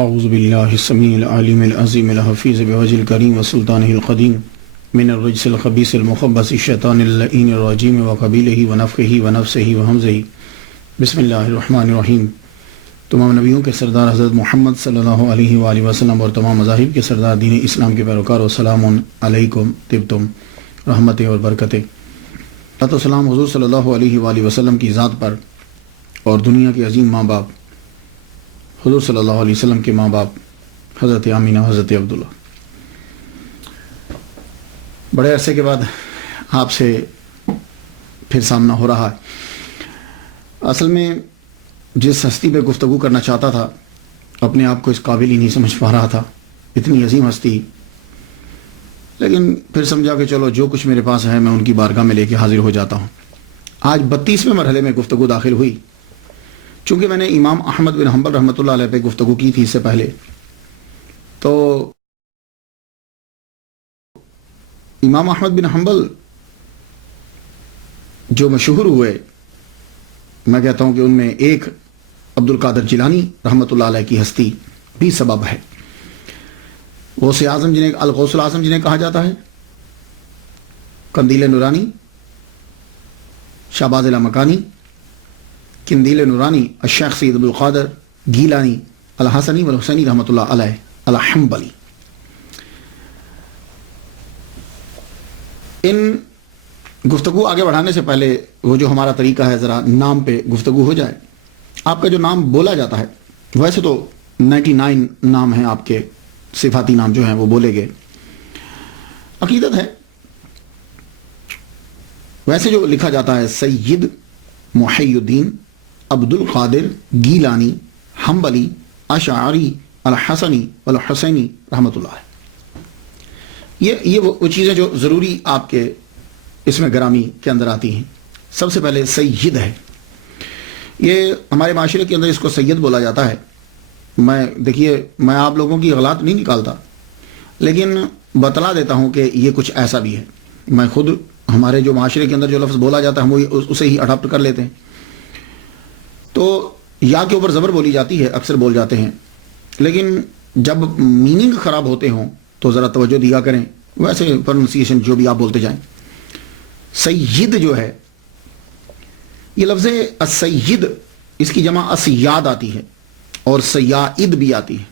اعوذ باللہ السمیع العلیم العظیم الحفیظ بوجہ الکریم وسلطانہ القدیم من الرجس الخبیث المخبث الشیطان اللعین الرجیم وقبیلہ ونفخہ ونفسہ وہمزہ بسم اللہ الرحمن الرحیم۔ تمام نبیوں کے سردار حضرت محمد صلی اللہ علیہ وآلہ وسلم اور تمام مذاہب کے سردار دین اسلام کے پیروکار، السلام علیکم طبتم رحمت اور برکت۔ و سلام حضور صلی اللہ علیہ وآلہ وسلم کی ذات پر اور دنیا کے عظیم ماں باپ حضور صلی اللہ علیہ وسلم کے ماں باپ حضرت آمینہ، حضرت عبداللہ۔ بڑے عرصے کے بعد آپ سے پھر سامنا ہو رہا ہے۔ اصل میں جس ہستی پہ گفتگو کرنا چاہتا تھا اپنے آپ کو اس قابل ہی نہیں سمجھ پا رہا تھا، اتنی عظیم ہستی، لیکن پھر سمجھا کہ چلو جو کچھ میرے پاس ہے میں ان کی بارگاہ میں لے کے حاضر ہو جاتا ہوں۔ آج 32ویں مرحلے میں گفتگو داخل ہوئی۔ چونکہ میں نے امام احمد بن حنبل رحمۃ اللہ علیہ پہ گفتگو کی تھی اس سے پہلے، تو امام احمد بن حنبل جو مشہور ہوئے، میں کہتا ہوں کہ ان میں ایک عبد القادر جیلانی رحمۃ اللہ علیہ کی ہستی بھی سبب ہے۔ غوث اعظم جنہیں الغوث الاعظم جنہیں کہا جاتا ہے، قندیل نورانی، شہباز لامکانی، قندیل نورانی، الشیخ سید عبد القادر گیلانی الحسنی والحسینی رحمۃ اللہ علیہ الحنبلی۔ ان گفتگو آگے بڑھانے سے پہلے وہ جو ہمارا طریقہ ہے، ذرا نام پہ گفتگو ہو جائے۔ آپ کا جو نام بولا جاتا ہے، ویسے تو 99 نام ہیں آپ کے، صفاتی نام جو ہیں وہ بولے گئے، عقیدت ہے۔ ویسے جو لکھا جاتا ہے سید محی الدین عبد القادر گیلانی حنبلی اشعری الحسنی والحسینی رحمۃ اللہ علیہ۔ یہ وہ چیزیں جو ضروری آپ کے اس میں گرامی کے اندر آتی ہیں۔ سب سے پہلے سید ہے، یہ ہمارے معاشرے کے اندر اس کو سید بولا جاتا ہے۔ دیکھیے میں آپ لوگوں کی غلط نہیں نکالتا، لیکن بتلا دیتا ہوں کہ یہ کچھ ایسا بھی ہے۔ میں خود ہمارے جو معاشرے کے اندر جو لفظ بولا جاتا ہے ہم وہ اسے ہی اڈاپٹ کر لیتے ہیں۔ تو یا کے اوپر زبر بولی جاتی ہے، اکثر بول جاتے ہیں، لیکن جب میننگ خراب ہوتے ہوں تو ذرا توجہ دیا کریں، ویسے پروننسیشن جو بھی آپ بولتے جائیں۔ سید جو ہے، یہ لفظ السید، اس کی جمع اسیاد آتی ہے اور سیائد بھی آتی ہے۔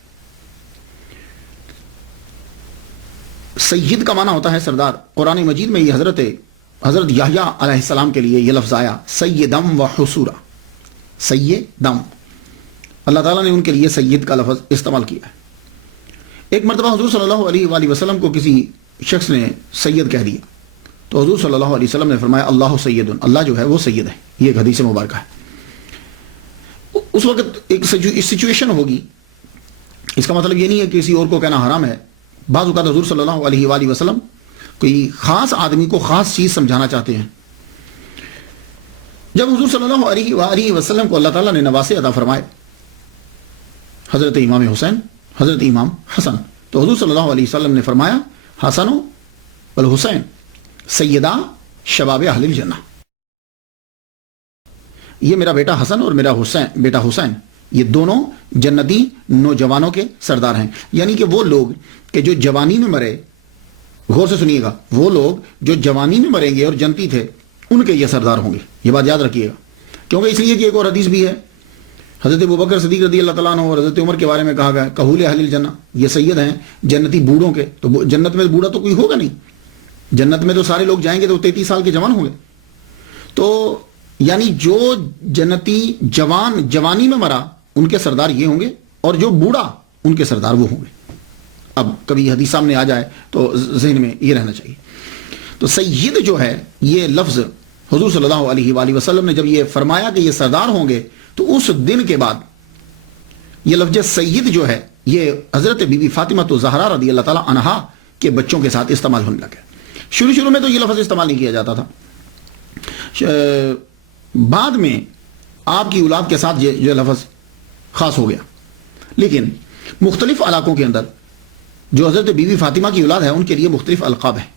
سید کا معنی ہوتا ہے سردار۔ قرآن مجید میں یہ حضرت یحییٰ علیہ السلام کے لیے یہ لفظ آیا، سیدم و حسورا، سیدم، اللہ تعالیٰ نے ان کے لیے سید کا لفظ استعمال کیا ہے۔ ایک مرتبہ حضور صلی اللہ علیہ وآلہ وسلم کو کسی شخص نے سید کہہ دیا، تو حضور صلی اللہ علیہ وسلم نے فرمایا اللہ سید، اللہ جو ہے وہ سید ہے۔ یہ ایک حدیث مبارکہ ہے۔ اس وقت ایک سچویشن ہوگی، اس کا مطلب یہ نہیں ہے کہ کسی اور کو کہنا حرام ہے۔ بعض اوقات حضور صلی اللہ علیہ وآلہ وسلم کوئی خاص آدمی کو خاص چیز سمجھانا چاہتے ہیں۔ جب حضور صلی اللہ علیہ وآلہ وسلم کو اللہ تعالیٰ نے نواسے عطا فرمائے، حضرت امام حسین، حضرت امام حسن، تو حضور صلی اللہ علیہ وسلم نے فرمایا حسن والحسین سیدہ شباب اہل الجنہ، یہ میرا بیٹا حسن اور میرا بیٹا حسین، یہ دونوں جنتی نوجوانوں کے سردار ہیں۔ یعنی کہ وہ لوگ کہ جو جوانی میں مرے، غور سے سنیے گا، وہ لوگ جو جوانی میں مریں گے اور جنتی تھے ان کے یہ سردار ہوں گے۔ یہ بات یاد رکھیے گا، کیونکہ اس لیے کہ ایک اور حدیث بھی ہے، حضرت ابوبکر صدیق رضی اللہ تعالیٰ عنہ اور حضرت عمر کے بارے میں کہا گیا کہول اہل الجنہ، یہ سید ہیں جنتی بوڑھوں کے۔ تو جنت میں بوڑھا تو کوئی ہوگا نہیں، جنت میں تو سارے لوگ جائیں گے تو 33 سال کے جوان ہوں گے۔ تو یعنی جو جنتی جوانی میں مرا ان کے سردار یہ ہوں گے، اور جو بوڑھا ان کے سردار وہ ہوں گے۔ اب کبھی حدیث سامنے آ جائے تو ذہن میں یہ رہنا چاہیے۔ تو سید جو ہے، یہ لفظ حضور صلی اللہ علیہ وآلہ وسلم نے جب یہ فرمایا کہ یہ سردار ہوں گے، تو اس دن کے بعد یہ لفظ سید جو ہے یہ حضرت بی بی فاطمہ زہرا رضی اللہ تعالیٰ عنہا کے بچوں کے ساتھ استعمال ہونے لگا۔ شروع میں تو یہ لفظ استعمال نہیں کیا جاتا تھا، بعد میں آپ کی اولاد کے ساتھ یہ لفظ خاص ہو گیا۔ لیکن مختلف علاقوں کے اندر جو حضرت بی بی فاطمہ کی اولاد ہے ان کے لیے مختلف القاب ہیں۔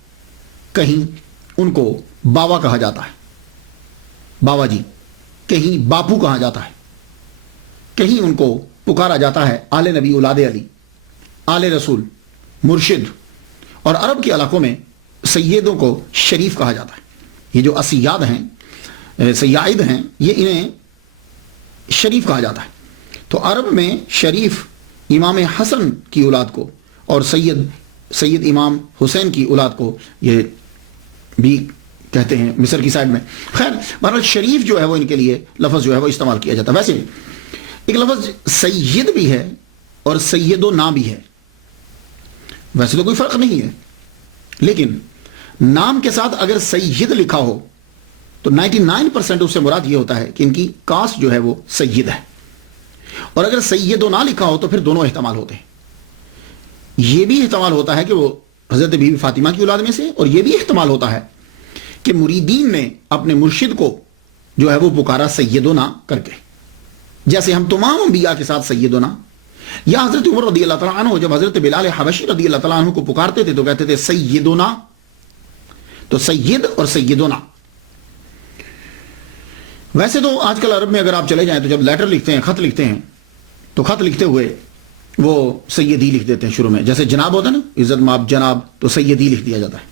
کہیں ان کو باوا کہا جاتا ہے، باوا جی، کہیں باپو کہا جاتا ہے، کہیں ان کو پکارا جاتا ہے آل نبی، اولاد علی، آل رسول، مرشد، اور عرب کے علاقوں میں سیدوں کو شریف کہا جاتا ہے. یہ جو اسیاد ہیں، سیاد ہیں، یہ انہیں شریف کہا جاتا ہے. تو عرب میں شریف امام حسن کی اولاد کو اور سید امام حسین کی اولاد کو یہ بھی کہتے ہیں مصر کی سائڈ میں. خیر بہرحال شریف جو ہے وہ ان کے لیے لفظ جو ہے وہ استعمال کیا جاتا ہے. ویسے ایک لفظ سید بھی ہے اور سید و نا بھی ہے. ویسے تو کوئی فرق نہیں ہے، لیکن نام کے ساتھ اگر سید لکھا ہو تو 99% اس سے مراد یہ ہوتا ہے کہ ان کی کاسٹ جو ہے وہ سید ہے، اور اگر سید و نا لکھا ہو تو پھر دونوں احتمال ہوتے ہیں. یہ بھی احتمال ہوتا ہے کہ وہ حضرت بی بی فاطمہ کی اولاد میں سے، اور یہ بھی احتمال ہوتا ہے کہ مریدین نے اپنے مرشد کو جو ہے وہ پکارا سیدنا کر کے، جیسے ہم تمام انبیاء کے ساتھ سیدنا. یا حضرت عمر رضی اللہ تعالیٰ عنہ جب حضرت بلال حبشی رضی اللہ تعالیٰ عنہ کو پکارتے تھے تو کہتے تھے سیدنا. تو سید اور سیدنا. ویسے تو آج کل عرب میں اگر آپ چلے جائیں تو جب لیٹر لکھتے ہیں، خط لکھتے ہیں، تو خط لکھتے ہوئے وہ سیدی لکھ دیتے ہیں شروع میں. جیسے جناب ہوتا ہے نا، عزت ماب جناب، تو سیدی لکھ دیا جاتا ہے.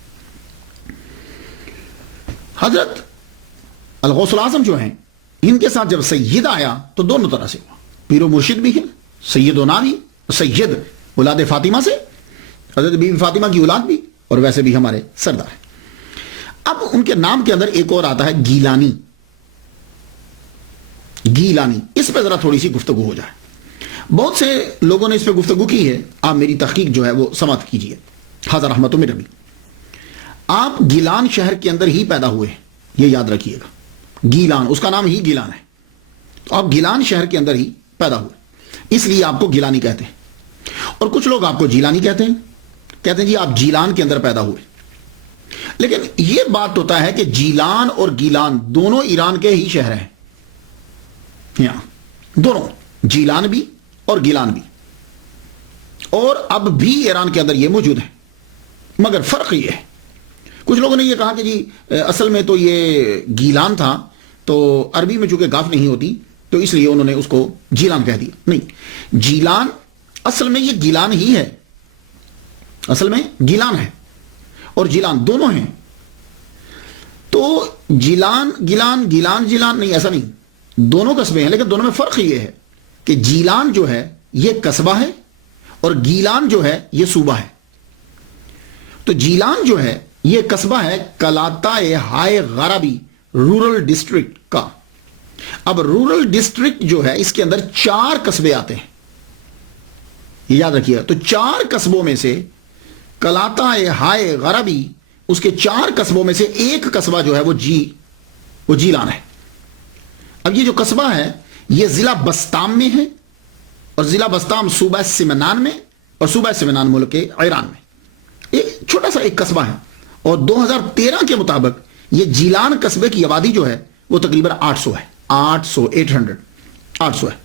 حضرت الغوث الاعظم جو ہیں، ان کے ساتھ جب سید آیا تو دونوں طرح سے ہوا. پیر و مرشد بھی ہے، سید و نا بھی، سید اولاد فاطمہ سے، حضرت بی بی فاطمہ کی اولاد بھی، اور ویسے بھی ہمارے سردار ہیں. اب ان کے نام کے اندر ایک اور آتا ہے گیلانی. گیلانی، اس پہ ذرا تھوڑی سی گفتگو ہو جائے. بہت سے لوگوں نے اس پہ گفتگو کی ہے، آپ میری تحقیق جو ہے وہ سماعت کیجئے. حاضر رحمت من ربی. آپ گیلان شہر کے اندر ہی پیدا ہوئے ہیں، یہ یاد رکھیے گا. گیلان، اس کا نام ہی گیلان ہے. تو آپ گیلان شہر کے اندر ہی پیدا ہوئے، اس لیے آپ کو گیلانی کہتے ہیں. اور کچھ لوگ آپ کو جیلانی کہتے ہیں جی آپ جیلان کے اندر پیدا ہوئے. لیکن یہ بات ہوتا ہے کہ جیلان اور گیلان دونوں ایران کے ہی شہر ہیں. یہاں دونوں، جیلان بھی اور گیلان بھی، اور اب بھی ایران کے اندر یہ موجود ہیں. مگر فرق یہ ہے، کچھ لوگوں نے یہ کہا کہ جی اصل میں تو یہ گیلان تھا، تو عربی میں چونکہ گاف نہیں ہوتی تو اس لیے انہوں نے اس کو جیلان کہہ دیا. نہیں، جیلان اصل میں یہ گیلان ہی ہے، اصل میں گیلان ہے اور جیلان دونوں ہیں. تو جیلان گیلان، گیلان جیلان نہیں، ایسا نہیں، دونوں قصبے ہیں. لیکن دونوں میں فرق یہ ہے کہ جیلان جو ہے یہ قصبہ ہے اور گیلان جو ہے یہ صوبہ ہے. تو جیلان جو ہے یہ قصبہ ہے کلاتائے ہائے غربی رورل ڈسٹرکٹ کا. اب رورل ڈسٹرکٹ جو ہے اس کے اندر 4 قصبے آتے ہیں، یہ یاد رکھیے گا. تو 4 قصبوں میں سے کلاتائے ہائے غربی، اس کے 4 قصبوں میں سے ایک قصبہ جو ہے وہ جیلان ہے. اب یہ جو قصبہ ہے یہ ضلع بستام میں ہے، اور ضلع بستام صوبہ سمنان میں، اور صوبہ سمنان ملک کے ایران میں. ایک چھوٹا سا ایک قصبہ ہے، اور 2013 کے مطابق یہ جیلان قصبے کی آبادی جو ہے وہ تقریباً 800 ہے. 800 ہے.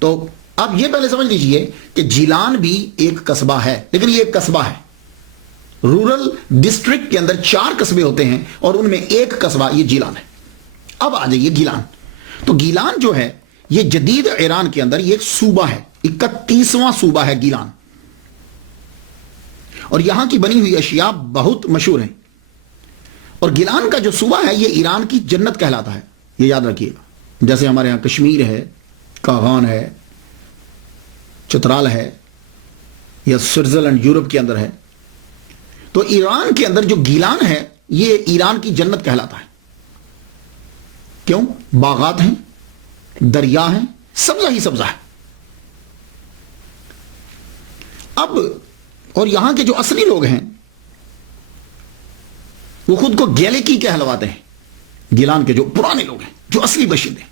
تو اب یہ پہلے سمجھ لیجئے کہ جیلان بھی ایک قصبہ ہے، لیکن یہ ایک قصبہ ہے. رورل ڈسٹرکٹ کے اندر 4 قصبے ہوتے ہیں اور ان میں ایک قصبہ یہ جیلان ہے. اب آ جائیے گیلان. تو گیلان جو ہے یہ جدید ایران کے اندر یہ ایک صوبہ ہے، 31واں صوبہ ہے گیلان، اور یہاں کی بنی ہوئی اشیاء بہت مشہور ہیں. اور گیلان کا جو صوبہ ہے یہ ایران کی جنت کہلاتا ہے، یہ یاد رکھیے گا. جیسے ہمارے ہاں کشمیر ہے، کاغان ہے، چترال ہے، یا سوئٹزرلینڈ یورپ کے اندر ہے. تو ایران کے اندر جو گیلان ہے یہ ایران کی جنت کہلاتا ہے. کیوں؟ باغات ہیں، دریا ہیں، سبزہ ہی سبزہ ہے. اب اور یہاں کے جو اصلی لوگ ہیں وہ خود کو گیلکی کہلواتے ہیں. گیلان کے جو پرانے لوگ ہیں، جو اصلی باشندے ہیں،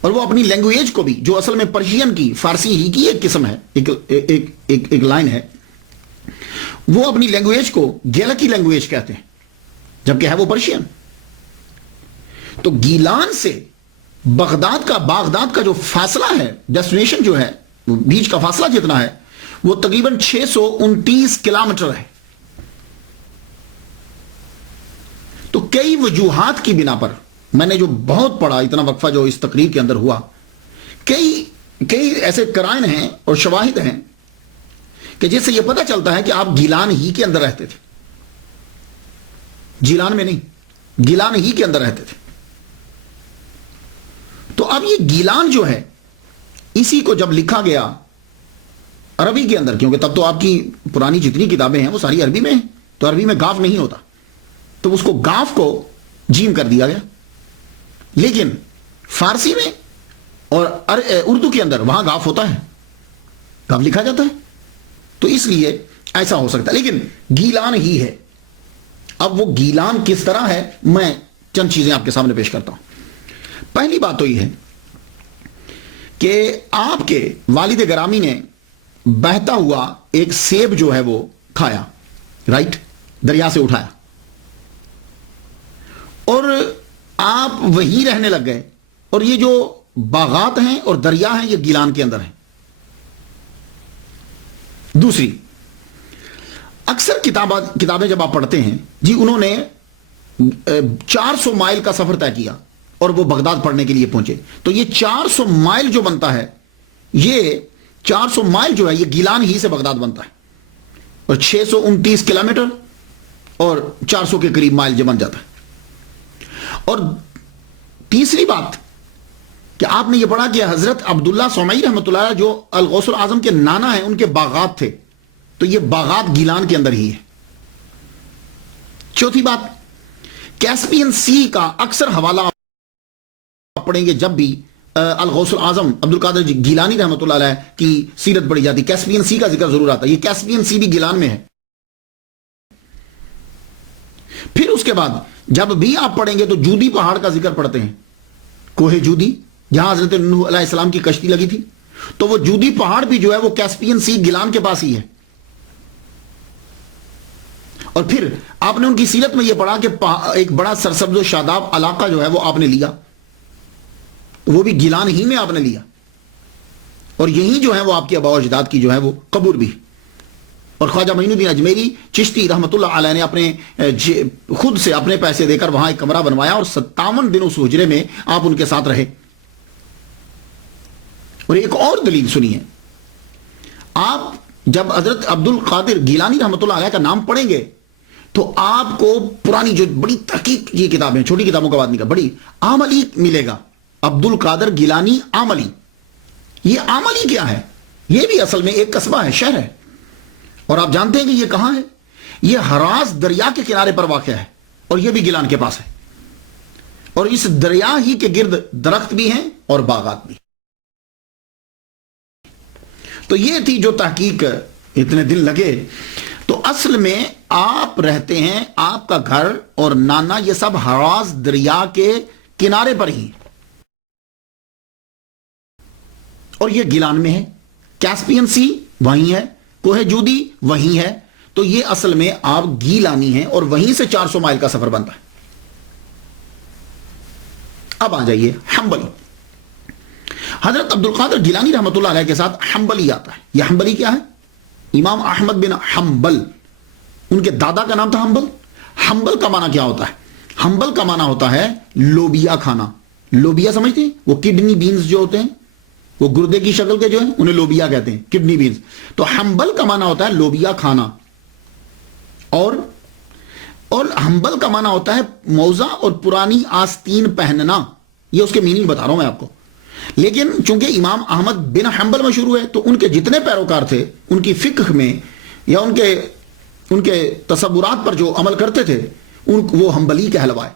اور وہ اپنی لینگویج کو بھی، جو اصل میں پرشین کی، فارسی ہی کی ایک قسم ہے، ایک لائن ہے، وہ اپنی لینگویج کو گیلکی لینگویج کہتے ہیں، جبکہ ہے وہ پرشین. تو گیلان سے بغداد کا جو فاصلہ ہے، ڈیسٹینیشن جو ہے، بیچ کا فاصلہ جتنا ہے وہ تقریباً 629 کلومیٹر ہے. تو کئی وجوہات کی بنا پر، میں نے جو بہت پڑھا، اتنا وقفہ جو اس تقریر کے اندر ہوا، کئی ایسے قرائن ہیں اور شواہد ہیں کہ جس سے یہ پتہ چلتا ہے کہ آپ گیلان ہی کے اندر رہتے تھے، جیلان میں نہیں، گیلان ہی کے اندر رہتے تھے۔ تو اب یہ گیلان جو ہے، اسی کو جب لکھا گیا عربی کے اندر، کیونکہ تب تو آپ کی پرانی جتنی کتابیں ہیں وہ ساری عربی میں ہیں، تو عربی میں گاف نہیں ہوتا، تو اس کو گاف کو جیم کر دیا گیا۔ لیکن فارسی میں اور اردو کے اندر وہاں گاف ہوتا ہے، گاف لکھا جاتا ہے، تو اس لیے ایسا ہو سکتا ہے، لیکن گیلان ہی ہے۔ اب وہ گیلان کس طرح ہے، میں چند چیزیں آپ کے سامنے پیش کرتا ہوں۔ پہلی بات تو یہ ہے کہ آپ کے والد گرامی نے بہتا ہوا ایک سیب جو ہے وہ کھایا، رائٹ، دریا سے اٹھایا، اور آپ وہیں رہنے لگ گئے، اور یہ جو باغات ہیں اور دریا ہیں یہ گیلان کے اندر ہیں۔ دوسری، اکثر کتابیں جب آپ پڑھتے ہیں جی، انہوں نے 400 مائل کا سفر طے کیا اور وہ بغداد پڑھنے کے لیے پہنچے، تو یہ 400 مائل جو بنتا ہے، یہ 400 مائل جو ہے یہ گیلان ہی سے بغداد بنتا ہے، اور 629 کلومیٹر اور 400 کے قریب مائل جو بن جاتا ہے۔ اور تیسری بات کہ آپ نے یہ پڑھا کہ حضرت عبداللہ سومعی رحمۃ اللہ علیہ جو الغوث الاعظم کے نانا ہیں، ان کے باغات تھے، تو یہ باغات گیلان کے اندر ہی ہے۔ چوتھی بات، کیسپین سی کا اکثر حوالہ آپ پڑھیں گے جب بھی الغوث الاعظم عبد القادر گیلانی رحمۃ اللہ علیہ کی سیرت پڑھی جاتی، کیسپین سی کا ذکر ضرور آتا ہے۔ یہ کیسپین سی بھی گیلان میں ہے۔ پھر اس کے بعد جب بھی آپ پڑھیں گے تو جودی پہاڑ کا ذکر پڑھتے ہیں، کوہ جودی، جہاں حضرت نوح علیہ السلام کی کشتی لگی تھی، تو وہ جودی پہاڑ بھی جو ہے وہ کیسپین سی گیلان کے پاس ہی ہے۔ اور پھر آپ نے ان کی سیرت میں یہ پڑھا کہ ایک بڑا سرسبز و شاداب علاقہ جو ہے وہ آپ نے لیا، وہ بھی گیلان ہی میں آپ نے لیا، اور یہی جو ہے وہ آپ کے آباء و اجداد کی جو ہے وہ قبر بھی۔ اور خواجہ معین الدین اجمیری چشتی رحمۃ اللہ علیہ نے اپنے خود سے اپنے پیسے دے کر وہاں ایک کمرہ بنوایا، اور 57 دن اس حجرے میں آپ ان کے ساتھ رہے۔ اور ایک اور دلیل سنیے، آپ جب حضرت عبد القادر گیلانی رحمۃ اللہ علیہ کا نام پڑھیں گے تو آپ کو پرانی جو بڑی تحقیق کی کتابیں، چھوٹی کتابوں کا بات نہیں کر، بڑی عملی ملے گا۔ عبد القادر گیلانی عملی، یہ عملی کیا ہے؟ یہ بھی اصل میں ایک قصبہ ہے، شہر ہے، اور آپ جانتے ہیں کہ یہ کہاں ہے؟ یہ ہراز دریا کے کنارے پر واقع ہے، اور یہ بھی گیلان کے پاس ہے، اور اس دریا ہی کے گرد درخت بھی ہیں اور باغات بھی۔ تو یہ تھی جو تحقیق، اتنے دن لگے۔ تو اصل میں آپ رہتے ہیں، آپ کا گھر اور نانا یہ سب ہراز دریا کے کنارے پر ہی، اور یہ گیلان میں ہے، کیسپین سی وہیں ہے، کوہ جودی وہیں ہے، تو یہ اصل میں آپ گیلانی ہیں، اور وہیں سے 400 مائل کا سفر بنتا ہے۔ اب آ جائیے حنبلی۔ حضرت عبد القادر گیلانی رحمۃ اللہ علیہ کے ساتھ حنبلی آتا ہے۔ یہ حنبلی کیا ہے؟ امام احمد بن حنبل، ان کے دادا کا نام تھا حنبل۔ حنبل کا معنی کیا ہوتا ہے؟ حنبل کا معنی ہوتا ہے لوبیا کھانا۔ لوبیا سمجھتے ہیں؟ وہ کڈنی بینز جو ہوتے ہیں، وہ گردے کی شکل کے جو ہیں، انہیں لوبیا کہتے ہیں، کڈنی بینز۔ تو حنبل کا معنی ہوتا ہے لوبیا کھانا، اور حنبل کا معنی ہوتا ہے موزہ اور پرانی آستین پہننا۔ یہ اس کے میننگ بتا رہا ہوں میں آپ کو۔ لیکن چونکہ امام احمد بن حنبل مشہور ہوئے، تو ان کے جتنے پیروکار تھے، ان کی فقہ میں یا ان کے تصورات پر جو عمل کرتے تھے، وہ حنبلی کہلوائے۔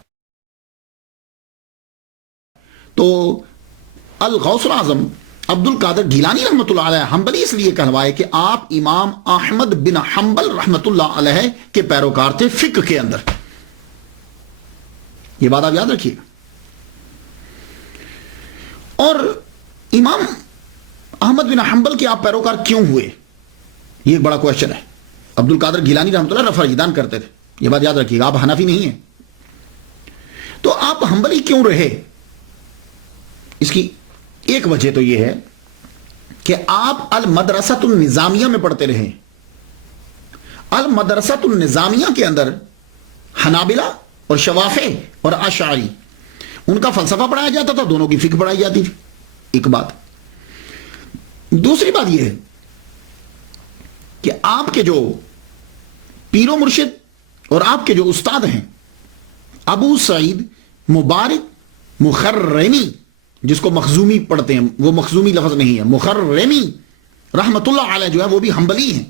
تو الغوث الاعظم عبد القادر گیلانی رحمۃ اللہ علیہ حنبلی اس لیے کہلوائے کہ آپ امام احمد بن حنبل رحمۃ اللہ علیہ کے پیروکار تھے فقہ کے اندر۔ یہ بات آپ یاد رکھیے گا۔ اور امام احمد بن حنبل کے آپ پیروکار کیوں ہوئے؟ یہ ایک بڑا کوشچن ہے۔ عبد القادر گیلانی رحمۃ اللہ رفع یدان کرتے تھے، یہ بات یاد رکھیے گا، آپ حنفی نہیں ہیں۔ تو آپ حنبلی کیوں رہے؟ اس کی ایک وجہ تو یہ ہے کہ آپ المدرسۃ النظامیہ میں پڑھتے رہے۔ المدرسۃ النظامیہ کے اندر حنابلہ اور شوافع اور اشعری، ان کا فلسفہ پڑھایا جاتا تھا، دونوں کی فقہ پڑھائی جاتی تھی، ایک بات۔ دوسری بات یہ ہے کہ آپ کے جو پیر و مرشد اور آپ کے جو استاد ہیں ابو سعید مبارک مخرمی، جس کو مخزومی پڑھتے ہیں، وہ مخزومی لفظ نہیں ہے، مخرمی رحمت اللہ علیہ جو ہے وہ بھی حنبلی ہیں.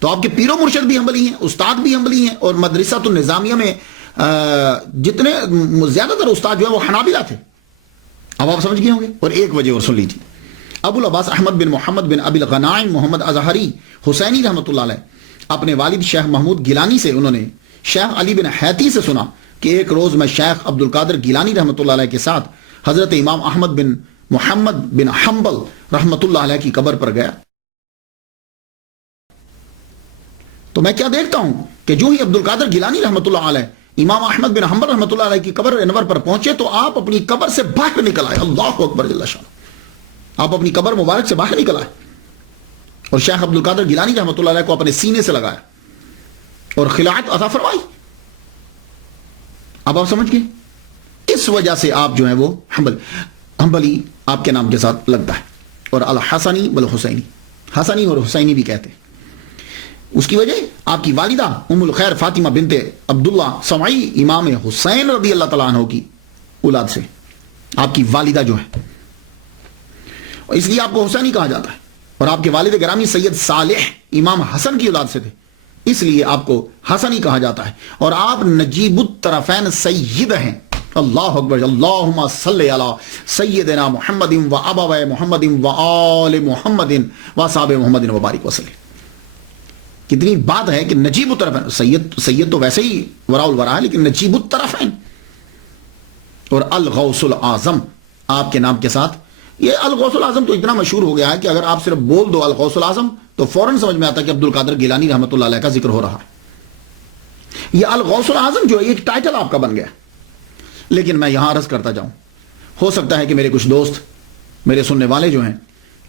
تو آپ کے پیر و مرشد بھی حنبلی ہیں، استاد بھی حنبلی ہیں، اور مدرسۃ النظامیہ میں جتنے زیادہ تر استاد جو ہے وہ حنابلہ تھے. اب آپ سمجھ گئے ہوں گے. اور ایک وجہ اور سن لیجیے، ابو العباس احمد بن محمد بن ابی الغنائم محمد ازہری حسینی رحمۃ اللہ علیہ اپنے والد شیخ محمود گیلانی سے انہوں نے شیخ علی بن حیتی سے سنا کہ ایک روز میں شیخ عبد القادر گیلانی رحمۃ اللہ علیہ کے ساتھ حضرت امام احمد بن محمد بن حنبل رحمۃ اللہ علیہ کی قبر پر گیا. تو میں کیا دیکھتا ہوں کہ جو ہی عبد القادر گیلانی رحمۃ اللہ علیہ امام احمد بن حنبل رحمۃ اللہ علیہ کی قبر انور پر پہنچے تو آپ اپنی قبر سے باہر نکل آئے. اللہ اکبر جل شان. آپ اپنی قبر مبارک سے باہر نکل آئے اور شیخ عبد القادر گیلانی رحمۃ اللہ علیہ کو اپنے سینے سے لگایا اور خلعت عطا فرمائی. اب آپ سمجھ گئے. اس وجہ سے آپ جو ہیں وہ حنبلی آپ کے نام کے ساتھ لگتا ہے. اور الحسنی والحسینی، حسنی اور حسینی بھی کہتے ہیں. اس کی وجہ آپ کی والدہ ام الخیر فاطمہ بنت عبداللہ سمعی امام حسین رضی اللہ تعالیٰ عنہ کی اولاد سے آپ کی والدہ جو ہے، اور اس لیے آپ کو حسینی کہا جاتا ہے. اور آپ کے والد گرامی سید صالح امام حسن کی اولاد سے تھے، اس لیے آپ کو حسنی کہا جاتا ہے. اور آپ نجیب الطرفین سید ہیں. اللہ اکبر. اللہم صلی علی سیدنا محمد و ابوی محمد و آل محمد و اصحاب محمد وبارک وسلم. کتنی بات ہے کہ نجیب الطرفین، سید تو ویسے ہی وراء الورا ہے، لیکن نجیب الطرفین اور الغوث الاعظم آپ کے نام کے ساتھ. یہ الغوث الاعظم تو اتنا مشہور ہو گیا ہے کہ اگر آپ صرف بول دو الغوث الاعظم تو فوراً سمجھ میں آتا ہے کہ عبد القادر گیلانی رحمۃ اللہ علیہ کا ذکر ہو رہا ہے. یہ الغوث الاعظم جو ہے یہ ٹائٹل آپ کا بن گیا. لیکن میں یہاں عرض کرتا جاؤں، ہو سکتا ہے کہ میرے کچھ دوست، میرے سننے والے جو ہیں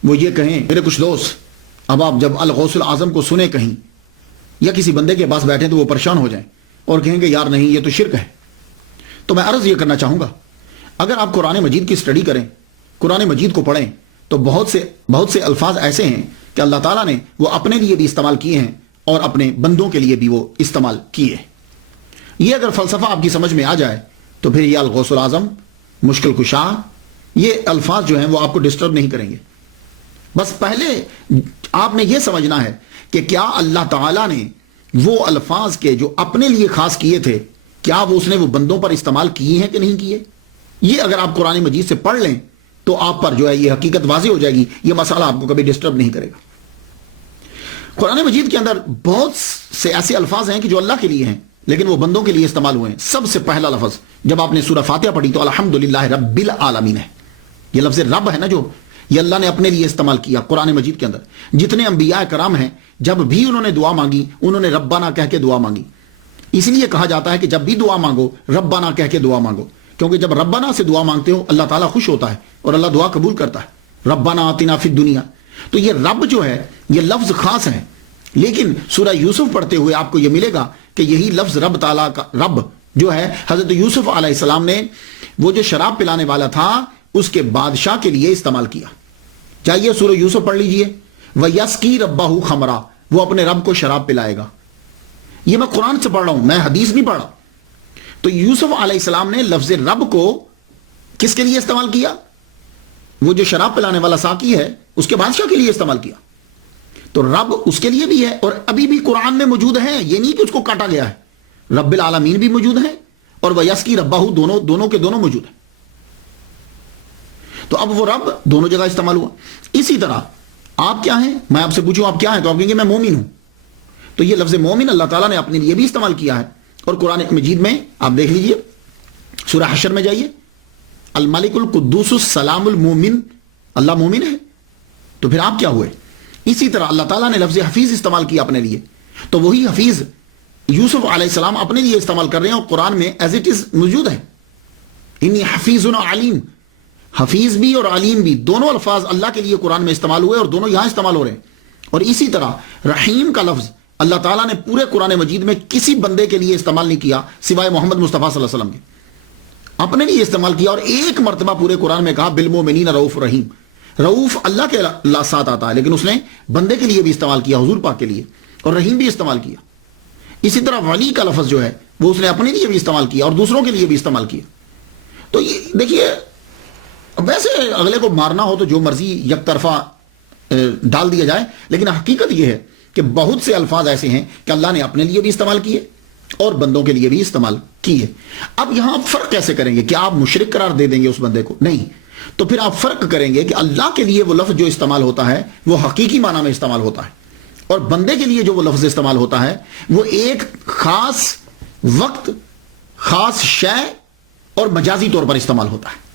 وہ یہ کہیں، میرے کچھ دوست اب آپ جب الغوث الاعظم کو سنیں کہیں یا کسی بندے کے پاس بیٹھیں تو وہ پریشان ہو جائیں اور کہیں کہ یار نہیں یہ تو شرک ہے. تو میں عرض یہ کرنا چاہوں گا، اگر آپ قرآن مجید کی اسٹڈی کریں، قرآن مجید کو پڑھیں، تو بہت سے الفاظ ایسے ہیں کہ اللہ تعالیٰ نے وہ اپنے لیے بھی استعمال کیے ہیں اور اپنے بندوں کے لیے بھی وہ استعمال کیے. یہ اگر فلسفہ آپ کی سمجھ میں آ جائے تو پھر یہ الغوث الاعظم، مشکل کشا، یہ الفاظ جو ہیں وہ آپ کو ڈسٹرب نہیں کریں گے. بس پہلے آپ نے یہ سمجھنا ہے کہ کیا اللہ تعالیٰ نے وہ الفاظ کے جو اپنے لیے خاص کیے تھے، کیا وہ اس نے وہ بندوں پر استعمال کیے ہیں کہ نہیں کیے. یہ اگر آپ قرآن مجید سے پڑھ لیں تو آپ پر جو ہے یہ حقیقت واضح ہو جائے گی. یہ مسئلہ آپ کو کبھی ڈسٹرب نہیں کرے گا. قرآن مجید کے اندر بہت سے ایسے الفاظ ہیں کہ جو اللہ کے لیے ہیں لیکن وہ بندوں کے لیے استعمال ہوئے ہیں. سب سے پہلا لفظ جب آپ نے سورہ فاتحہ پڑھی تو الحمدللہ رب العالمین ہے. یہ لفظ رب ہے نا جو یہ اللہ نے اپنے لیے استعمال کیا قرآن مجید کے اندر. جتنے انبیاء کرام ہیں جب بھی انہوں نے دعا مانگی انہوں نے ربنا کہہ کے دعا مانگی. اس لیے کہا جاتا ہے کہ جب بھی دعا مانگو ربنا کہہ کے دعا مانگو، کیونکہ جب ربنا سے دعا مانگتے ہو اللہ تعالیٰ خوش ہوتا ہے اور اللہ دعا قبول کرتا ہے. ربنا آتنا فی الدنیا. تو یہ رب جو ہے یہ لفظ خاص ہے، لیکن سورہ یوسف پڑھتے ہوئے آپ کو یہ ملے گا کہ یہی لفظ رب تعالیٰ کا رب جو ہے حضرت یوسف علیہ السلام نے وہ جو شراب پلانے والا تھا اس کے بادشاہ کے لیے استعمال کیا. چاہیے سورہ یوسف پڑھ لیجئے. وَيَسْقِي رَبَّهُ خَمْرًا، وہ اپنے رب کو شراب پلائے گا. یہ میں قرآن سے پڑھ رہا ہوں، میں حدیث نہیں پڑھ رہا. تو یوسف علیہ السلام نے لفظ رب کو کس کے لیے استعمال کیا؟ وہ جو شراب پلانے والا ساقی ہے اس کے بادشاہ کے لیے استعمال کیا. تو رب اس کے لیے بھی ہے اور ابھی بھی قرآن میں موجود ہے. یہ نہیں کہ اس کو کاٹا گیا ہے. رب العالمین بھی موجود ہے اور وَيَسْقِي رَبَّهُ دونوں کے دونوں موجود ہیں. تو اب وہ رب دونوں جگہ استعمال ہوا. اسی طرح آپ کیا ہیں، میں آپ سے پوچھوں آپ کیا ہیں تو آپ کہیں گے میں مومن ہوں. تو یہ لفظ مومن اللہ تعالیٰ نے اپنے لیے بھی استعمال کیا ہے اور قرآن مجید میں آپ دیکھ لیجئے سورہ حشر میں جائیے، الملک القدوس السلام المومن، اللہ مومن ہے. تو پھر آپ کیا ہوئے؟ اسی طرح اللہ تعالیٰ نے لفظ حفیظ استعمال کیا اپنے لیے. تو وہی حفیظ یوسف علیہ السلام اپنے لیے استعمال کر رہے ہیں اور قرآن میں ایز اٹ از موجود ہے. انی حفیظ علیم، حفیظ بھی اور علیم بھی دونوں الفاظ اللہ کے لیے قرآن میں استعمال ہوئے اور دونوں یہاں استعمال ہو رہے ہیں. اور اسی طرح رحیم کا لفظ اللہ تعالیٰ نے پورے قرآن مجید میں کسی بندے کے لیے استعمال نہیں کیا سوائے محمد مصطفیٰ صلی اللہ علیہ وسلم کے. اپنے لیے استعمال کیا اور ایک مرتبہ پورے قرآن میں کہا بالمؤمنین رؤوف رحیم. رعوف اللہ کے ساتھ آتا ہے، لیکن اس نے بندے کے لیے بھی استعمال کیا، حضور پاک کے لیے، اور رحیم بھی استعمال کیا۔ اسی طرح ولی کا لفظ جو ہے وہ اس نے اپنے لیے بھی استعمال کیا اور دوسروں کے لیے بھی استعمال کیا۔ تو یہ دیکھیے، ویسے اگلے کو مارنا ہو تو جو مرضی یک طرفہ ڈال دیا جائے، لیکن حقیقت یہ ہے کہ بہت سے الفاظ ایسے ہیں کہ اللہ نے اپنے لیے بھی استعمال کیے اور بندوں کے لیے بھی استعمال کیے۔ اب یہاں آپ فرق کیسے کریں گے؟ کیا آپ مشرک قرار دے دیں گے اس بندے کو؟ نہیں، تو پھر آپ فرق کریں گے کہ اللہ کے لیے وہ لفظ جو استعمال ہوتا ہے وہ حقیقی معنی میں استعمال ہوتا ہے، اور بندے کے لیے جو وہ لفظ استعمال ہوتا ہے وہ ایک خاص وقت، خاص شے اور مجازی طور پر استعمال ہوتا ہے،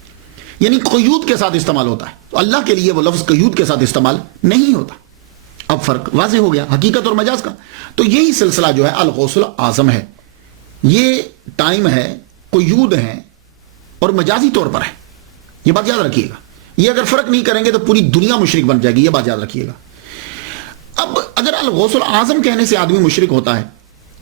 یعنی قیود کے ساتھ استعمال ہوتا ہے۔ تو اللہ کے لیے وہ لفظ قیود کے ساتھ استعمال نہیں ہوتا۔ اب فرق واضح ہو گیا حقیقت اور مجاز کا۔ تو یہی سلسلہ جو ہے الغوث الاعظم ہے، یہ ٹائم ہے، قیود ہیں اور مجازی طور پر ہے، یہ بات یاد رکھیے گا۔ یہ اگر فرق نہیں کریں گے تو پوری دنیا مشرک بن جائے گی، یہ بات یاد رکھیے گا۔ اب اگر الغوث الاعظم کہنے سے آدمی مشرک ہوتا ہے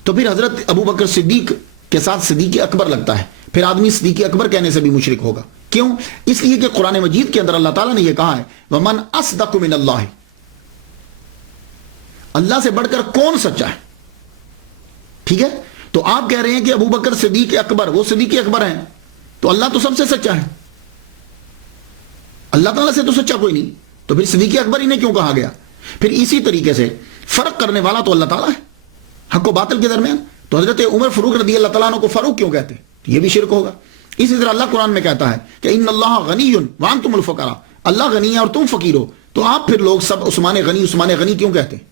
تو پھر حضرت ابو بکر صدیق کے ساتھ صدیق اکبر لگتا ہے، پھر آدمی صدیق اکبر کہنے سے بھی مشرک ہوگا۔ کیوں؟ اس لیے کہ قرآن مجید کے اندر اللہ تعالیٰ نے یہ کہا ہے وَمَنْ أَصْدَقُ مِنَ اللَّهِ، اللہ سے بڑھ کر کون سچا ہے؟ ٹھیک ہے، تو آپ کہہ رہے ہیں کہ ابو بکر صدیق اکبر، وہ صدیق اکبر ہیں، تو اللہ تو سب سے سچا ہے، اللہ تعالیٰ سے تو سچا کوئی نہیں، تو پھر صدیق اکبر انہیں کیوں کہا گیا؟ پھر اسی طریقے سے فرق کرنے والا تو اللہ تعالیٰ ہے حق و باطل کے درمیان، تو حضرت عمر فاروق رضی اللہ تعالیٰ عنہ کو فاروق کیوں کہتے ہیں؟ یہ بھی شرک ہوگا۔ اسی طرح اللہ قرآن میں کہتا ہے کہ ان اللہ غنی وانتم الفقراء، اللہ غنی ہے اور تم فقیر ہو، تو آپ پھر لوگ سب عثمان غنی عثمان غنی کیوں کہتے ہیں؟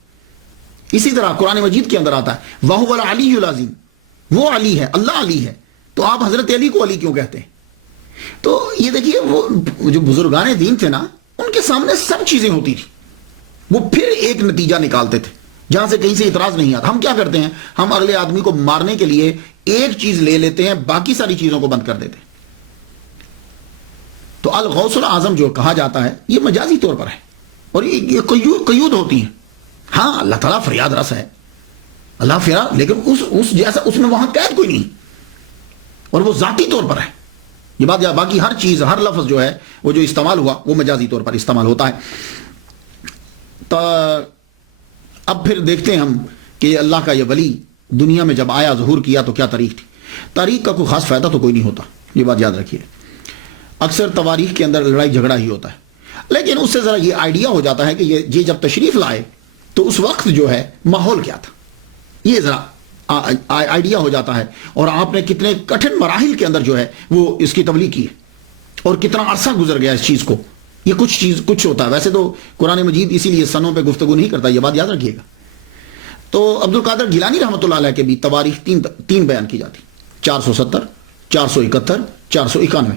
اسی طرح قرآن مجید کے اندر آتا ہے وَهُوَ الْعَلِيُّ الْعَظِيمُ، وہ علی ہے، اللہ علی ہے، تو آپ حضرت علی کو علی کیوں کہتے ہیں؟ تو یہ دیکھیے، وہ جو بزرگان دین تھے نا، ان کے سامنے سب چیزیں ہوتی تھی، وہ پھر ایک نتیجہ نکالتے تھے جہاں سے کہیں سے اعتراض نہیں آتا۔ ہم کیا کرتے ہیں؟ ہم اگلے آدمی کو مارنے کے لیے ایک چیز لے لیتے ہیں، باقی ساری چیزوں کو بند کر دیتے ہیں۔ تو الغوث الاعظم جو کہا جاتا ہے یہ مجازی طور پر ہے، اور یہ قیود ہوتی ہیں۔ ہاں اللہ تعالیٰ فریاد رس ہے، اللہ فریاد، لیکن اس جیسا اس میں وہاں قید کوئی نہیں، اور وہ ذاتی طور پر ہے یہ بات۔ یا باقی ہر چیز، ہر لفظ جو ہے وہ جو استعمال ہوا وہ مجازی طور پر استعمال ہوتا ہے۔ تو اب پھر دیکھتے ہیں ہم کہ اللہ کا یہ ولی دنیا میں جب آیا، ظہور کیا، تو کیا تاریخ تھی؟ تاریخ کا کوئی خاص فائدہ تو کوئی نہیں ہوتا، یہ بات یاد رکھیے۔ اکثر تواریخ کے اندر لڑائی جھگڑا ہی ہوتا ہے، لیکن اس سے ذرا یہ آئیڈیا ہو جاتا ہے کہ یہ جب تشریف لائے تو اس وقت جو ہے ماحول کیا تھا، یہ ذرا آئیڈیا ہو جاتا ہے، اور آپ نے کتنے کٹھن مراحل کے اندر جو ہے وہ اس کی تبلیغ کی ہے، اور کتنا عرصہ گزر گیا اس چیز کو۔ یہ کچھ ہوتا ہے، ویسے تو قرآن مجید اسی لیے سنوں پہ گفتگو نہیں کرتا، یہ بات یاد رکھیے گا۔ تو عبد القادر گیلانی رحمۃ اللہ علیہ کے بھی تواریخ تین بیان کی جاتی، 470، 471، 491،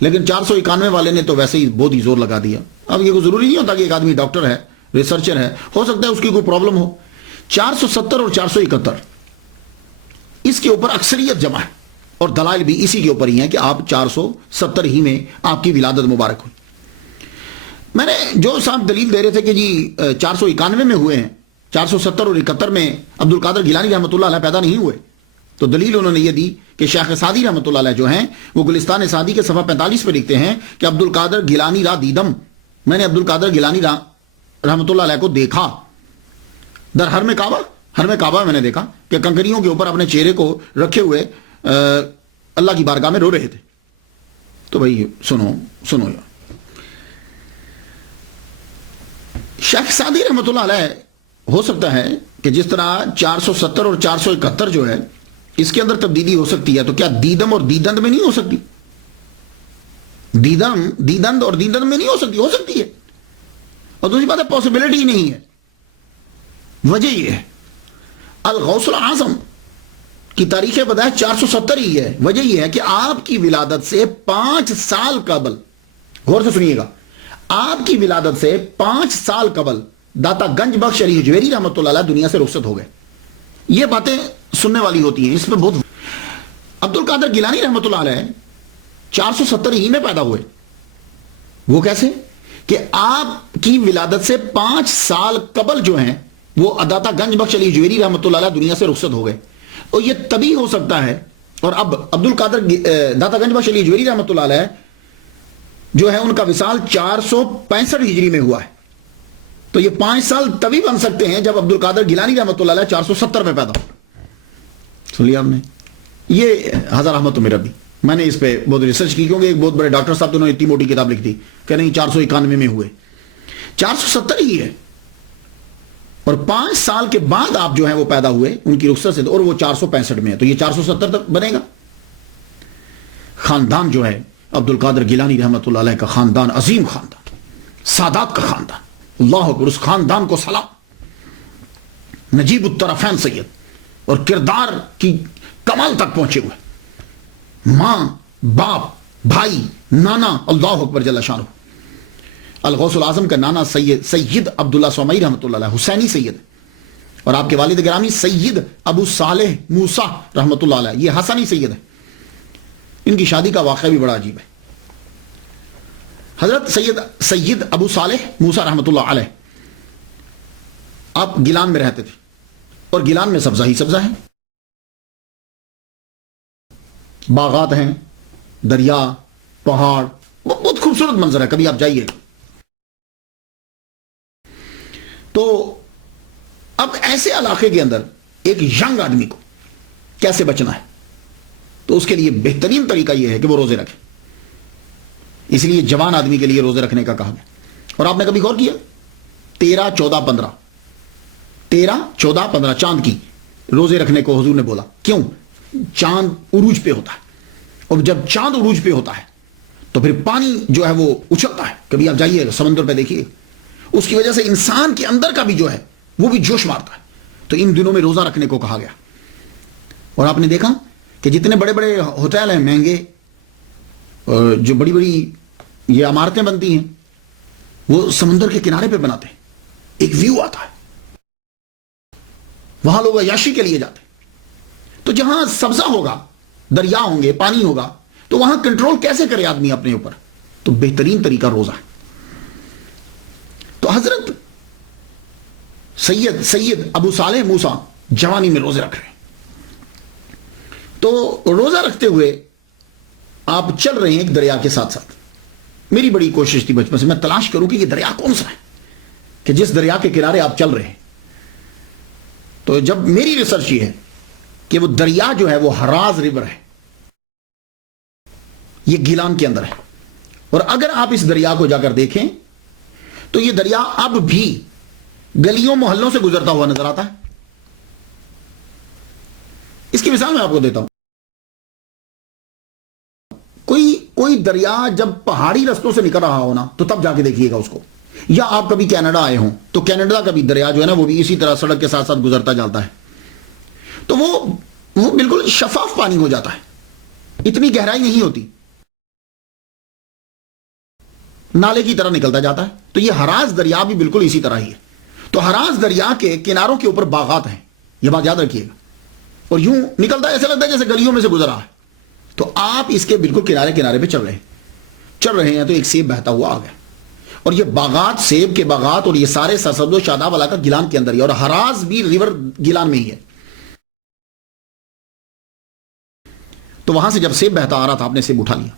لیکن 491 والے نے تو ویسے ہی بہت ہی زور لگا دیا۔ اب یہ کوئی ضروری نہیں ہوتا کہ ایک آدمی ڈاکٹر ہے، ریسرچر ہے، ہو سکتا ہے اس کی کوئی پرابلم ہو۔ 470 اور 471 اس کے اوپر اکثریت جمع ہے، اور دلائل بھی اسی کے اوپر ہی ہیں کہ آپ 470 ہی میں آپ کی ولادت مبارک ہوئی۔ میں نے جو صاحب دلیل دے رہے تھے کہ جی 491 میں ہوئے ہیں، 470 اور 71 میں عبد القادر گیلانی رحمۃ اللہ علیہ پیدا نہیں ہوئے، تو دلیل انہوں نے یہ دی کہ شیخ سعدی رحمۃ اللہ علیہ جو ہیں وہ گلستان سعدی کے صفحہ 45 پہ لکھتے ہیں کہ عبد القادر گیلانی را دیدم، میں نے عبد القادر گیلانی رحمۃ اللہ علیہ کو دیکھا در حرم کعبہ میں نے دیکھا کہ کنکریوں کے اوپر اپنے چہرے کو رکھے ہوئے اللہ کی بارگاہ میں رو رہے تھے۔ تو بھائی سنو یار، شیخ سعدی رحمۃ اللہ علیہ ہو سکتا ہے کہ جس طرح 470 اور 471 جو ہے اس کے اندر تبدیلی ہو سکتی ہے، تو کیا دیدم اور دیدند میں نہیں ہو سکتی؟ دیدند اور دیدند میں نہیں ہو سکتی ہے، اور دوسری بات ہے پاسبلٹی نہیں ہے۔ وجہ یہ ہے الغوث الاعظم کی تاریخ بدایت 470 ہی ہے۔ وجہ یہ ہے کہ آپ کی ولادت سے 5 سال قبل، غور سے سنیے گا، آپ کی ولادت سے 5 سال قبل داتا گنج بخش علی حجویری رحمۃ اللہ علیہ دنیا سے رخصت ہو گئے۔ یہ باتیں سننے والی ہوتی ہیں، اس میں بہت۔ عبد القادر گیلانی رحمۃ اللہ علیہ 470 ہی میں پیدا ہوئے۔ وہ کیسے؟ کہ آپ کی ولادت سے 5 سال قبل جو ہیں وہ داتا گنج بخش علی حجویری رحمۃ اللہ علیہ دنیا سے رخصت ہو گئے، اور یہ تبھی ہو سکتا ہے۔ اور اب عبد القادر داتا گنج بخش علی حجویری رحمۃ اللہ علیہ جو ہے ان کا وصال 465 ہجری میں ہوا ہے. تو یہ 5 سال تبھی بن سکتے ہیں جب عبد القادر گیلانی رحمۃ اللہ علیہ 470 میں پیدا ہو. سن لیا آپ نے؟ یہ ہزار احمد میربی. میں نے اس پہ بہت ریسرچ کی کیونکہ ایک بہت بڑے ڈاکٹر صاحب تو انہوں نے اتنی موٹی کتاب لکھ دی کہ نہیں 491 میں ہوئے. 470 ہی ہے. اور 5 سال کے بعد آپ جو ہیں وہ پیدا ہوئے ان کی رخصت سے, اور وہ 465 میں ہے, تو یہ 470 تک بنے گا. خاندان جو ہے عبد القادر گیلانی رحمۃ اللہ علیہ کا خاندان عظیم خاندان, سادات کا خاندان. اللہ اکبر, اس خاندان کو سلام. نجیب الطرفین سید, اور کردار کی کمال تک پہنچے ہوئے. ماں, باپ, بھائی, نانا, اللہ اکبر جل شانہ. الغوث العظم کا نانا سید عبداللہ سومئی رحمۃ اللہ علیہ حسینی سید, اور آپ کے والد گرامی سید ابو صالح موسیٰ رحمۃ اللہ علیہ یہ حسنی سید ہے. ان کی شادی کا واقعہ بھی بڑا عجیب ہے. حضرت سید ابو صالح موسیٰ رحمۃ اللہ علیہ آپ گیلان میں رہتے تھے, اور گیلان میں سبزہ ہی سبزہ ہے, باغات ہیں, دریا, پہاڑ, بہت خوبصورت منظر ہے, کبھی آپ جائیے. تو اب ایسے علاقے کے اندر ایک ینگ آدمی کو کیسے بچنا ہے, تو اس کے لیے بہترین طریقہ یہ ہے کہ وہ روزے رکھے. اس لیے جوان آدمی کے لیے روزے رکھنے کا کہا گیا. اور آپ نے کبھی غور کیا 13 14 15 13 14 15 چاند کی روزے رکھنے کو حضور نے بولا, کیوں؟ چاند عروج پہ ہوتا ہے, اور جب چاند عروج پہ ہوتا ہے تو پھر پانی جو ہے وہ اچھلتا ہے. کبھی آپ جائیے سمندر پہ دیکھیے, اس کی وجہ سے انسان کے اندر کا بھی جو ہے وہ بھی جوش مارتا ہے. تو ان دنوں میں روزہ رکھنے کو کہا گیا. اور آپ نے دیکھا کہ جتنے بڑے بڑے ہوٹل ہیں مہنگے, جو بڑی بڑی یہ عمارتیں بنتی ہیں, وہ سمندر کے کنارے پہ بناتے ہیں. ایک ویو آتا ہے, وہاں لوگ عیاشی کے لیے جاتے ہیں. تو جہاں سبزہ ہوگا, دریا ہوں گے, پانی ہوگا, تو وہاں کنٹرول کیسے کرے آدمی اپنے اوپر؟ تو بہترین طریقہ روزہ ہے. تو حضرت سید ابو صالح موسیٰ جوانی میں روزے رکھ رہے ہیں. تو روزہ رکھتے ہوئے آپ چل رہے ہیں ایک دریا کے ساتھ ساتھ. میری بڑی کوشش تھی بچپن سے میں تلاش کروں کہ یہ دریا کون سا ہے کہ جس دریا کے کنارے آپ چل رہے ہیں. تو جب میری ریسرچ یہ ہے کہ وہ دریا جو ہے وہ ہراز ریور ہے, یہ گیلان کے اندر ہے. اور اگر آپ اس دریا کو جا کر دیکھیں تو یہ دریا اب بھی گلیوں محلوں سے گزرتا ہوا نظر آتا ہے. اس کی مثال میں آپ کو دیتا ہوں. کوئی دریا جب پہاڑی رستوں سے نکل رہا ہو نا, تو تب جا کے دیکھیے گا اس کو. یا آپ کبھی کینیڈا آئے ہوں تو کینیڈا کا بھی دریا جو ہے نا وہ بھی اسی طرح سڑک کے ساتھ ساتھ گزرتا جاتا ہے. تو وہ بالکل شفاف پانی ہو جاتا ہے, اتنی گہرائی نہیں ہوتی, نالے کی طرح نکلتا جاتا ہے. تو یہ ہراز دریا بھی بالکل اسی طرح ہی ہے. تو ہراز دریا کے کناروں کے اوپر باغات ہیں, یہ بات یاد رکھیے گا. اور یوں نکلتا ہے, ایسا لگتا ہے جیسے گلیوں میں سے گزرا ہے. تو آپ اس کے بالکل کنارے پہ چل رہے ہیں تو ایک سیب بہتا ہوا آ گیا. اور یہ باغات, سیب کے باغات اور یہ سارے سرسبز و شاداب علاقہ گیلان کے اندر ہی, اور ہراز بھی ریور گیلان میں ہی ہے. تو وہاں سے جب سیب بہتا آ رہا تھا, آپ نے سیب اٹھا لیا.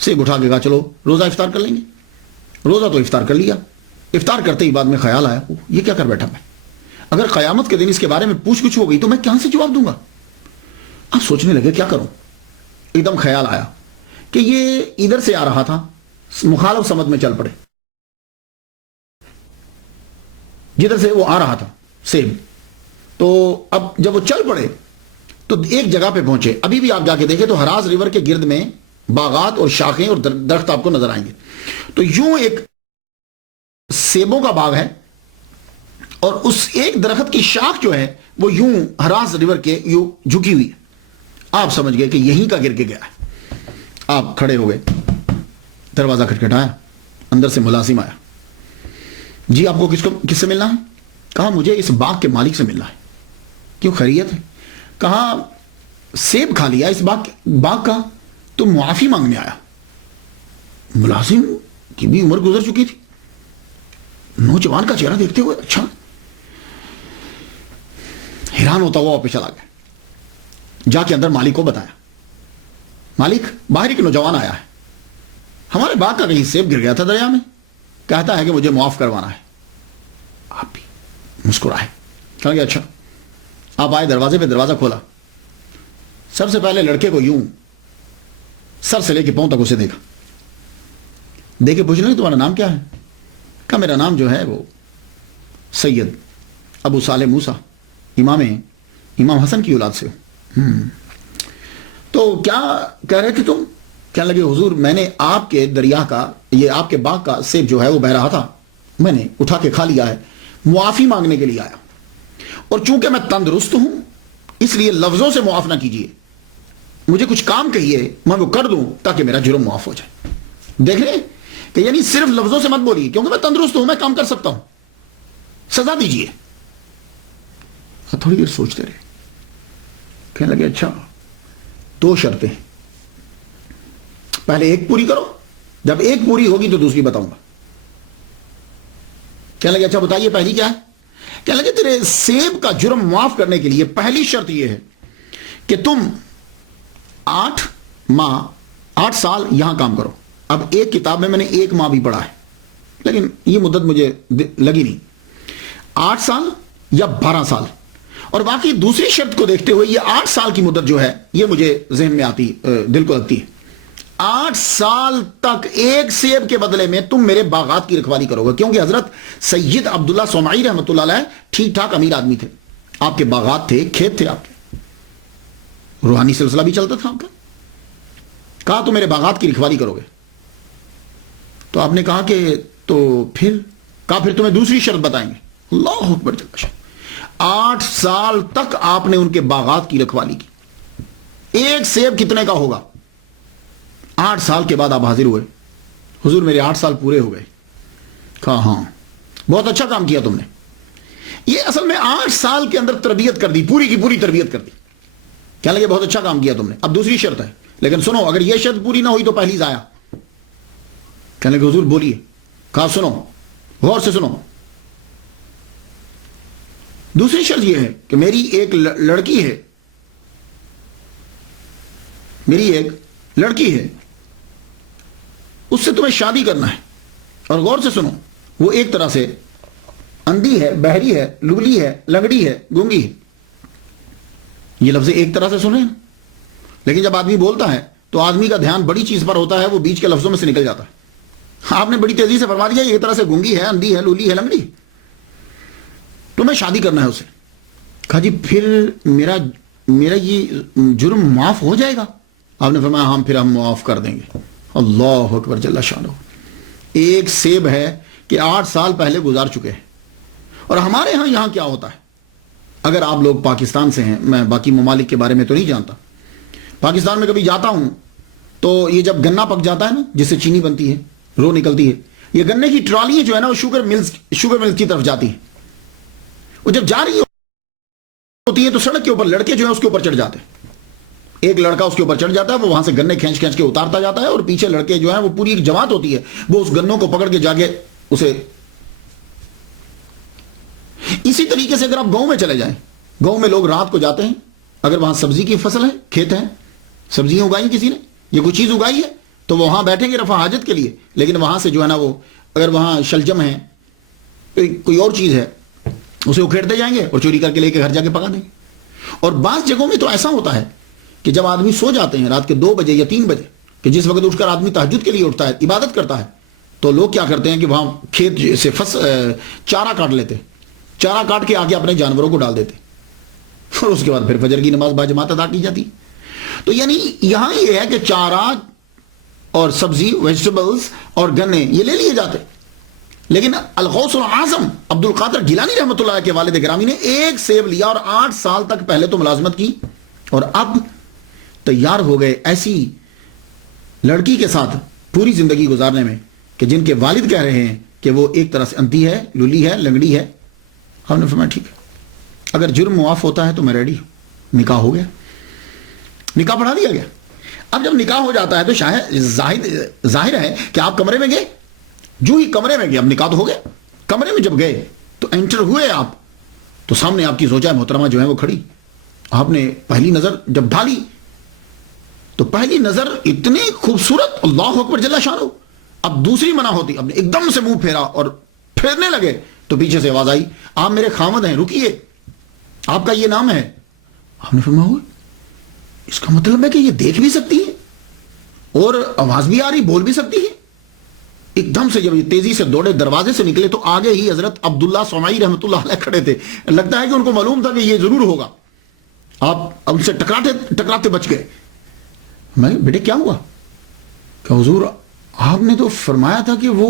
سیب اٹھا کے کہا چلو روزہ افطار کر لیں گے. روزہ تو افطار کر لیا. افطار کرتے ہی بعد میں خیال آیا, یہ کیا کر بیٹھا میں, اگر قیامت کے دن اس کے بارے میں پوچھ گچھ ہو گئی تو میں کہاں سے جواب دوں گا. اب سوچنے لگے کیا کروں. ایک دم خیال آیا کہ یہ ادھر سے آ رہا تھا, مخالف سمت میں چل پڑے. جدھر سے وہ آ رہا تھا سیب, تو اب جب وہ چل پڑے تو ایک جگہ پہ پہنچے. ابھی بھی آپ جا کے دیکھیں تو ہراز ریور کے گرد میں باغات اور شاخیں اور درخت آپ کو نظر آئیں گے. تو یوں ایک سیبوں کا باغ ہے, اور اس ایک درخت کی شاخ جو ہے وہ یوں ہراز ریور کے یوں جھکی ہوئی ہے. آپ سمجھ گئے کہ یہیں کا گر کے گیا ہے. آپ کھڑے ہو گئے, دروازہ کھٹکھٹایا, اندر سے ملازم آیا. جی آپ کو کس سے ملنا ہے؟ کہا مجھے اس باغ کے مالک سے ملنا ہے. کیوں, خیریت ہے؟ کہا سیب کھا لیا اس باغ کا تو معافی مانگنے آیا. ملازم کی بھی عمر گزر چکی تھی, نوجوان کا چہرہ دیکھتے ہوئے اچھا حیران ہوتا ہوا واپس چلا گیا. جا کے اندر مالک کو بتایا, مالک باہر ایک نوجوان آیا ہے, ہمارے باغ کا کہیں سیب گر گیا تھا دریا میں، کہتا ہے کہ مجھے معاف کروانا ہے۔ آپ بھی مسکرائے، کہا کہ اچھا۔ آپ آئے دروازے پہ، دروازہ کھولا، سب سے پہلے لڑکے کو یوں سر سے لے کے پاؤں تک اسے دیکھا، دیکھے پوچھنے تمہارا نام کیا ہے؟ کہا میرا نام جو ہے وہ سید ابو صالح موسیٰ، امام حسن کی اولاد سے ہو۔ تو کیا کہہ رہے تھے تم؟ کہنے لگے حضور میں نے آپ کے دریا کا، یہ آپ کے باغ کا سیب جو ہے وہ بہ رہا تھا، میں نے اٹھا کے کھا لیا ہے، معافی مانگنے کے لیے آیا، اور چونکہ میں تندرست ہوں اس لیے لفظوں سے معاف نہ کیجیے، مجھے کچھ کام کہیے میں وہ کر دوں تاکہ میرا جرم معاف ہو جائے۔ دیکھ رہے کہ یعنی صرف لفظوں سے مت بولیے، کیونکہ میں تندرست ہوں، میں کام کر سکتا ہوں، سزا دیجیے۔ تھوڑی دیر سوچتے رہے، کہنے لگے اچھا 2 شرطیں، پہلے ایک پوری کرو، جب ایک پوری ہوگی تو دوسری بتاؤں گا۔ کہنے لگے اچھا بتائیے پہلی کیا ہے؟ کہنے لگے تیرے سیب کا جرم معاف کرنے کے لیے پہلی شرط یہ ہے کہ تم 8 سال یہاں کام کرو۔ اب ایک کتاب میں نے 1 ماہ بھی پڑھا ہے، لیکن یہ مدت مجھے لگی نہیں، 8 سال یا 12 سال، اور باقی دوسری شرط کو دیکھتے ہوئے یہ 8 سال کی مدت جو ہے یہ مجھے ذہن میں آتی، دل کو لگتی ہے۔ 8 سال تک ایک سیب کے بدلے میں تم میرے باغات کی رکھوالی کرو گے، کیونکہ حضرت سید عبداللہ صومعی رحمۃ اللہ علیہ ٹھیک ٹھاک امیر آدمی تھے، آپ کے باغات تھے، کھیت تھے، آپ کے روحانی سلسلہ بھی چلتا تھا آپ کا۔ کہا تو میرے باغات کی رکھوالی کرو گے، تو آپ نے کہا کہ تو پھر تمہیں دوسری شرط بتائیں گے۔ اللہ اکبر، 8 سال تک آپ نے ان کے باغات کی رکھوالی کی، ایک سیب کتنے کا ہوگا؟ 8 سال کے بعد آپ حاضر ہوئے، حضور میرے 8 سال پورے ہو گئے۔ کہا ہاں بہت اچھا کام کیا تم نے، یہ اصل میں 8 سال کے اندر تربیت کر دی، پوری کی پوری تربیت کر دی۔ کہنے لگے بہت اچھا کام کیا تم نے، اب دوسری شرط ہے، لیکن سنو اگر یہ شرط پوری نہ ہوئی تو پہلی ضائع۔ کہنے لگے حضور بولیے۔ کہا سنو، غور سے سنو، دوسری شرط یہ ہے کہ میری ایک لڑکی ہے، اس سے تمہیں شادی کرنا ہے، اور غور سے سنو، وہ ایک طرح سے اندھی ہے، بہری ہے، لولی ہے، لنگڑی ہے، گونگی ہے۔ یہ لفظ ایک طرح سے سنیں، لیکن جب آدمی بولتا ہے تو آدمی کا دھیان بڑی چیز پر ہوتا ہے، وہ بیچ کے لفظوں میں سے نکل جاتا ہے۔ آپ نے بڑی تیزی سے فرما دیا ایک طرح سے گونگی ہے، اندھی ہے، لولی ہے، لنگڑی، تمہیں شادی کرنا ہے اسے۔ کہا جی پھر میرا یہ جرم معاف ہو جائے گا؟ آپ نے فرمایا ہاں پھر ہم معاف کر دیں گے۔ اللہ اکبر جل شانہ۔ ایک سیب ہے کہ 8 سال پہلے گزار چکے ہیں، اور ہمارے ہاں یہاں کیا ہوتا ہے، اگر آپ لوگ پاکستان سے ہیں، میں باقی ممالک کے بارے میں تو نہیں جانتا، پاکستان میں کبھی جاتا ہوں تو یہ جب گنا پک جاتا ہے نا، جس سے چینی بنتی ہے، رو نکلتی ہے، یہ گنے کی ٹرالیاں جو ہے نا وہ شوگر ملز کی طرف جاتی ہیں، وہ جب جا رہی ہوتی ہے تو سڑک کے اوپر لڑکے جو ہیں اس کے اوپر چڑھ جاتے ہیں، ایک لڑکا اس کے اوپر چڑھ جاتا ہے، وہ وہاں سے گنے کھینچ کے اتارتا جاتا ہے، اور پیچھے لڑکے جو ہیں وہ پوری ایک جماعت ہوتی ہے، وہ اس گنوں کو پکڑ کے جا کے اسے۔ اسی طریقے سے اگر آپ گاؤں میں چلے جائیں، گاؤں میں لوگ رات کو جاتے ہیں، اگر وہاں سبزی کی فصل ہے، کھیت ہے، سبزیاں اگائی کسی نے، یہ کوئی چیز اگائی ہے، تو وہ وہاں بیٹھیں گے رفع حاجت کے لیے، لیکن وہاں سے جو ہے نا وہ اگر وہاں شلجم ہے، کوئی اور چیز ہے، اسے اکھیڑتے جائیں گے اور چوری کر کے لے کے گھر جا کے پکا دیں گے۔ اور بعض جگہوں میں تو ایسا ہوتا ہے کہ جب آدمی سو جاتے ہیں رات کے 2 بجے یا 3 بجے، کہ جس وقت اٹھ کر آدمی تہجد کے لیے اٹھتا ہے، عبادت کرتا ہے، تو لوگ کیا کرتے ہیں کہ وہاں کھیت سے چارہ کاٹ لیتے، چارہ کاٹ کے آگے اپنے جانوروں کو ڈال دیتے، اور اس کے بعد پھر فجر کی نماز باجماعت ادا کی جاتی۔ تو یعنی یہاں یہ ہے کہ چارہ اور سبزی، ویجیٹیبلز اور گنے یہ لے لیے جاتے، لیکن الغوث العظم عبد القادر گیلانی رحمۃ اللہ کے والد گرامی نے ایک سیب لیا اور 8 سال تک پہلے تو ملازمت کی، اور اب تیار ہو گئے ایسی لڑکی کے ساتھ پوری زندگی گزارنے میں کہ جن کے والد کہہ رہے ہیں کہ وہ ایک طرح سے اندھی ہے، لولی ہے، لنگڑی ہے۔ ہم نے فرمایا ٹھیک ہے، اگر جرم معاف ہوتا ہے تو میں ریڈی ہوں۔ نکاح ہو گیا، نکاح پڑھا دیا گیا۔ اب جب نکاح ہو جاتا ہے تو شاید ظاہر ہے کہ آپ کمرے میں گئے، جو ہی کمرے میں گئے، اب نکاح تو ہو گیا، کمرے میں جب گئے تو انٹر ہوئے آپ، تو سامنے آپ کی زوجہ محترمہ جو ہے وہ کھڑی، آپ نے پہلی نظر جب ڈالی تو پہلی نظر اتنے خوبصورت، اللہ اکبر جل شانہ، اب دوسری منع ہوتی، اب نے ایک دم سے منہ پھیرا اور پھیرنے لگے تو پیچھے سے آواز آئی، آپ میرے خامد ہیں، رکیے، آپ کا یہ نام ہے۔ آپ نے فرمایا اس کا مطلب ہے کہ یہ دیکھ بھی سکتی ہے اور آواز بھی آ رہی، بول بھی سکتی ہے۔ ایک دم سے جب یہ تیزی سے دوڑے، دروازے سے نکلے تو آگے ہی حضرت عبداللہ سمعی رحمۃ اللہ علیہ کھڑے تھے۔ لگتا ہے کہ ان کو معلوم تھا کہ یہ ضرور ہوگا، آپ ان سے ٹکراتے بچ گئے۔ میں بیٹے کیا ہوا؟ کہ حضور آپ نے تو فرمایا تھا کہ وہ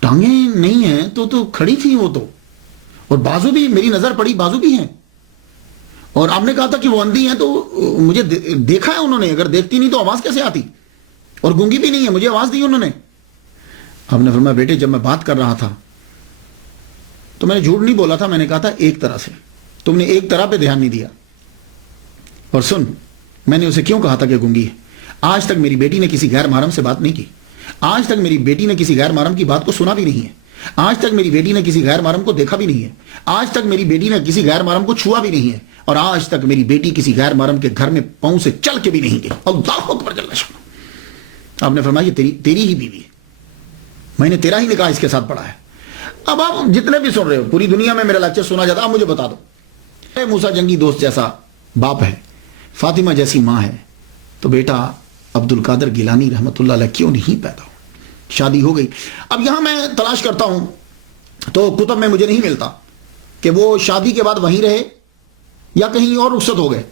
ٹانگیں نہیں ہیں تو کھڑی تھی وہ تو، اور بازو بھی، میری نظر پڑی بازو بھی ہیں، اور آپ نے کہا تھا کہ وہ اندھی ہیں تو مجھے دیکھا ہے انہوں نے، اگر دیکھتی نہیں تو آواز کیسے آتی، اور گونگی بھی نہیں ہے، مجھے آواز دی انہوں نے۔ آپ نے فرمایا بیٹے جب میں بات کر رہا تھا تو میں نے جھوٹ نہیں بولا تھا، میں نے کہا تھا ایک طرح سے، تم نے ایک طرح پہ دھیان نہیں دیا۔ اور سن، میں نے اسے کیوں کہا تھا کہ گونگی ہے؟ آج تک میری بیٹی نے کسی غیر محرم سے بات نہیں کی، آج تک میری بیٹی نے کسی غیر محرم کی بات کو سنا بھی نہیں ہے، آج تک میری بیٹی نے کسی غیر محرم کو دیکھا بھی نہیں ہے، آج تک میری بیٹی نے کسی غیر محرم کو چھوا بھی نہیں ہے، اور آج تک میری بیٹی کسی غیر محرم کے گھر میں پاؤں سے چل کے بھی نہیں گئی۔ اللہ اکبر جل شانہ۔ آپ نے فرمایا یہ تیری ہی بیوی ہے، میں نے تیرا ہی نکاح اس کے ساتھ پڑھا ہے۔ اب آپ جتنے بھی سن رہے ہو، پوری دنیا میں میرا لیکچر سنا جاتا، آپ مجھے بتا دو، موسیٰ جنگی دوست جیسا باپ ہے، فاطمہ جیسی ماں ہے، تو بیٹا عبد القادر گیلانی رحمۃ اللہ علیہ کیوں نہیں پیدا ہو؟ شادی ہو گئی۔ اب یہاں میں تلاش کرتا ہوں تو کتب میں مجھے نہیں ملتا کہ وہ شادی کے بعد وہیں رہے یا کہیں اور رخصت ہو گئے،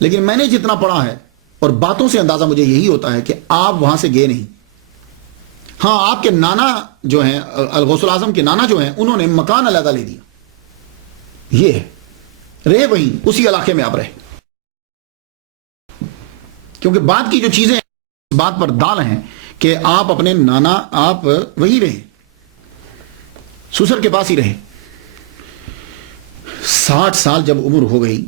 لیکن میں نے جتنا پڑھا ہے اور باتوں سے اندازہ مجھے یہی ہوتا ہے کہ آپ وہاں سے گئے نہیں۔ ہاں، آپ کے نانا جو ہیں، الغوث الاعظم کے نانا جو ہیں، انہوں نے مکان علیحدہ لے دیا، یہ ہے، رہے وہیں، اسی علاقے میں آپ رہے، کیونکہ بعد کی جو چیزیں اس بات پر دال ہیں کہ آپ اپنے نانا، آپ وہی رہے، سسر کے پاس ہی رہے۔ 60 سال جب عمر ہو گئی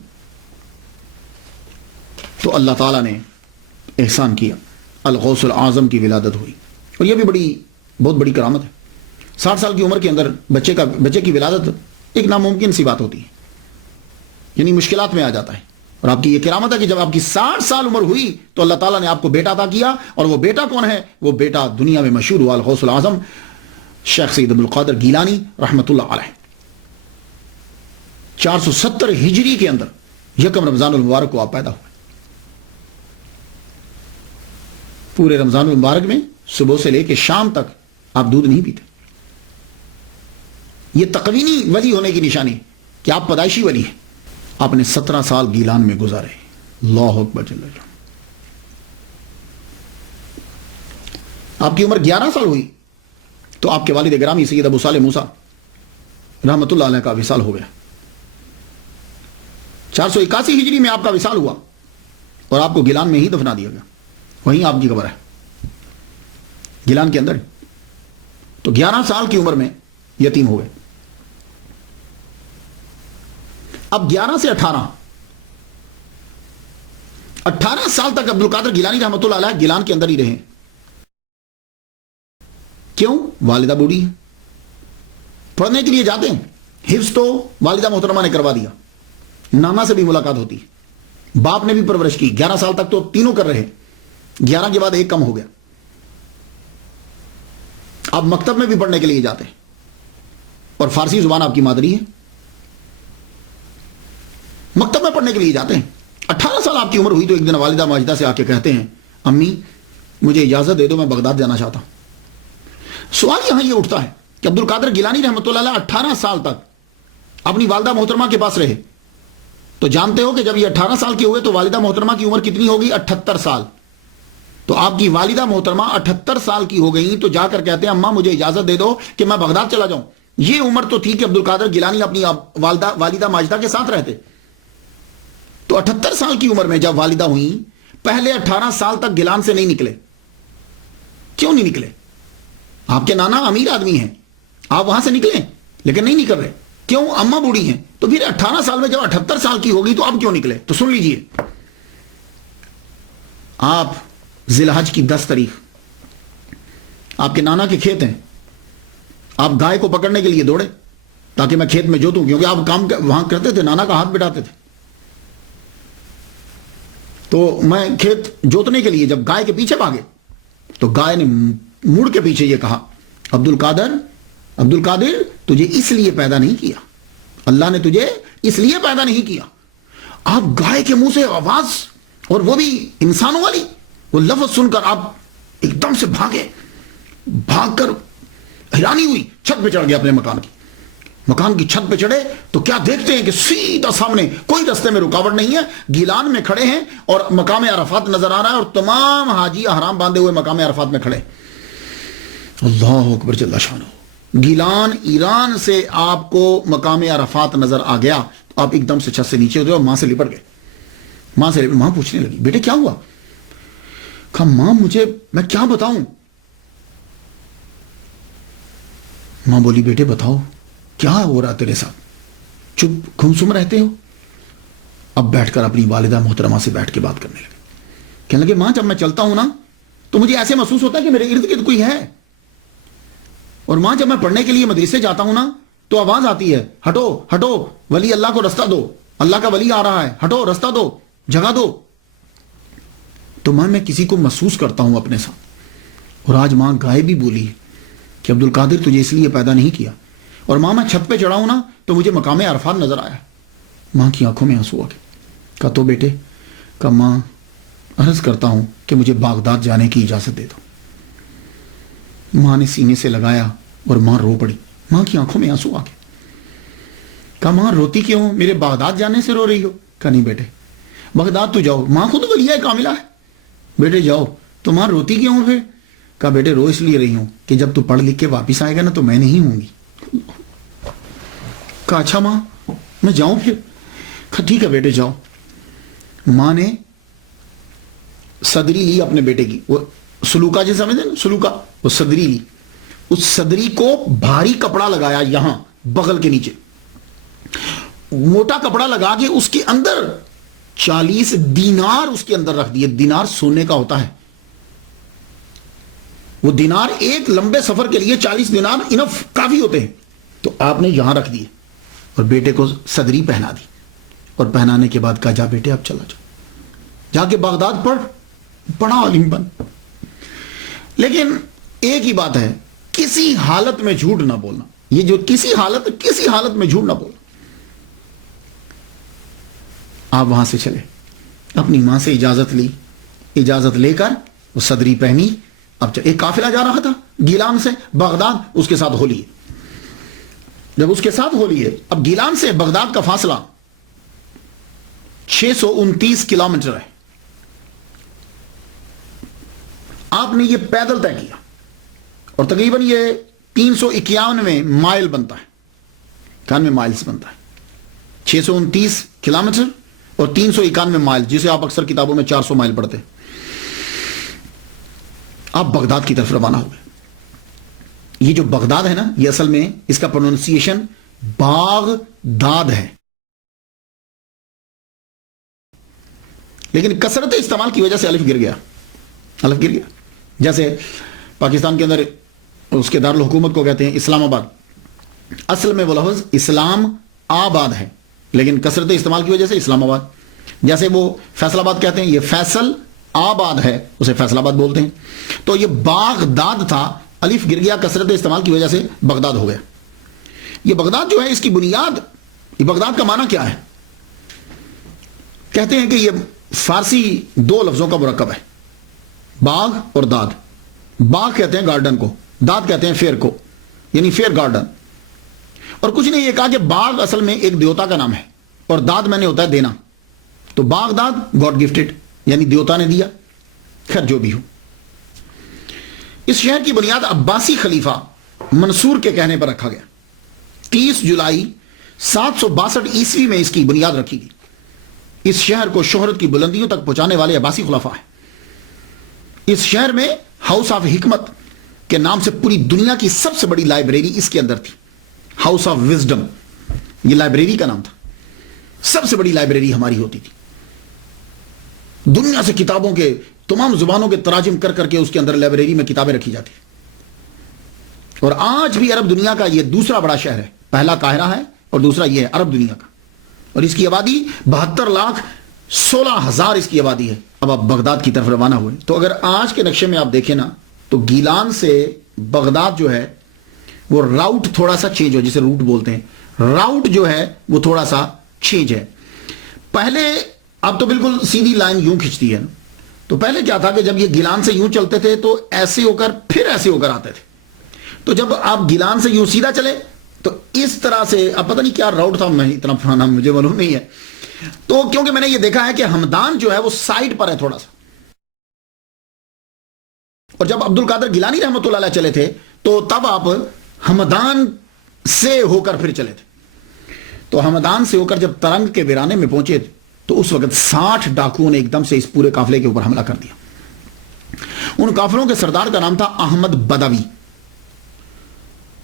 تو اللہ تعالیٰ نے احسان کیا، الغوث الاعظم کی ولادت ہوئی، اور یہ بھی بہت بڑی کرامت ہے۔ 60 سال کی عمر کے اندر بچے کی ولادت ایک ناممکن سی بات ہوتی ہے، یعنی مشکلات میں آ جاتا ہے، اور آپ کی یہ کرامت ہے کہ جب آپ کی 60 سال عمر ہوئی تو اللہ تعالیٰ نے آپ کو بیٹا عطا کیا، اور وہ بیٹا کون ہے؟ وہ بیٹا دنیا میں مشہور ہوا الغوث الاعظم شیخ سید عبد القادر گیلانی رحمۃ اللہ علیہ۔ 470 ہجری کے اندر یکم رمضان المبارک کو آپ پیدا ہوئے۔ پورے رمضان المبارک میں صبح سے لے کے شام تک آپ دودھ نہیں پیتے۔ یہ تقوینی ولی ہونے کی نشانی کہ آپ پیدائشی ولی ہیں۔ آپ نے 17 سال گیلان میں گزارے، اللہ اکبر جل جلالہ۔ آپ کی عمر 11 سال ہوئی تو آپ کے والد گرامی سید ابو صالح موسیٰ رحمۃ اللہ علیہ کا وصال ہو گیا۔ 481 ہجری میں آپ کا وصال ہوا اور آپ کو گیلان میں ہی دفنا دیا گیا، وہیں آپ کی قبر ہے، گیلان کے اندر۔ تو 11 سال کی عمر میں یتیم ہو گئے۔ اب 11 سے 18 سال تک عبد القادر گیلانی رحمۃ اللہ علیہ گیلان کے اندر ہی رہے۔ کیوں؟ والدہ بوڑھی ہے، پڑھنے کے لیے جاتے ہیں، حفظ تو والدہ محترمہ نے کروا دیا، نانا سے بھی ملاقات ہوتی ہے، باپ نے بھی پرورش کی۔ 11 سال تک تو تینوں کر رہے، 11 کے بعد ایک کم ہو گیا۔ آپ مکتب میں بھی پڑھنے کے لیے جاتے ہیں، اور فارسی زبان آپ کی مادری ہے، مکتب میں پڑھنے کے لیے جاتے ہیں۔ 18 سال آپ کی عمر ہوئی تو ایک دن والدہ ماجدہ سے آ کے کہتے ہیں، امی مجھے اجازت دے دو، میں بغداد جانا چاہتا ہوں۔ سوال یہاں یہ اٹھتا ہے کہ عبد القادر گیلانی رحمۃ اللہ علیہ 18 سال تک اپنی والدہ محترمہ کے پاس رہے، تو جانتے ہو کہ جب یہ 18 سال کے ہوئے تو والدہ محترمہ کی عمر کتنی ہوگی؟ 78 سال۔ تو آپ کی والدہ محترمہ 78 سال کی ہو گئی تو جا کر کہتے ہیں اماں مجھے اجازت دے دو کہ میں بغداد چلا جاؤں۔ یہ عمر تو تھی کہ عبد القادر گیلانی اپنی والدہ ماجدہ کے ساتھ رہتے۔ تو 78 سال کی عمر میں جب والدہ ہوئیں، پہلے 18 سال تک گیلان سے نہیں نکلے۔ کیوں نہیں نکلے؟ آپ کے نانا امیر آدمی ہیں، آپ وہاں سے نکلیں لیکن نہیں نکل رہے، کیوں؟ اماں بوڑھی ہیں۔ تو پھر 18 سال میں جب 78 سال کی ہوگی تو اب کیوں نکلے؟ تو سن لیجئے، آپ ذی الحج کی 10 تاریخ آپ کے نانا کے کھیت ہیں، آپ گائے کو پکڑنے کے لیے دوڑے تاکہ میں کھیت میں جوتوں، کیونکہ آپ کام وہاں کرتے تھے، نانا کا ہاتھ بٹاتے تھے۔ تو میں کھیت جوتنے کے لیے جب گائے کے پیچھے بھاگے تو گائے نے مڑ کے پیچھے یہ کہا، عبد القادر تجھے اس لیے پیدا نہیں کیا، اللہ نے تجھے اس لیے پیدا نہیں کیا۔ آپ گائے کے منہ سے آواز، اور وہ بھی انسانوں والی، وہ لفظ سن کر آپ ایک دم سے بھاگ کر حیرانی ہوئی، چھت پہ چڑھ گیا اپنے مکان کی چھت پہ چڑھے تو کیا دیکھتے ہیں کہ سیدھا سامنے کوئی رستے میں رکاوٹ نہیں ہے، گیلان میں کھڑے ہیں اور مقام عرفات نظر آ رہا ہے، اور تمام حاجی احرام باندھے ہوئے مقام عرفات میں کھڑے۔ اللہ اکبر جل شانہ، گیلان ایران سے آپ کو مقام عرفات نظر آ گیا، آپ ایک دم سے چھت سے نیچے اترے اور ماں سے لپٹ گئے۔ ماں پوچھنے لگی، بیٹے کیا ہوا؟ کہا ماں میں کیا بتاؤں؟ ماں بولی بیٹے بتاؤ کیا ہو رہا تیرے ساتھ، چپ گمسم رہتے ہو؟ اب بیٹھ کر اپنی والدہ محترمہ سے بیٹھ کے بات کرنے لگے، کہنے لگے ماں جب میں چلتا ہوں نا تو مجھے ایسے محسوس ہوتا ہے کہ میرے ارد گرد کوئی ہے، اور ماں جب میں پڑھنے کے لیے مدرسے جاتا ہوں نا تو آواز آتی ہے، ہٹو ہٹو ولی اللہ کو رستہ دو، اللہ کا ولی آ رہا ہے، ہٹو رستہ دو، جگہ دو۔ تو ماں میں کسی کو محسوس کرتا ہوں اپنے ساتھ، اور آج ماں گائے بھی بولی کہ عبد القادر تجھے اس لیے پیدا نہیں کیا، اور ماں میں چھت پہ چڑھا ہوں نا تو مجھے مقام عرفات نظر آیا۔ ماں کی آنکھوں میں آنسو آ گئے۔ کہا تو بیٹے، کہا ماں عرض کرتا ہوں کہ مجھے بغداد جانے کی اجازت دے دو۔ ماں نے سینے سے لگایا اور ماں رو پڑی، ماں کی آنکھوں میں آنسو آ گئے۔ کہا ماں روتی کیوں، میرے بغداد جانے سے رو رہی ہو؟ کہا نہیں بیٹے بغداد تو جاؤ، ماں خود ولیہ کاملہ ہے، بیٹے جاؤ۔ تو ماں روتی کیوں پھر؟ کہا بیٹے رو اس لیے رہی ہوں کہ جب تو پڑھ لکھ کے واپس آئے گا نا تو میں نہیں ہوں گی۔ کہا اچھا ماں میں جاؤں پھر؟ کہا ٹھیک ہے بیٹے جاؤ۔ ماں نے صدری لی اپنے بیٹے کی، وہ سلوکا جیسے سمجھتے نا سلوکا، وہ صدری لی، اس صدری کو بھاری کپڑا لگایا، یہاں بغل کے نیچے موٹا کپڑا لگا کے اس کے اندر 40 دینار اس کے اندر رکھ دیے۔ دینار سونے کا ہوتا ہے، وہ دینار ایک لمبے سفر کے لیے 40 دینار انف کافی ہوتے ہیں، تو آپ نے یہاں رکھ دیے اور بیٹے کو صدری پہنا دی، اور پہنانے کے بعد کہا جا بیٹے اب چلا جا کے بغداد پڑھ، بڑا عالم بن۔ لیکن ایک ہی بات ہے، کسی حالت میں جھوٹ نہ بولنا، یہ جو کسی حالت میں جھوٹ نہ بولنا۔ آپ وہاں سے چلے، اپنی ماں سے اجازت لے کر وہ صدری پہنی۔ اب ایک قافلہ جا رہا تھا گیلان سے بغداد، اس کے ساتھ ہو لیے، جب اس کے ساتھ ہو لیے، اب گیلان سے بغداد کا فاصلہ 629 کلومیٹر ہے۔ آپ نے یہ پیدل طے کیا، اور تقریباً یہ 391 مائل بنتا ہے، 91 مائلز بنتا ہے، 629 کلومیٹر اور 391 مائل، جسے آپ اکثر کتابوں میں 400 مائل پڑھتے ہیں۔ آپ بغداد کی طرف روانہ ہو گئے۔ یہ جو بغداد ہے نا، یہ اصل میں اس کا پروننسیشن باغداد ہے، لیکن کثرت استعمال کی وجہ سے الف گر گیا۔ جیسے پاکستان کے اندر اس کے دارالحکومت کو کہتے ہیں اسلام آباد، اصل میں وہ لفظ اسلام آباد ہے، لیکن کثرت استعمال کی وجہ سے اسلام آباد۔ جیسے وہ فیصل آباد کہتے ہیں، یہ فیصل آباد ہے، اسے فیصل آباد بولتے ہیں۔ تو یہ باغداد تھا، الف گر گیا، کثرت استعمال کی وجہ سے بغداد ہو گیا۔ یہ بغداد جو ہے، اس کی بنیاد، یہ بغداد کا معنی کیا ہے؟ کہتے ہیں کہ یہ فارسی 2 لفظوں کا مرکب ہے، باغ اور داد۔ باغ کہتے ہیں گارڈن کو، داد کہتے ہیں فیئر کو، یعنی فیئر گارڈن۔ اور کچھ نے یہ کہا کہ باغ اصل میں ایک دیوتا کا نام ہے، اور داد میں نے ہوتا ہے دینا، تو باغ داد گاڈ گفٹڈ، یعنی دیوتا نے دیا۔ خیر جو بھی ہو، اس شہر کی بنیاد عباسی خلیفہ منصور کے کہنے پر رکھا گیا۔ 30 جولائی 762 عیسوی میں اس کی بنیاد رکھی گئی۔ اس شہر کو شہرت کی بلندیوں تک پہنچانے والے عباسی خلفاء ہیں۔ اس شہر میں ہاؤس آف حکمت کے نام سے پوری دنیا کی سب سے بڑی لائبریری اس کے اندر تھی، ہاؤس آف وزڈم، یہ لائبریری کا نام تھا۔ سب سے بڑی لائبریری ہماری ہوتی تھی، دنیا سے کتابوں کے تمام زبانوں کے تراجم کر کر کے اس کے اندر لائبریری میں کتابیں رکھی جاتی۔ اور آج بھی عرب دنیا کا یہ دوسرا بڑا شہر ہے، پہلا قاہرہ ہے اور دوسرا یہ ہے عرب دنیا کا، اور اس کی آبادی 72 لاکھ 16,000 اس کی آبادی ہے. اب آپ بغداد کی طرف روانہ ہوئے تو اگر آج کے نقشے میں آپ دیکھیں نا تو گیلان سے بغداد جو ہے وہ راؤٹ تھوڑا سا چینج ہو، جسے روٹ بولتے ہیں، راؤٹ جو ہے وہ تھوڑا سا چینج ہے. پہلے اب تو بالکل سیدھی لائن یوں کھنچتی ہے نا، تو پہلے کیا تھا کہ جب یہ گیلان سے یوں چلتے تھے تو ایسے ہو کر پھر ایسے ہو کر آتے تھے. تو جب آپ گیلان سے یوں سیدھا چلے تو اس طرح سے، اب پتہ نہیں کیا راؤٹ تھا، میں اتنا پرانا مجھے معلوم نہیں ہے. تو کیونکہ میں نے یہ دیکھا ہے کہ ہمدان جو ہے وہ سائڈ پر ہے تھوڑا سا، اور جب عبد القادر گیلانی رحمۃ اللہ علیہ چلے تھے تو تب آپ ہمدان سے ہو کر پھر چلے تھے. تو ہمدان سے ہو کر جب ترنگ کے ویرانے میں پہنچے تو اس وقت 60 ڈاکوؤں نے ایک دم سے اس پورے قافلے کے اوپر حملہ کر دیا. ان قافلوں کے سردار کا نام تھا احمد بدوی.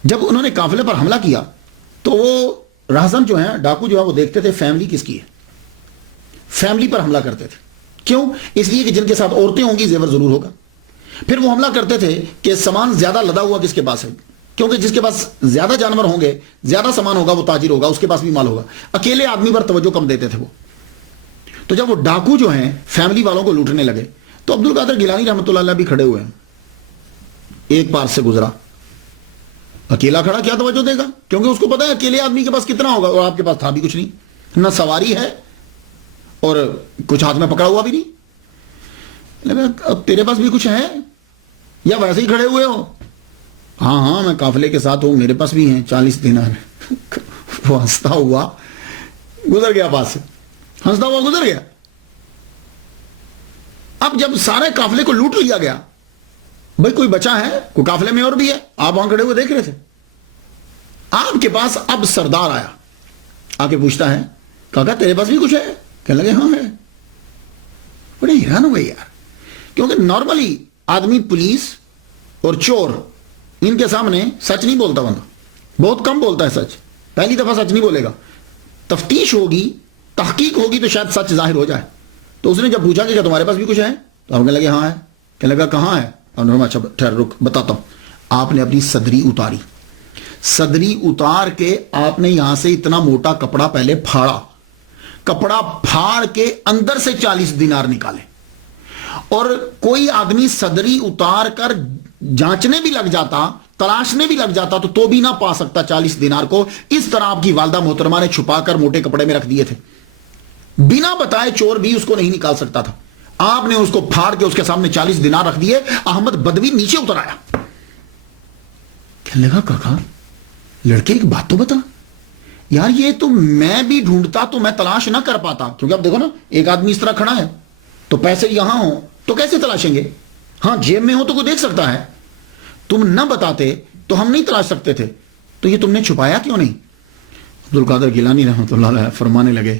جب انہوں نے قافلے پر حملہ کیا تو وہ راہزن جو ہیں، ڈاکو جو ہے، وہ دیکھتے تھے فیملی کس کی ہے، فیملی پر حملہ کرتے تھے. کیوں؟ اس لیے کہ جن کے ساتھ عورتیں ہوں گی زیور ضرور ہوگا. پھر وہ حملہ کرتے تھے کہ سامان زیادہ لدا ہوا کس کے پاس ہے، کیونکہ جس کے پاس زیادہ جانور ہوں گے، زیادہ سامان ہوگا، وہ تاجر ہوگا، اس کے پاس بھی مال ہوگا. اکیلے آدمی پر توجہ کم دیتے تھے وہ. تو جب وہ ڈاکو جو ہیں فیملی والوں کو لوٹنے لگے تو عبد القادر گیلانی رحمۃ اللہ علیہ بھی کھڑے ہوئے ہیں. ایک پار سے گزرا، اکیلا کھڑا کیا توجہ دے گا، کیونکہ اس کو پتا ہے اکیلے آدمی کے پاس کتنا ہوگا، اور آپ کے پاس تھا بھی کچھ نہیں، نہ سواری ہے اور کچھ ہاتھ میں پکڑا ہوا بھی نہیں. اب تیرے پاس بھی کچھ ہے یا ویسے ہی کھڑے ہوئے ہو؟ ہاں ہاں میں قافلے کے ساتھ ہوں، میرے پاس بھی ہیں 40 دینار. وہ ہنستا ہوا گزر گیا، پاس سے ہنستا ہوا گزر گیا. اب جب سارے قافلے کو لوٹ لیا گیا، بھائی کوئی بچا ہے؟ کوئی قافلے میں اور بھی ہے؟ آپ وہاں کھڑے ہوئے دیکھ رہے تھے. آپ کے پاس اب سردار آیا، آ کے پوچھتا ہے کاکا تیرے پاس بھی کچھ ہے؟ کہنے لگے ہاں ہے. بڑے حیران ہو گئے یار، کیونکہ نارملی آدمی پولیس اور چور ان کے سامنے سچ نہیں بولتا، بندہ بہت کم بولتا ہے سچ. پہلی دفعہ سچ نہیں بولے گا، تفتیش ہوگی، تحقیق ہوگی تو شاید سچ ظاہر ہو جائے. تو اس نے جب پوچھا کہ کیا تمہارے پاس بھی کچھ ہے تو ہم کہنے لگے ہاں ہے. کہنے لگا کہاں ہے؟ اچھا ٹھہر رک بتاتا ہوں. آپ نے اپنی صدری اتاری، صدری اتار کے آپ نے یہاں سے اتنا موٹا کپڑا پہلے پھاڑا، کپڑا پھاڑ کے اندر سے 40 دینار نکالے. اور کوئی آدمی صدری اتار کر جانچنے بھی لگ جاتا، تلاشنے بھی لگ جاتا تو بھی نہ پا سکتا 40 دینار کو. اس طرح آپ کی والدہ محترمہ نے چھپا کر موٹے کپڑے میں رکھ دیے تھے، بنا بتائے چور بھی اس کو نہیں نکال سکتا تھا. آپ نے اس کو پھاڑ کے اس کے سامنے 40 دینار رکھ دیے. احمد بدوی نیچے اتر آیا، کہنے لگا کاکا لڑکے ایک بات تو بتا یار، یہ تو میں بھی ڈھونڈتا تو میں تلاش نہ کر پاتا، کیونکہ اب دیکھو نا ایک آدمی اس طرح کھڑا ہے تو پیسے یہاں ہوں تو کیسے تلاشیں گے؟ ہاں جیب میں ہو تو کوئی دیکھ سکتا ہے، تم نہ بتاتے تو ہم نہیں تلاش سکتے تھے، تو یہ تم نے چھپایا کیوں نہیں؟ عبد القادر گیلانی رحمۃ اللہ علیہ فرمانے لگے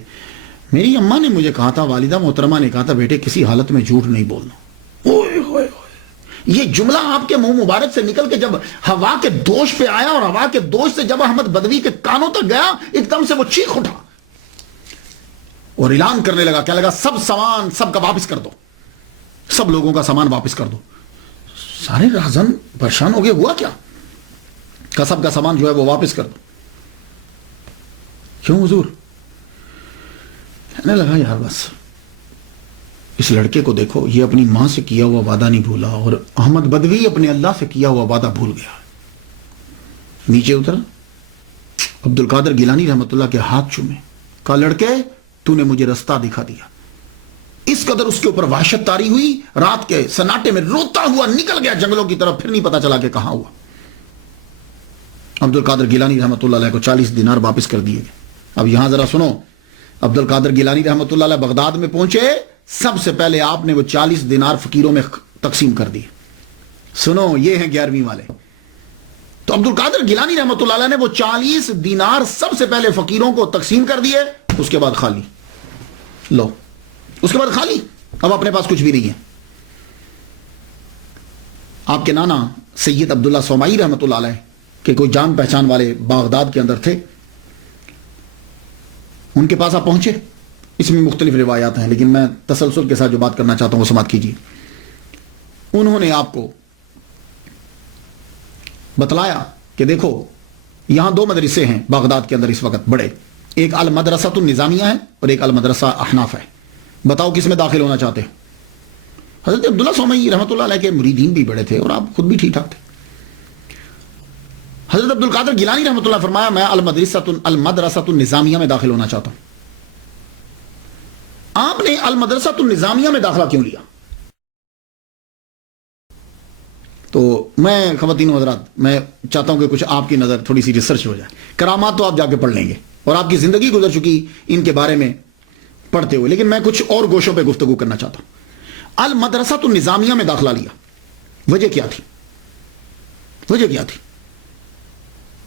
میری اماں نے مجھے کہا تھا، والدہ محترمہ نے کہا تھا بیٹے کسی حالت میں جھوٹ نہیں بولنا. اوئے ہوئے یہ جملہ آپ کے منہ مبارک سے نکل کے جب ہوا کے دوش پہ آیا اور ہوا کے دوش سے جب احمد بدوی کے کانوں تک گیا، ایک دم سے وہ چیخ اٹھا اور اعلان کرنے لگا، کہنے لگا سب سامان سب کا واپس کر دو، سب لوگوں کا سامان واپس کر دو. سارے راہزن پریشان ہو گئے، ہوا کیا؟ کہ سب کا سامان جو ہے وہ واپس کر دو. کیوں حضور؟ کہنے لگا یار بس اس لڑکے کو دیکھو، یہ اپنی ماں سے کیا ہوا وعدہ نہیں بھولا، اور احمد بدوی اپنے اللہ سے کیا ہوا وعدہ بھول گیا. نیچے اترا، عبد القادر گیلانی رحمت اللہ کے ہاتھ چومے، کہا لڑکے تو نے مجھے رستہ دکھا دیا. اس قدر اس کے اوپر وحشت طاری ہوئی، رات کے سناٹے میں روتا ہوا نکل گیا جنگلوں کی طرف، پھر نہیں پتا چلا کہ کہاں ہوا. عبد القادر گیلانی رحمت اللہ علیہ کو 40 دینار واپس کر دیے گئے. اب یہاں ذرا سنو، عبد القادر گیلانی رحمت اللہ علیہ بغداد میں پہنچے، سب سے پہلے آپ نے وہ 40 دینار فقیروں میں تقسیم کر دیے. سنو یہ ہیں 11ویں والے. تو عبد القادر گیلانی رحمت اللہ علیہ نے وہ 40 دینار سب سے پہلے فقیروں کو تقسیم کر دیے، اس کے بعد خالی. لو اس کے بعد خالی، اب اپنے پاس کچھ بھی نہیں ہے. آپ کے نانا سید عبداللہ سومائی رحمت اللہ علیہ کہ کوئی جان پہچان والے بغداد کے اندر تھے، ان کے پاس آپ پہنچے. اس میں مختلف روایات ہیں لیکن میں تسلسل کے ساتھ جو بات کرنا چاہتا ہوں وہ سماعت کیجیے. انہوں نے آپ کو بتلایا کہ دیکھو یہاں 2 مدرسے ہیں بغداد کے اندر اس وقت بڑے، ایک المدرسۃ النظامیہ ہے اور ایک المدرسہ احناف ہے. بتاؤ کس میں داخل ہونا چاہتے ہو؟ حضرت عبداللہ سومئی رحمۃ اللہ علیہ کے مریدین بھی بڑے تھے اور آپ خود بھی ٹھیک ٹھاک تھے. حضرت عبد القادر گیلانی رحمۃ اللہ فرمایا میں المدرسۃ النظامیہ میں داخل ہونا چاہتا ہوں. آپ نے المدرسۃ النظامیہ میں داخلہ کیوں لیا؟ تو میں خواتین و حضرات میں چاہتا ہوں کہ کچھ آپ کی نظر تھوڑی سی ریسرچ ہو جائے. کرامات تو آپ جا کے پڑھ لیں گے اور آپ کی زندگی گزر چکی ان کے بارے میں پڑھتے ہوئے, لیکن میں کچھ اور گوشوں پہ گفتگو کرنا چاہتا ہوں. المدرسۃ النظامیہ میں داخلہ لیا, وجہ کیا تھی؟ وجہ کیا تھی؟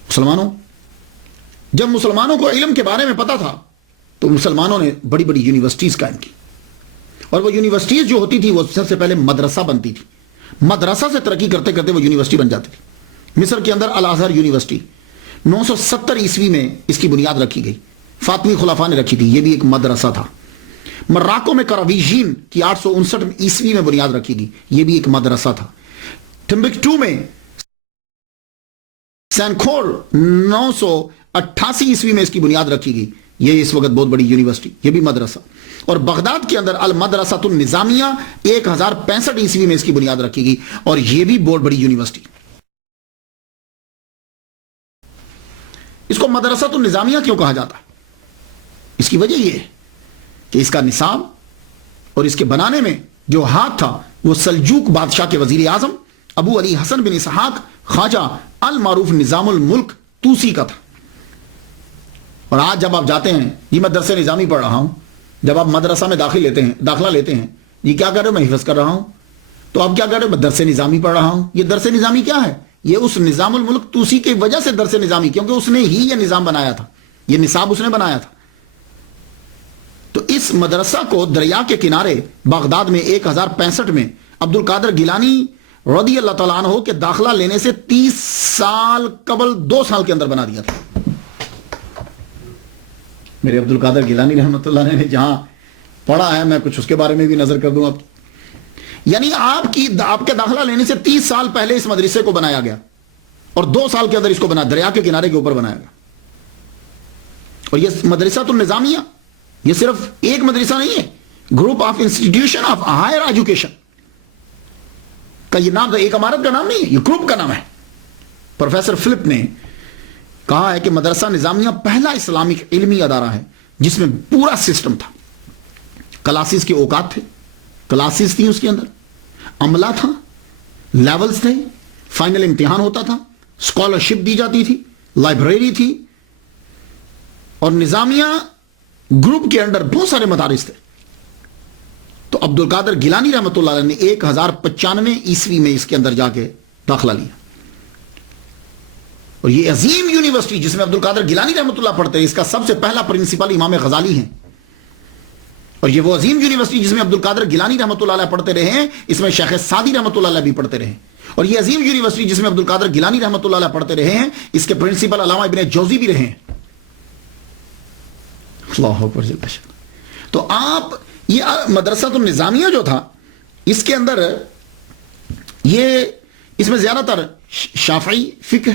مسلمانوں, جب مسلمانوں کو علم کے بارے میں پتا تھا تو مسلمانوں نے بڑی بڑی یونیورسٹیز قائم کی, اور وہ یونیورسٹیز جو ہوتی تھی وہ سب سے پہلے مدرسہ بنتی تھی. مدرسہ سے ترقی کرتے کرتے وہ یونیورسٹی بن جاتی تھی. مصر کے اندر الازہر یونیورسٹی 970 عیسوی میں اس کی بنیاد رکھی گئی, فاطمی خلفاء نے رکھی تھی, یہ بھی ایک مدرسہ تھا. مراکو میں کراویجین کی 859 عیسوی میں بنیاد رکھی گئی, یہ بھی ایک مدرسہ تھا. ٹمبکٹو میں سینکھور 988 عیسوی میں اس کی بنیاد رکھی گئی, یہ اس وقت بہت بڑی یونیورسٹی, یہ بھی مدرسہ. اور بغداد کے اندر المدرسۃ النظامیہ 1065 عیسوی میں اس کی بنیاد رکھی گئی, اور یہ بھی بہت بڑی یونیورسٹی. اس کو مدرسۃ النظامیہ کیوں کہا جاتا ہے؟ اس کی وجہ یہ ہے کہ اس کا نصاب اور اس کے بنانے میں جو ہاتھ تھا وہ سلجوق بادشاہ کے وزیر اعظم ابو علی حسن بن اسحاق خواجہ المعروف نظام الملک توسی کا تھا. اور آج جب آپ جاتے ہیں, یہ میں درس نظامی پڑھ رہا ہوں, جب آپ مدرسہ میں داخلہ لیتے ہیں, یہ کیا کر رہے ہو؟ میں حفظ کر رہا ہوں. تو آپ کیا کر رہے ہو؟ میں درس نظامی پڑھ رہا ہوں. یہ درس نظامی کیا ہے؟ یہ اس نظام الملک توسی کی وجہ سے درس نظامی, کیونکہ اس نے ہی یہ نظام بنایا تھا, یہ نصاب اس نے بنایا تھا. تو اس مدرسہ کو دریا کے کنارے بغداد میں 1065 میں عبد القادر گیلانی رضی اللہ تعالیٰ عنہ کے داخلہ لینے سے 30 سال قبل 2 سال کے اندر بنا دیا تھا. میرے عبد القادر گیلانی رحمۃ اللہ نے جہاں پڑھا ہے, میں کچھ اس کے بارے میں بھی نظر کر دوں آپ. یعنی آپ کے داخلہ لینے سے 30 سال پہلے اس مدرسے کو بنایا گیا, اور 2 سال کے اندر اس کو بنا دریا کے کنارے کے اوپر بنایا گیا. اور یہ مدرسۃ النظامیہ یہ صرف ایک مدرسہ نہیں ہے, group of institution of higher education کا یہ نام, ایک عمارت کا نام نہیں ہے, یہ گروپ کا نام ہے. پروفیسر فلپ نے کہا ہے کہ مدرسہ نظامیہ پہلا اسلامک علمی ادارہ ہے جس میں پورا سسٹم تھا. کلاسز کے اوقات تھے, کلاسز تھیں اس کے اندر, عملہ تھا, لیولز تھے, فائنل امتحان ہوتا تھا, اسکالرشپ دی جاتی تھی, لائبریری تھی, اور نظامیہ گروپ کے اندر بہت سارے مدارس تھے. تو عبد القادر گیلانی رحمۃ اللہ علیہ نے 1095 عیسوی میں اس کے اندر جا کے داخلہ لیا. اور یہ عظیم یونیورسٹی جس میں عبد القادر گیلانی رحمۃ اللہ پڑھتے ہیں, اس کا سب سے پہلا پرنسپل امام غزالی ہیں. اور یہ وہ عظیم یونیورسٹی جس میں عبد القادر گیلانی رحمۃ اللہ علیہ پڑھتے رہے ہیں, اس میں شیخ سعدی رحمۃ اللہ علیہ بھی پڑھتے رہے. اور یہ عظیم یونیورسٹی جس میں عبد القادر گیلانی رحمۃ اللہ علیہ پڑھتے رہے ہیں, اس کے پرنسپل علامہ ابن جوزی بھی رہے ہیں. اللہ اکبر. تو آپ یہ مدرسۃ النظامیہ جو تھا, اس کے اندر یہ اس میں زیادہ تر شافعی فقہ,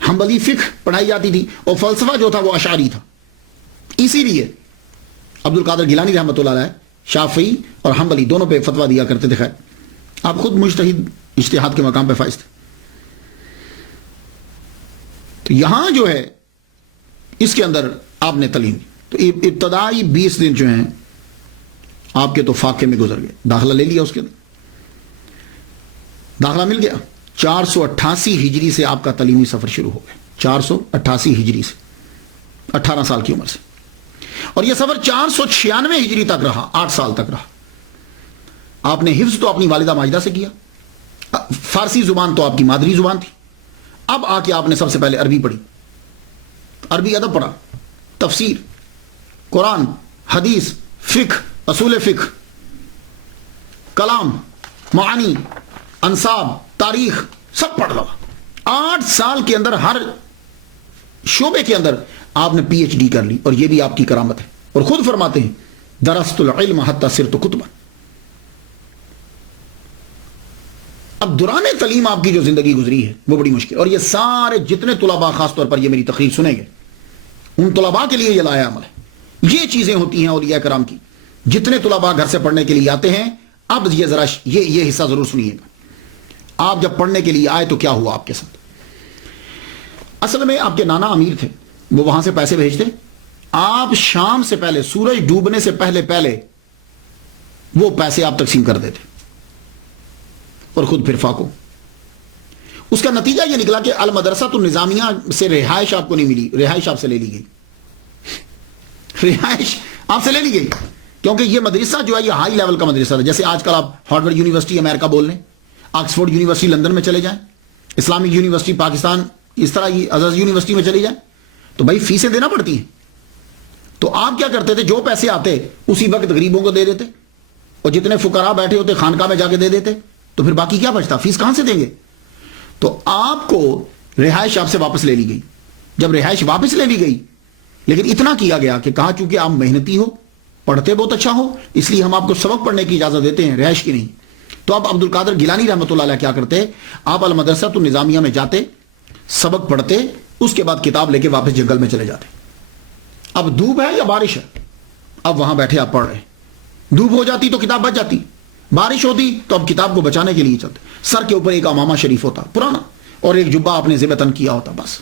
حنبلی فقہ پڑھائی جاتی تھی, اور فلسفہ جو تھا وہ اشعری تھا. اسی لیے عبد القادر گیلانی رحمۃ اللہ علیہ شافعی اور حنبلی دونوں پہ فتویٰ دیا کرتے تھے. خیر, آپ خود مجتہد اجتہاد کے مقام پہ فائز تھے. تو یہاں جو ہے اس کے اندر آپ نے تعلیم دی. تو ابتدائی 20 دن جو ہیں آپ کے تو فاقے میں گزر گئے. داخلہ لے لیا, اس کے اندر داخلہ مل گیا. 488 ہجری سے آپ کا تعلیمی سفر شروع ہو گیا. 488 ہجری سے 18 سال کی عمر سے. اور یہ سفر 496 ہجری تک رہا, 8 سال تک رہا. آپ نے حفظ تو اپنی والدہ ماجدہ سے کیا, فارسی زبان تو آپ کی مادری زبان تھی. اب آ کے آپ نے سب سے پہلے عربی پڑھی, عربی ادب پڑھا, تفسیر, قرآن, حدیث, فقہ, اصول فقہ, کلام, معانی, انصاب, تاریخ, سب پڑھ لگا. 8 سال کے اندر ہر شعبے کے اندر آپ نے پی ایچ ڈی کر لی, اور یہ بھی آپ کی کرامت ہے. اور خود فرماتے ہیں درست العلم حتی صرت کتبا. اب دوران تعلیم آپ کی جو زندگی گزری ہے وہ بڑی مشکل, اور یہ سارے جتنے طلباء خاص طور پر یہ میری تقریر سنیں گے, ان طلباء کے لیے یہ لایا عمل ہے. یہ چیزیں ہوتی ہیں اولیاء کرام کی جتنے طلباء گھر سے پڑھنے کے لیے آتے ہیں، اب یہ ذرا یہ حصہ ضرور سنیے گا. آپ جب پڑھنے کے لیے آئے تو کیا ہوا آپ کے ساتھ؟ اصل میں آپ کے نانا امیر تھے، وہ وہاں سے پیسے بھیجتے، آپ شام سے پہلے، سورج ڈوبنے سے پہلے وہ پیسے آپ تقسیم کر دیتے اور خود پھر فاقو. اس کا نتیجہ یہ نکلا کہ المدرسہ النظامیہ سے رہائش آپ کو نہیں ملی، رہائش آپ سے لے لی گئی. رہائش آپ سے لے لی گئی کیونکہ یہ مدرسہ جو ہے یہ ہائی لیول کا مدرسہ تھا. جیسے آج کل آپ ہارورڈ یونیورسٹی امریکہ بول لیں، آکسفورڈ یونیورسٹی لندن میں چلے جائیں، اسلامک یونیورسٹی پاکستان، اس طرح یہ ازہر یونیورسٹی میں چلی جائیں، تو بھائی فیسیں دینا پڑتی ہیں. تو آپ کیا کرتے تھے؟ جو پیسے آتے اسی وقت غریبوں کو دے دیتے، اور جتنے فقراء بیٹھے ہوتے خانقاہ میں جا کے دے دیتے، تو پھر باقی کیا بچتا؟ فیس کہاں سے دیں گے؟ تو آپ کو رہائش آپ سے واپس لے لی گئی. جب رہائش واپس لے لی گئی، لیکن اتنا کیا گیا کہ کہا چونکہ آپ محنتی ہو، پڑھتے بہت اچھا ہو، اس لیے ہم آپ کو سبق پڑھنے کی اجازت دیتے ہیں، رہائش کی نہیں. تو اب عبد القادر گیلانی رحمۃ اللہ علیہ کیا کرتے؟ آپ المدرسہ النظامیہ میں جاتے، سبق پڑھتے، اس کے بعد کتاب لے کے واپس جنگل میں چلے جاتے. اب دھوپ ہے یا بارش ہے، اب وہاں بیٹھے آپ پڑھ رہے ہیں. دھوپ ہو جاتی تو کتاب بچ جاتی، بارش ہوتی تو اب کتاب کو بچانے کے لیے چلتے. سر کے اوپر ایک امامہ شریف ہوتا پرانا، اور ایک جبہ آپ نے ذبح تن کیا ہوتا. بس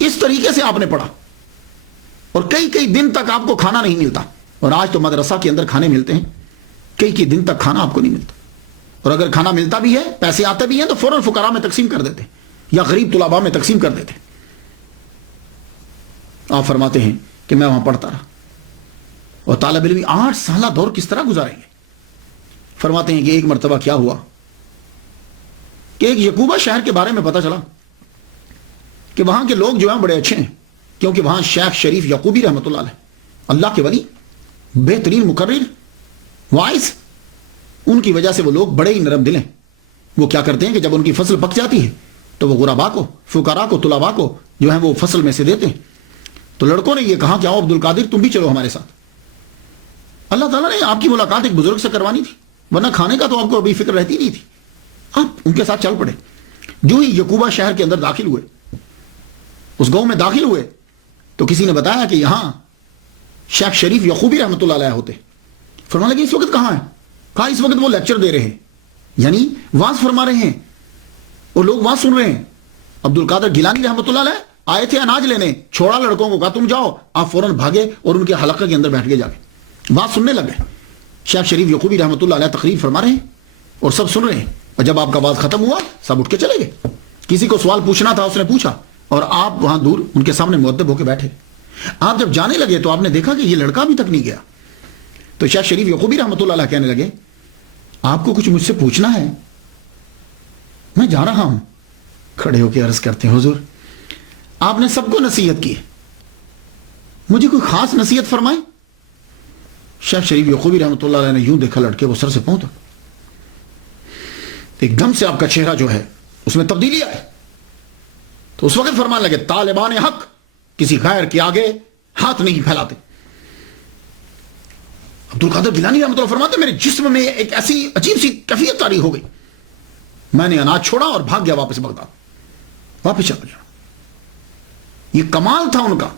اس طریقے سے آپ نے پڑھا، اور کئی دن تک آپ کو کھانا نہیں ملتا. اور آج تو مدرسہ کے اندر کھانے ملتے ہیں، کئی دن تک کھانا آپ کو نہیں ملتا. اور اگر کھانا ملتا بھی ہے، پیسے آتے بھی ہیں، تو فوراً فقراء میں تقسیم کر دیتے یا غریب طلباء میں تقسیم کر دیتے. آپ فرماتے ہیں کہ میں وہاں پڑھتا رہا، اور طالب علم 8 سالہ دور کس طرح گزاریں گے؟ فرماتے ہیں کہ ایک مرتبہ کیا ہوا کہ ایک یعقوبہ شہر کے بارے میں پتا چلا کہ وہاں کے لوگ جو ہیں بڑے اچھے ہیں، کیونکہ وہاں شیخ شریف یعقوبی رحمۃ اللہ علیہ، اللہ کے ولی، بہترین مقرر، وائز، ان کی وجہ سے وہ لوگ بڑے ہی نرم دل ہیں. وہ کیا کرتے ہیں کہ جب ان کی فصل پک جاتی ہے تو وہ غرباء کو، فقراء کو، طلباء کو جو ہیں وہ فصل میں سے دیتے ہیں. تو لڑکوں نے یہ کہا کہ آؤ عبد القادر تم بھی چلو ہمارے ساتھ. اللہ تعالیٰ نے آپ کی ملاقات ایک بزرگ سے کروانی تھی، ورنہ کھانے کا تو آپ کو ابھی فکر رہتی نہیں تھی. آپ ان کے ساتھ چل پڑے. جو ہی یعقوبہ شہر کے اندر داخل ہوئے، اس گاؤں میں داخل ہوئے، تو کسی نے بتایا کہ یہاں شیخ شریف یعقوبی رحمۃ اللہ علیہ ہوتے. فرمانے لگے اس وقت کہاں ہیں؟ کہا اس وقت وہ لیکچر دے رہے ہیں، یعنی واز فرما رہے ہیں، اور لوگ واز سن رہے ہیں. عبد القادر گیلانی رحمۃ اللہ علیہ آئے تھے اناج لینے، چھوڑا لڑکوں کو، کہا تم جاؤ. آپ فوراً بھاگے اور ان کے حلقے کے اندر بیٹھ کے جا کے بات سننے لگ گئے. شیخ شریف یعقوبی رحمۃ اللہ علیہ تقریر فرما رہے ہیں اور سب سن رہے ہیں. اور جب آپ کا بات ختم ہوا، سب اٹھ کے چلے گئے. کسی کو سوال پوچھنا تھا اس نے پوچھا، اور آپ وہاں دور ان کے سامنے مؤدب ہو کے بیٹھے. آپ جب جانے لگے تو آپ نے دیکھا کہ یہ لڑکا ابھی تک نہیں گیا. تو شیخ شریف یعقوبی رحمۃ اللہ علیہ کہنے لگے آپ کو کچھ مجھ سے پوچھنا ہے؟ میں جا رہا ہوں. کھڑے ہو کے عرض کرتے ہیں حضور آپ نے سب کو نصیحت کی، مجھے کوئی خاص نصیحت فرمائیں. شیخ شریف یعقوبی رحمۃ اللہ علیہ نے یوں دیکھا لڑکے وہ سر سے پاؤں تک. ایک دم سے آپ کا چہرہ جو ہے اس میں تبدیلی آئے. تو اس وقت فرمان لگے طالبان حق کسی غیر کے آگے ہاتھ نہیں پھیلاتے. عبد القادر گیلانی رحمۃ اللہ فرماتے میرے جسم میں ایک ایسی عجیب سی کیفیت طاری ہو گئی. میں نے اناج چھوڑا اور بھاگ گیا واپس بغداد، واپس چلا گیا. یہ کمال تھا ان کا.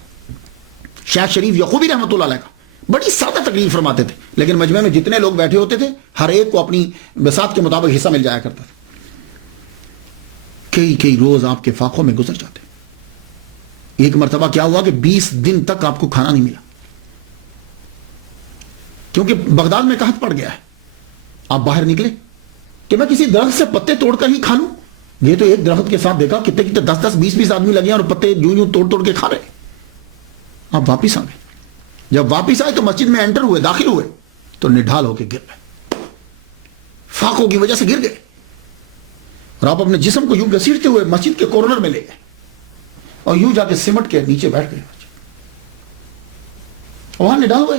شیخ شریف یعقوبی رحمۃ اللہ علیہ کا بڑی سادہ تقریر فرماتے تھے، لیکن مجمع میں جتنے لوگ بیٹھے ہوتے تھے ہر ایک کو اپنی بساط کے مطابق حصہ مل جایا کرتا تھا. کئی روز آپ کے فاقوں میں گزر جاتے. ایک مرتبہ کیا ہوا کہ 20 دن تک آپ کو کھانا نہیں ملا، کیونکہ بغداد میں قحط پڑ گیا ہے. آپ باہر نکلے کہ میں کسی درخت سے پتے توڑ کر ہی کھا لوں. یہ تو ایک درخت کے ساتھ دیکھا کتنے 10-20 آدمی لگے اور پتے یوں توڑ کے کھا رہے. آپ واپس آ گئے. جب واپس آئے تو مسجد میں انٹر ہوئے، داخل ہوئے تو نڈھال ہو کے گر گئے، فاقوں کی وجہ سے گر گئے. اور آپ اپنے جسم کو یوں گھسیٹتے ہوئے مسجد کے کارنر میں لے گئے اور یوں جا کے سمٹ کے نیچے بیٹھ گئے. وہاں نڈھال ہوئے.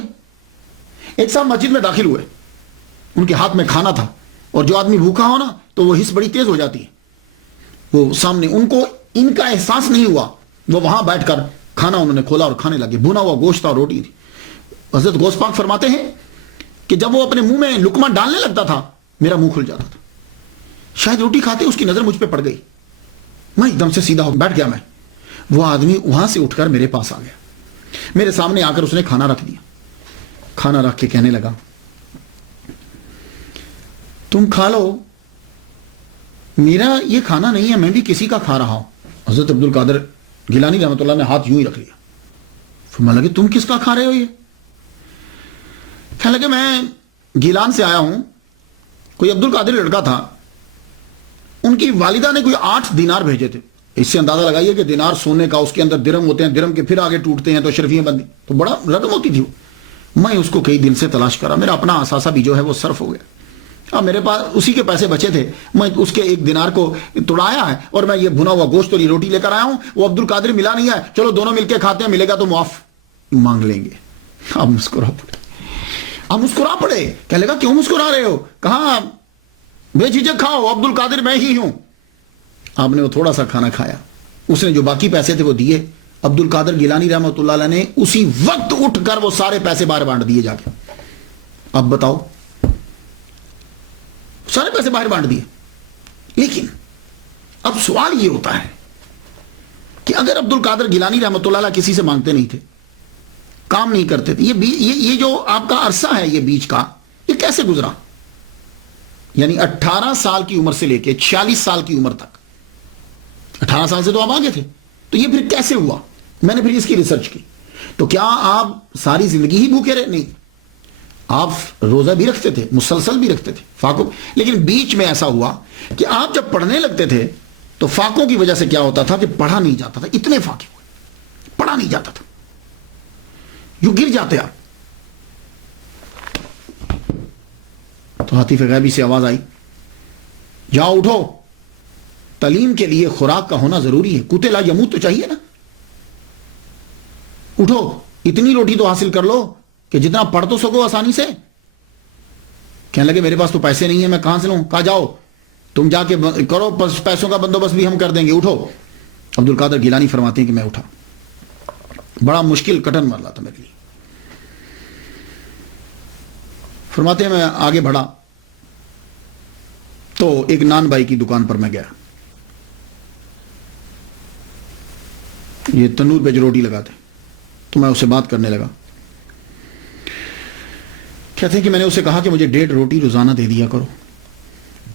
ایک صاحب مسجد میں داخل ہوئے، ان کے ہاتھ میں کھانا تھا، اور جو آدمی بھوکا ہو نا تو وہ حس بڑی تیز ہو جاتی ہے. وہ سامنے ان کو ان کا احساس نہیں ہوا، وہ وہاں بیٹھ کر کھانا انہوں نے کھولا اور کھانے لگے. بھونا ہوا گوشت اور روٹی تھی. حضرت غوث پاک فرماتے ہیں کہ جب وہ اپنے منہ میں لقمہ ڈالنے لگتا تھا میرا منہ کھل جاتا تھا. شاید روٹی کھاتے اس کی نظر مجھ پہ پڑ گئی، میں ایک دم سے سیدھا ہو بیٹھ گیا. میں وہ آدمی وہاں سے اٹھ کر میرے پاس آ گیا، میرے سامنے آ کر اس نے کھانا رکھ دیا. کھانا رکھ کے کہنے لگا تم کھا لو، میرا یہ کھانا نہیں ہے، میں بھی کسی کا کھا رہا ہوں۔ حضرت عبد القادر گیلانی رحمۃ اللہ نے ہاتھ یوں ہی رکھ لیا، فرمانے لگے تم کس کا کھا رہے ہو؟ یہ کہنے لگے میں گیلان سے آیا ہوں، کوئی عبد القادر لڑکا تھا، ان کی والدہ نے کوئی 8 دینار بھیجے تھے۔ اس سے اندازہ لگائیے کہ دینار سونے کا، اس کے اندر درم ہوتے ہیں، درم کے پھر آگے ٹوٹتے ہیں تو شرفیاں بندی، تو بڑا رقم ہوتی تھی وہ۔ میں اس کو کئی دن سے تلاش کرا، میرا اپنا اثاثہ بھی جو ہے وہ صرف ہو گیا، اب میرے پاس اسی کے پیسے بچے تھے، میں اس کے 1 دینار کو توڑایا ہے اور میں یہ بھنا ہوا گوشت اور یہ روٹی لے کر آیا ہوں، وہ عبد القادر ملا نہیں ہے، چلو دونوں مل کے کھاتے ہیں، ملے گا تو معاف مانگ لیں گے۔ اب مسکرا پڑے، کہنے لگا کیوں مسکرا رہے ہو؟ کہا بے جھجک کھاؤ، عبد القادر میں ہی ہوں۔ آپ نے وہ تھوڑا سا کھانا کھایا، اس نے جو باقی پیسے تھے وہ دیے، عبد القادر گیلانی رحمۃ اللہ علیہ نے اسی وقت اٹھ کر وہ سارے پیسے باہر بانٹ دیے جا کے۔ اب بتاؤ، سارے پیسے باہر بانٹ دیے۔ لیکن اب سوال یہ ہوتا ہے کہ اگر عبد القادر گیلانی رحمۃ اللہ علیہ کسی سے مانگتے نہیں تھے، کام نہیں کرتے تھے، یہ جو آپ کا عرصہ ہے یہ بیچ کا، یہ کیسے گزرا؟ یعنی 18 سال کی عمر سے لے کے 46 سال کی عمر تک، 18 سال سے تو آپ آگے تھے، تو یہ پھر کیسے ہوا؟ میں نے پھر اس کی ریسرچ کی، تو کیا آپ ساری زندگی ہی بھوکے رہے؟ نہیں، آپ روزہ بھی رکھتے تھے، مسلسل بھی رکھتے تھے، فاقوں، لیکن بیچ میں ایسا ہوا کہ آپ جب پڑھنے لگتے تھے تو فاقوں کی وجہ سے کیا ہوتا تھا کہ پڑھا نہیں جاتا تھا، اتنے فاقے ہوئے، پڑھا نہیں جاتا تھا، یوں گر جاتے آپ۔ تو حتیف غیبی سے آواز آئی، جاؤ اٹھو، تعلیم کے لیے خوراک کا ہونا ضروری ہے، قوت لا یموت تو چاہیے نا، اٹھو، اتنی روٹی تو حاصل کر لو کہ جتنا پڑھ تو سکو آسانی سے۔ کہنے لگے میرے پاس تو پیسے نہیں ہیں، میں کہاں سے لوں؟ کہا جاؤ تم جا کے کرو، پیسوں کا بندوبست بھی ہم کر دیں گے، اٹھو۔ عبد القادر گیلانی فرماتے ہیں کہ میں اٹھا، بڑا مشکل کٹن مرلا تھا میرے لیے۔ فرماتے ہیں میں آگے بڑھا تو ایک نان بھائی کی دکان پر میں گیا، یہ تنور پہ جو روٹی لگاتے، تو میں اسے بات کرنے لگا۔ کہتے ہیں کہ میں نے اسے کہا کہ مجھے 1.5 روٹی روزانہ دے دیا کرو،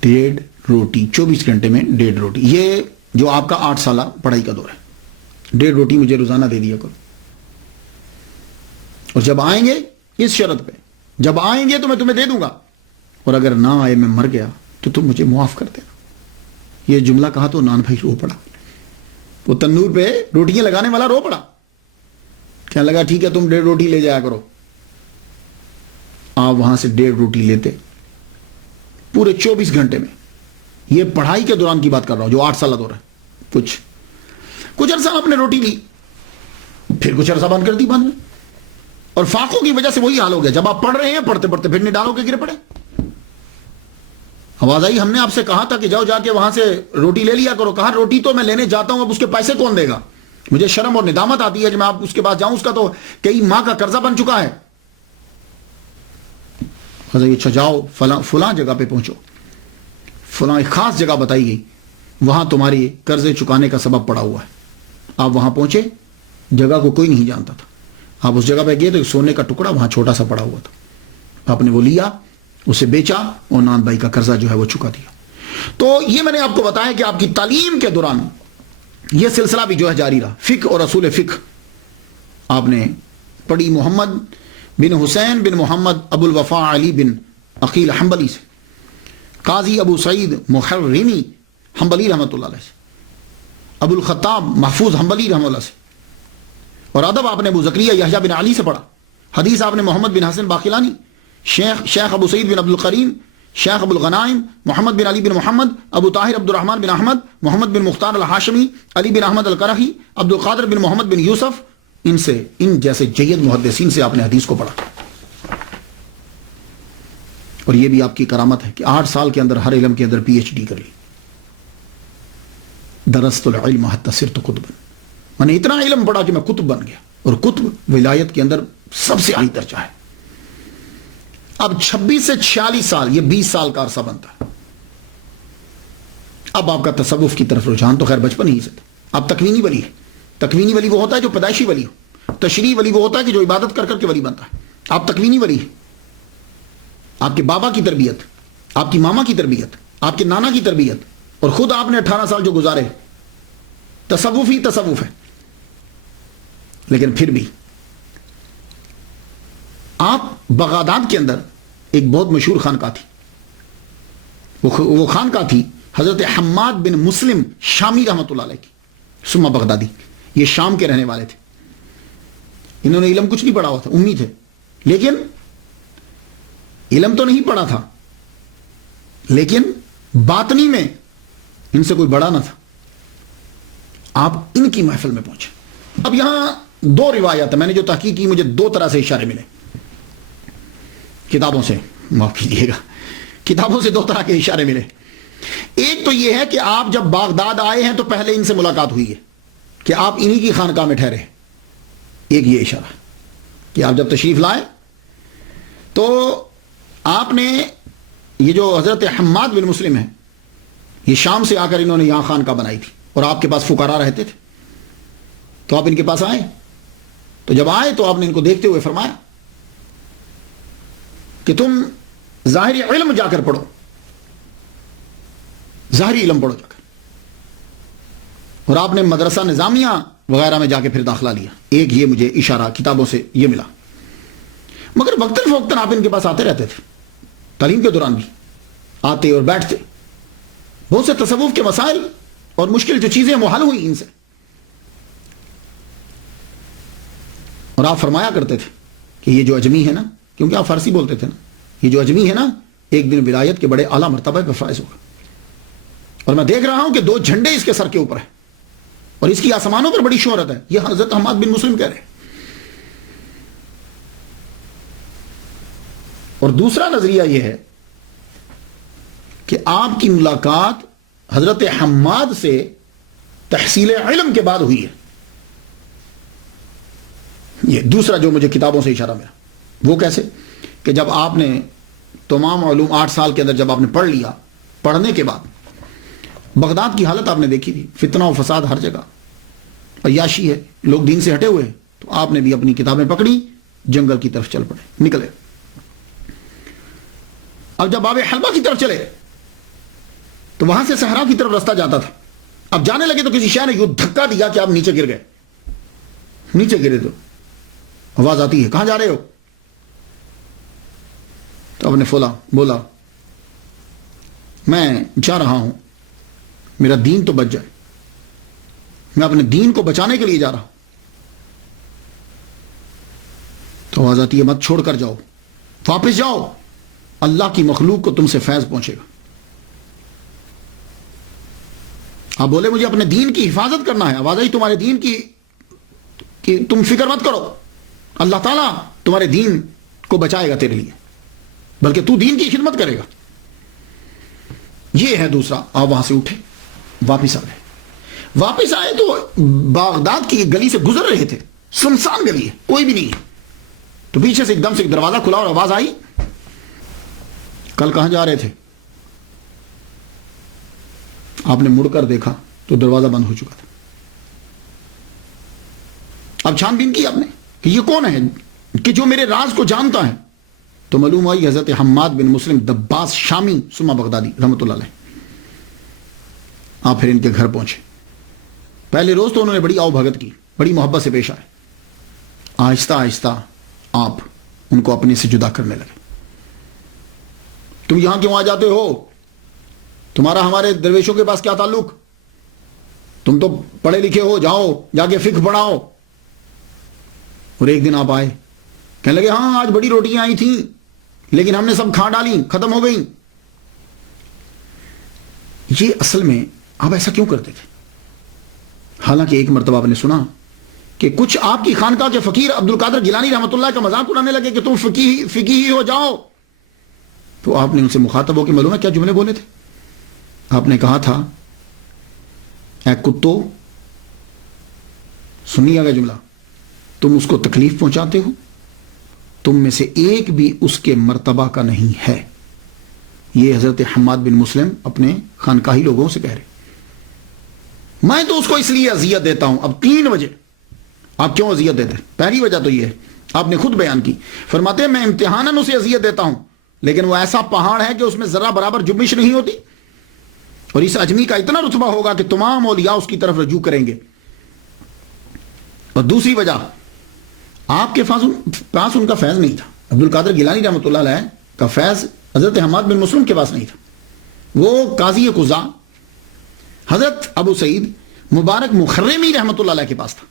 1.5 روٹی 24 گھنٹے میں 1.5 روٹی، یہ جو آپ کا 8 سالہ پڑھائی کا دور ہے، 1.5 روٹی مجھے روزانہ دے دیا کرو، اور جب آئیں گے اس شرط پہ، جب آئیں گے تو میں تمہیں دے دوں گا، اور اگر نہ آئے میں مر گیا تو تم مجھے معاف کر دینا۔ یہ جملہ کہا تو نان بھائی رو پڑا، وہ تنور پہ روٹیاں لگانے والا رو پڑا، کہنے لگا ٹھیک ہے تم 1.5 روٹی لے جایا کرو۔ آپ وہاں سے 1.5 روٹی لیتے، پورے 24 گھنٹے میں، یہ پڑھائی کے دوران کی بات کر رہا ہوں جو 8 سالہ دور ہے، کچھ عرصہ آپ نے روٹی لی، پھر کچھ عرصہ بند کر دی بند میں، اور فاقوں کی وجہ سے وہی حال ہو گیا، جب آپ پڑھ رہے ہیں پڑھتے پڑھتے پھر نہیں ڈالو کے گرے پڑے۔ آواز آئی، ہم نے آپ سے کہا تھا کہ جاؤ جا کے وہاں سے روٹی لے لیا کرو، کہا روٹی تو میں لینے جاتا ہوں، اب اس کے پیسے کون دے گا؟ مجھے شرم اور ندامت آتی ہے کہ میں آپ اس کے پاس جاؤں، اس کا تو کئی ماہ کا قرضہ بن چکا ہے۔ اچھا جاؤ فلاں جگہ پہ پہنچو، فلاں ایک خاص جگہ بتائی گئی، وہاں تمہاری قرضے چکانے کا سبب پڑا ہوا ہے۔ آپ وہاں پہنچے، جگہ کو کوئی نہیں جانتا تھا، آپ اس جگہ پہ گئے تو سونے کا ٹکڑا وہاں چھوٹا سا پڑا ہوا تھا، آپ نے وہ لیا، اسے بیچا اور نان بھائی کا قرضہ جو ہے وہ چکا دیا۔ تو یہ میں نے آپ کو بتایا کہ آپ کی تعلیم کے دوران یہ سلسلہ بھی جو ہے جاری رہا، فقہ اور اصول فقہ آپ نے پڑھی محمد بن حسین بن محمد ابو الوفا علی بن عقیل حنبلی سے، قاضی ابو سعید محرمی حنبلی رحمۃ اللہ علیہ سے، ابو الخطاب محفوظ حنبلی رحمۃ اللہ سے، اور ادب آپ نے ابو زکریہ یحییٰ بن علی سے پڑھا، حدیث آپ نے محمد بن حسن باقلانی، شیخ ابو سعید بن عبد القریم، شیخ ابو الغنائم محمد بن علی بن محمد، ابو طاہر عبد الرحمن بن احمد، محمد بن مختار الحاشمی، علی بن احمد القرحی، عبد القادر بن محمد بن یوسف، ان جیسے جید محدثین سے آپ نے حدیث کو پڑھا۔ اور یہ بھی آپ کی کرامت ہے کہ 8 سال کے اندر ہر علم کے اندر PhD کر لی۔ درست العلم حتی صرت قطبا، میں نے اتنا علم پڑھا کہ میں قطب بن گیا، اور قطب ولایت کے اندر سب سے اعلی درجہ ہے۔ اب 26 سے 46 سال، یہ 20 سال کا عرصہ بنتا ہے۔ اب آپ کا تصوف کی طرف رجحان تو خیر بچپن ہی سے تھا، اب تکوینی ولی ہے۔ تکوینی ولی وہ ہوتا ہے جو پیدائشی ولی ہو، تشریعی ولی وہ ہوتا ہے کہ جو عبادت کر کر کے ولی بنتا ہے۔ آپ تکوینی ولی، آپ کے بابا کی تربیت، آپ کی ماما کی تربیت، آپ کے نانا کی تربیت، اور خود آپ نے 18 سال جو گزارے، تصوف ہی تصوف ہے. لیکن پھر بھی آپ بغداد کے اندر ایک بہت مشہور خانقاہ تھی، وہ خانقاہ تھی حضرت حماد بن مسلم شامی رحمۃ اللہ علیہ کی، سما بغدادی. یہ شام کے رہنے والے تھے. انہوں نے علم کچھ نہیں پڑھا ہوا تھا، امی تھے، لیکن علم تو نہیں پڑھا تھا، لیکن باطنی میں ان سے کوئی بڑا نہ تھا. آپ ان کی محفل میں پہنچے. اب یہاں دو روایات ہیں، میں نے جو تحقیق کی مجھے دو طرح سے اشارے ملے کتابوں سے، معاف کیجیے گا، کتابوں سے دو طرح کے اشارے ملے. ایک تو یہ ہے کہ آپ جب بغداد آئے ہیں تو پہلے ان سے ملاقات ہوئی ہے کہ آپ انہی کی خانقاہ میں ٹھہرے. ایک یہ اشارہ کہ آپ جب تشریف لائے تو آپ نے یہ جو حضرت حماد بن مسلم ہے، یہ شام سے آ کر انہوں نے یہاں خانقاہ بنائی تھی اور آپ کے پاس فقراء رہتے تھے، تو آپ ان کے پاس آئے. تو جب آئے تو آپ نے ان کو دیکھتے ہوئے فرمایا کہ تم ظاہری علم جا کر پڑھو، ظاہری علم پڑھو جا کر. اور آپ نے مدرسہ نظامیہ وغیرہ میں جا کے پھر داخلہ لیا. ایک یہ مجھے اشارہ کتابوں سے یہ ملا. مگر وقتاً فوقتاً آپ ان کے پاس آتے رہتے تھے، تعلیم کے دوران بھی آتے اور بیٹھتے. بہت سے تصوف کے مسائل اور مشکل جو چیزیں وہ حل ہوئی ان سے. اور آپ فرمایا کرتے تھے کہ یہ جو اجمی ہے نا، کیونکہ آپ فارسی بولتے تھے نا، یہ جو اجمی ہے نا ایک دن ولایت کے بڑے اعلیٰ مرتبہ پہ فائز ہوگا. اور میں دیکھ رہا ہوں کہ 2 جھنڈے اس کے سر کے اوپر ہیں اور اس کی آسمانوں پر بڑی شہرت ہے. یہ حضرت حماد بن مسلم کہہ رہے ہیں. اور دوسرا نظریہ یہ ہے کہ آپ کی ملاقات حضرت حماد سے تحصیل علم کے بعد ہوئی ہے. یہ دوسرا جو مجھے کتابوں سے اشارہ ملا. وہ کیسے کہ جب آپ نے تمام علوم 8 سال کے اندر جب آپ نے پڑھ لیا، پڑھنے کے بعد بغداد کی حالت آپ نے دیکھی تھی، فتنہ و فساد ہر جگہ، عیاشی ہے، لوگ دین سے ہٹے ہوئے ہیں. تو آپ نے بھی اپنی کتابیں پکڑی، جنگل کی طرف چل پڑے، نکلے. اب جب باب حلبہ کی طرف چلے تو وہاں سے صحرا کی طرف رستہ جاتا تھا. اب جانے لگے تو کسی شے نے یوں دھکا دیا کہ آپ نیچے گر گئے. نیچے گرے تو آواز آتی ہے کہاں جا رہے ہو؟ تو آپ نے بولا میں جا رہا ہوں، میرا دین تو بچ جائے، میں اپنے دین کو بچانے کے لیے جا رہا ہوں. تو آواز آتی ہے مت چھوڑ کر جاؤ، واپس جاؤ، اللہ کی مخلوق کو تم سے فیض پہنچے گا. آپ بولے مجھے اپنے دین کی حفاظت کرنا ہے. آواز آئی تمہارے دین کی کہ تم فکر مت کرو، اللہ تعالیٰ تمہارے دین کو بچائے گا تیرے لیے، بلکہ تو دین کی خدمت کرے گا. یہ ہے دوسرا. آپ وہاں سے اٹھے، واپس آ گئے. واپس آئے تو بغداد کی گلی سے گزر رہے تھے، سنسان گلی ہے، کوئی بھی نہیں ہے. تو پیچھے سے ایک دم سے ایک دروازہ کھلا اور آواز آئی کل کہاں جا رہے تھے؟ آپ نے مڑ کر دیکھا تو دروازہ بند ہو چکا تھا. اب چھان بین کی آپ نے کہ یہ کون ہے کہ جو میرے راز کو جانتا ہے. تو معلوم ہوئی حضرت حماد بن مسلم دباس شامی سما بغدادی رحمۃ اللہ علیہ. آپ پھر ان کے گھر پہنچے. پہلے روز تو انہوں نے بڑی آؤ بھگت کی، بڑی محبت سے پیش آئے. آہستہ آہستہ آپ ان کو اپنے سے جدا کرنے لگے. تم یہاں کیوں آ جاتے ہو؟ تمہارا ہمارے درویشوں کے پاس کیا تعلق؟ تم تو پڑھے لکھے ہو، جاؤ جا کے فقہ پڑھاؤ. اور ایک دن آپ آئے، کہنے لگے ہاں آج بڑی روٹیاں آئی تھیں لیکن ہم نے سب کھا ڈالی، ختم ہو گئی. یہ اصل میں آپ ایسا کیوں کرتے تھے؟ حالانکہ ایک مرتبہ آپ نے سنا کہ کچھ آپ کی خانقاہ کے فقیر عبد القادر گیلانی رحمۃ اللہ کا مذاق اڑانے لگے کہ تم فقیہی ہو جاؤ. تو آپ نے ان سے مخاطب ہو کے معلوم ہے کیا جملے بولے تھے؟ آپ نے کہا تھا اے کتو، سنیے گا جملہ، تم اس کو تکلیف پہنچاتے ہو، تم میں سے ایک بھی اس کے مرتبہ کا نہیں ہے. یہ حضرت حماد بن مسلم اپنے خانقاہی لوگوں سے کہہ رہے. میں تو اس کو اس لیے اذیت دیتا ہوں. اب 3 وجہ. آپ کیوں اذیت دیتے؟ پہلی وجہ تو یہ ہے آپ نے خود بیان کی. فرماتے ہیں میں امتحاناً اسے اذیت دیتا ہوں لیکن وہ ایسا پہاڑ ہے کہ اس میں ذرہ برابر جنبش نہیں ہوتی, اور اس اجمی کا اتنا رتبہ ہوگا کہ تمام اولیاء اس کی طرف رجوع کریں گے. اور دوسری وجہ, آپ کے پاس ان کا فیض نہیں تھا. عبد القادر گیلانی رحمۃ اللہ علیہ کا فیض حضرت حماد بن مسلم کے پاس نہیں تھا. وہ قاضی قضا حضرت ابو سعید مبارک مخرمی رحمۃ اللہ علیہ کے پاس تھا.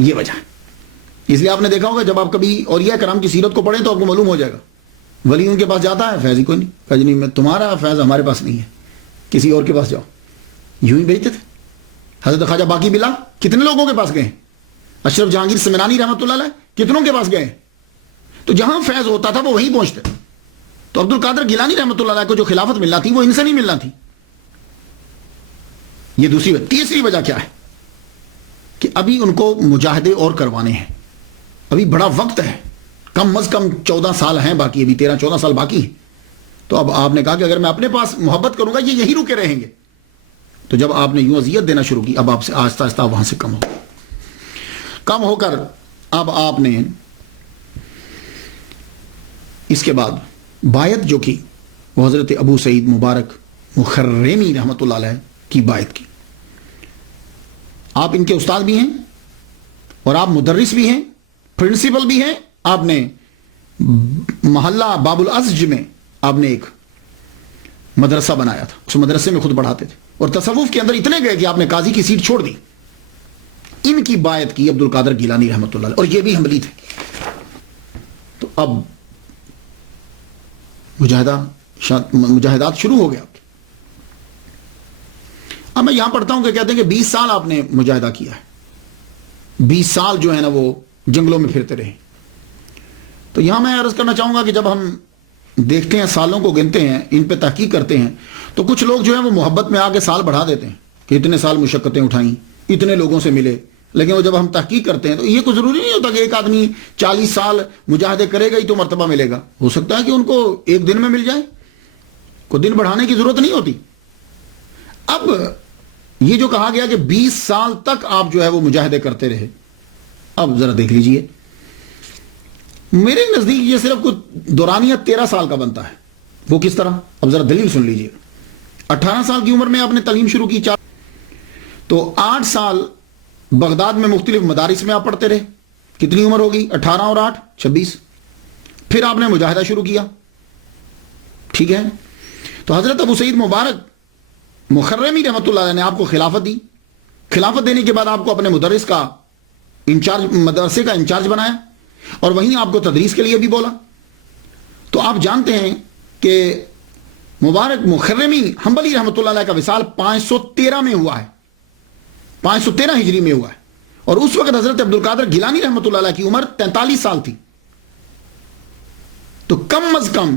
یہ وجہ ہے. اس لیے آپ نے دیکھا ہوگا جب آپ کبھی اولیاء کرام کی سیرت کو پڑھیں تو آپ کو معلوم ہو جائے گا, ولی ان کے پاس جاتا ہے فیض ہی کوئی نہیں, کہا نہیں میں تمہارا فیض ہمارے پاس نہیں ہے, کسی اور کے پاس جاؤ. یوں ہی بھیجتے تھے. حضرت خواجہ باقی بلا کتنے لوگوں کے پاس گئے, اشرف جہانگیر سمنانی رحمۃ اللہ علیہ کتنوں کے پاس گئے. تو جہاں فیض ہوتا تھا وہ وہیں پہنچتے. تو عبد القادر گیلانی رحمۃ اللہ علیہ کو جو خلافت ملنا تھی وہ ان سے نہیں ملنا تھی. یہ دوسری وجہ. تیسری وجہ کیا ہے کہ ابھی ان کو مجاہدے اور کروانے ہیں, ابھی بڑا وقت ہے, کم از کم 14 سال ہیں باقی, ابھی 13-14 سال باقی ہے. تو اب آپ نے کہا کہ اگر میں اپنے پاس محبت کروں گا یہ یہی رکے رہیں گے. تو جب آپ نے یوں اذیت دینا شروع کی, اب آپ سے آہستہ آہستہ وہاں سے کم ہو کر اب آپ نے اس کے بعد بایعت جو کی وہ حضرت ابو سعید مبارک مخرمی رحمۃ اللہ علیہ کی بایعت کی. آپ ان کے استاد بھی ہیں اور آپ مدرس بھی ہیں, پرنسپل بھی ہیں. آپ نے محلہ باب الازج میں آپ نے ایک مدرسہ بنایا تھا, اس مدرسے میں خود پڑھاتے تھے, اور تصوف کے اندر اتنے گئے کہ آپ نے قاضی کی سیٹ چھوڑ دی. ان کی بایعت کی عبد القادر گیلانی رحمۃ اللہ علیہ, اور یہ بھی حنبلی تھے. تو اب مجاہدات شروع ہو گیا. اب میں یہاں پڑھتا ہوں کہ کہتے ہیں کہ 20 سال آپ نے مجاہدہ کیا ہے, 20 سال جو ہے نا وہ جنگلوں میں پھرتے رہے. تو یہاں میں عرض کرنا چاہوں گا کہ جب ہم دیکھتے ہیں, سالوں کو گنتے ہیں, ان پہ تحقیق کرتے ہیں, تو کچھ لوگ جو ہیں وہ محبت میں آگے سال بڑھا دیتے ہیں کہ اتنے سال مشقتیں اٹھائیں, اتنے لوگوں سے ملے. لیکن وہ جب ہم تحقیق کرتے ہیں تو یہ کوئی ضروری نہیں ہوتا کہ ایک آدمی 40 سال مجاہدے کرے گا ہی تو مرتبہ ملے گا. ہو سکتا ہے کہ ان کو ایک دن میں مل جائے, کوئی دن بڑھانے کی ضرورت نہیں ہوتی. اب یہ جو کہا گیا کہ 20 سال تک آپ جو ہے وہ مجاہدے کرتے رہے, اب ذرا دیکھ لیجئے, میرے نزدیک یہ صرف کچھ دورانیہ 13 سال کا بنتا ہے. وہ کس طرح؟ اب ذرا دلیل سن لیجئے. 18 سال کی عمر میں آپ نے تعلیم شروع کی, تو 8 سال بغداد میں مختلف مدارس میں آپ پڑھتے رہے. کتنی عمر ہوگی؟ 18 اور 8 26. پھر آپ نے مجاہدہ شروع کیا, ٹھیک ہے. تو حضرت ابو سعید مبارک مخرمی رحمۃ اللہ علیہ نے آپ کو خلافت دی. خلافت دینے کے بعد آپ کو اپنے مدرس کا انچارج, مدرسے کا انچارج بنایا, اور وہیں آپ کو تدریس کے لیے بھی بولا. تو آپ جانتے ہیں کہ مبارک مخرمی حنبلی رحمۃ اللہ علیہ کا وصال 513 میں ہوا ہے, 513 ہجری میں ہوا ہے. اور اس وقت حضرت عبد القادر گیلانی رحمۃ اللہ علیہ کی عمر 43 سال تھی. تو کم از کم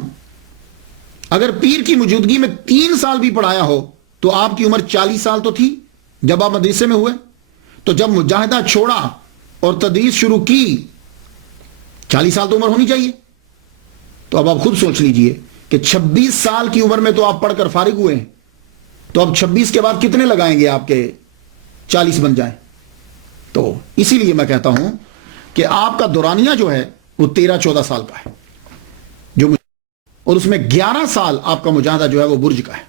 اگر پیر کی موجودگی میں 3 سال بھی پڑھایا ہو تو آپ کی عمر 40 سال تو تھی جب آپ مدرسے میں ہوئے. تو جب مجاہدہ چھوڑا اور تدریس شروع کی 40 سال تو عمر ہونی چاہیے. تو اب آپ خود سوچ لیجئے کہ 26 سال کی عمر میں تو آپ پڑھ کر فارغ ہوئے ہیں, تو اب 26 کے بعد کتنے لگائیں گے آپ کے 40 بن جائیں. تو اسی لیے میں کہتا ہوں کہ آپ کا دورانیہ جو ہے وہ 13-14 سال کا ہے, اور اس میں 11 سال آپ کا مجاہدہ جو ہے وہ برج کا ہے.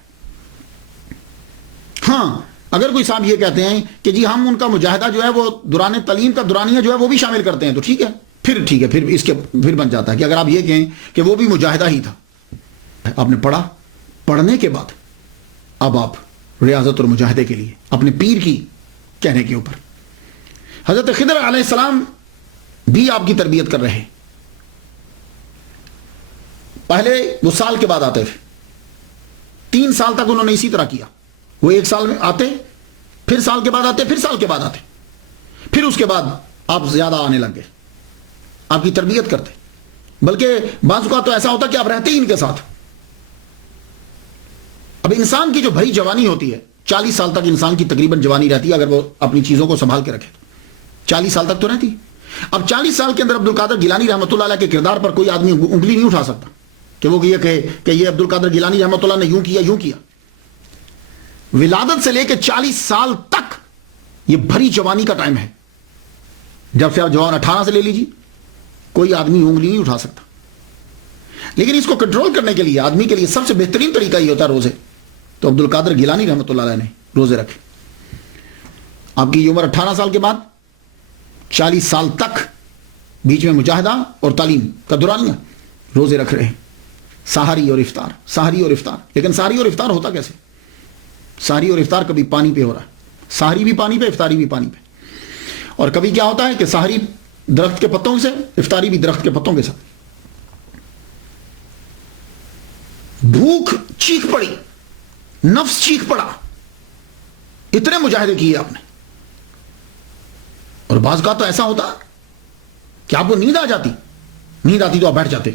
ہاں اگر کوئی صاحب یہ کہتے ہیں کہ جی ہم ان کا مجاہدہ جو ہے وہ دوران تعلیم کا دورانیہ جو ہے وہ بھی شامل کرتے ہیں, تو ٹھیک ہے, پھر اس کے پھر بن جاتا ہے کہ اگر آپ یہ کہیں کہ وہ بھی مجاہدہ ہی تھا. آپ نے پڑھا, پڑھنے کے بعد اب آپ ریاضت اور مجاہدے کے لیے اپنے پیر کی کہنے کے اوپر حضرت خضر علیہ السلام بھی آپ کی تربیت کر رہے. پہلے وہ سال کے بعد آتے تھے, 3 سال تک انہوں نے اسی طرح کیا. وہ 1 سال میں آتے, پھر سال کے بعد آتے, پھر سال کے بعد آتے, پھر اس کے بعد آپ زیادہ آنے لگ گئے, آپ کی تربیت کرتے. بلکہ بعض اوقات تو ایسا ہوتا کہ آپ رہتے ہی ان کے ساتھ. اب انسان کی جو بھری جوانی ہوتی ہے, 40 سال تک انسان کی تقریباً جوانی رہتی ہے اگر وہ اپنی چیزوں کو سنبھال کے رکھے. 40 سال تک تو رہتی. اب 40 سال کے اندر عبد القادر گیلانی رحمۃ اللہ علیہ کے کردار پر کوئی آدمی انگلی نہیں اٹھا سکتا کہ وہ یہ کہے کہ یہ عبد القادر گیلانی رحمۃ اللہ نے یوں کیا یوں کیا. ولادت سے لے کے 40 سال تک یہ بھری جوانی کا ٹائم ہے. جب سے آپ جوان 18 سے لے لیجیے, کوئی آدمی انگلی نہیں اٹھا سکتا. لیکن اس کو کنٹرول کرنے کے لیے آدمی کے لیے سب سے بہترین طریقہ یہ ہوتا ہے روزے. تو عبد القادر گیلانی رحمۃ اللہ علیہ نے روزے رکھے. آپ کی عمر 18 سال کے بعد 40 سال تک بیچ میں مجاہدہ اور تعلیم کا دورانیہ روزے رکھ رہے ہیں. سحری اور افطار، سحری اور افطار. لیکن سحری اور افطار ہوتا کیسے؟ سحری اور افطار کبھی پانی پہ ہو رہا ہے، سحری بھی پانی پہ، افطاری بھی پانی پہ. اور کبھی کیا ہوتا ہے کہ سحری درخت کے پتوں سے، افطاری بھی درخت کے پتوں کے ساتھ. بھوک چیخ پڑی، نفس چیخ پڑا، اتنے مجاہدے کیے آپ نے. اور بعض کا تو ایسا ہوتا کہ آپ کو نیند آ جاتی، نیند آتی تو آپ بیٹھ جاتے.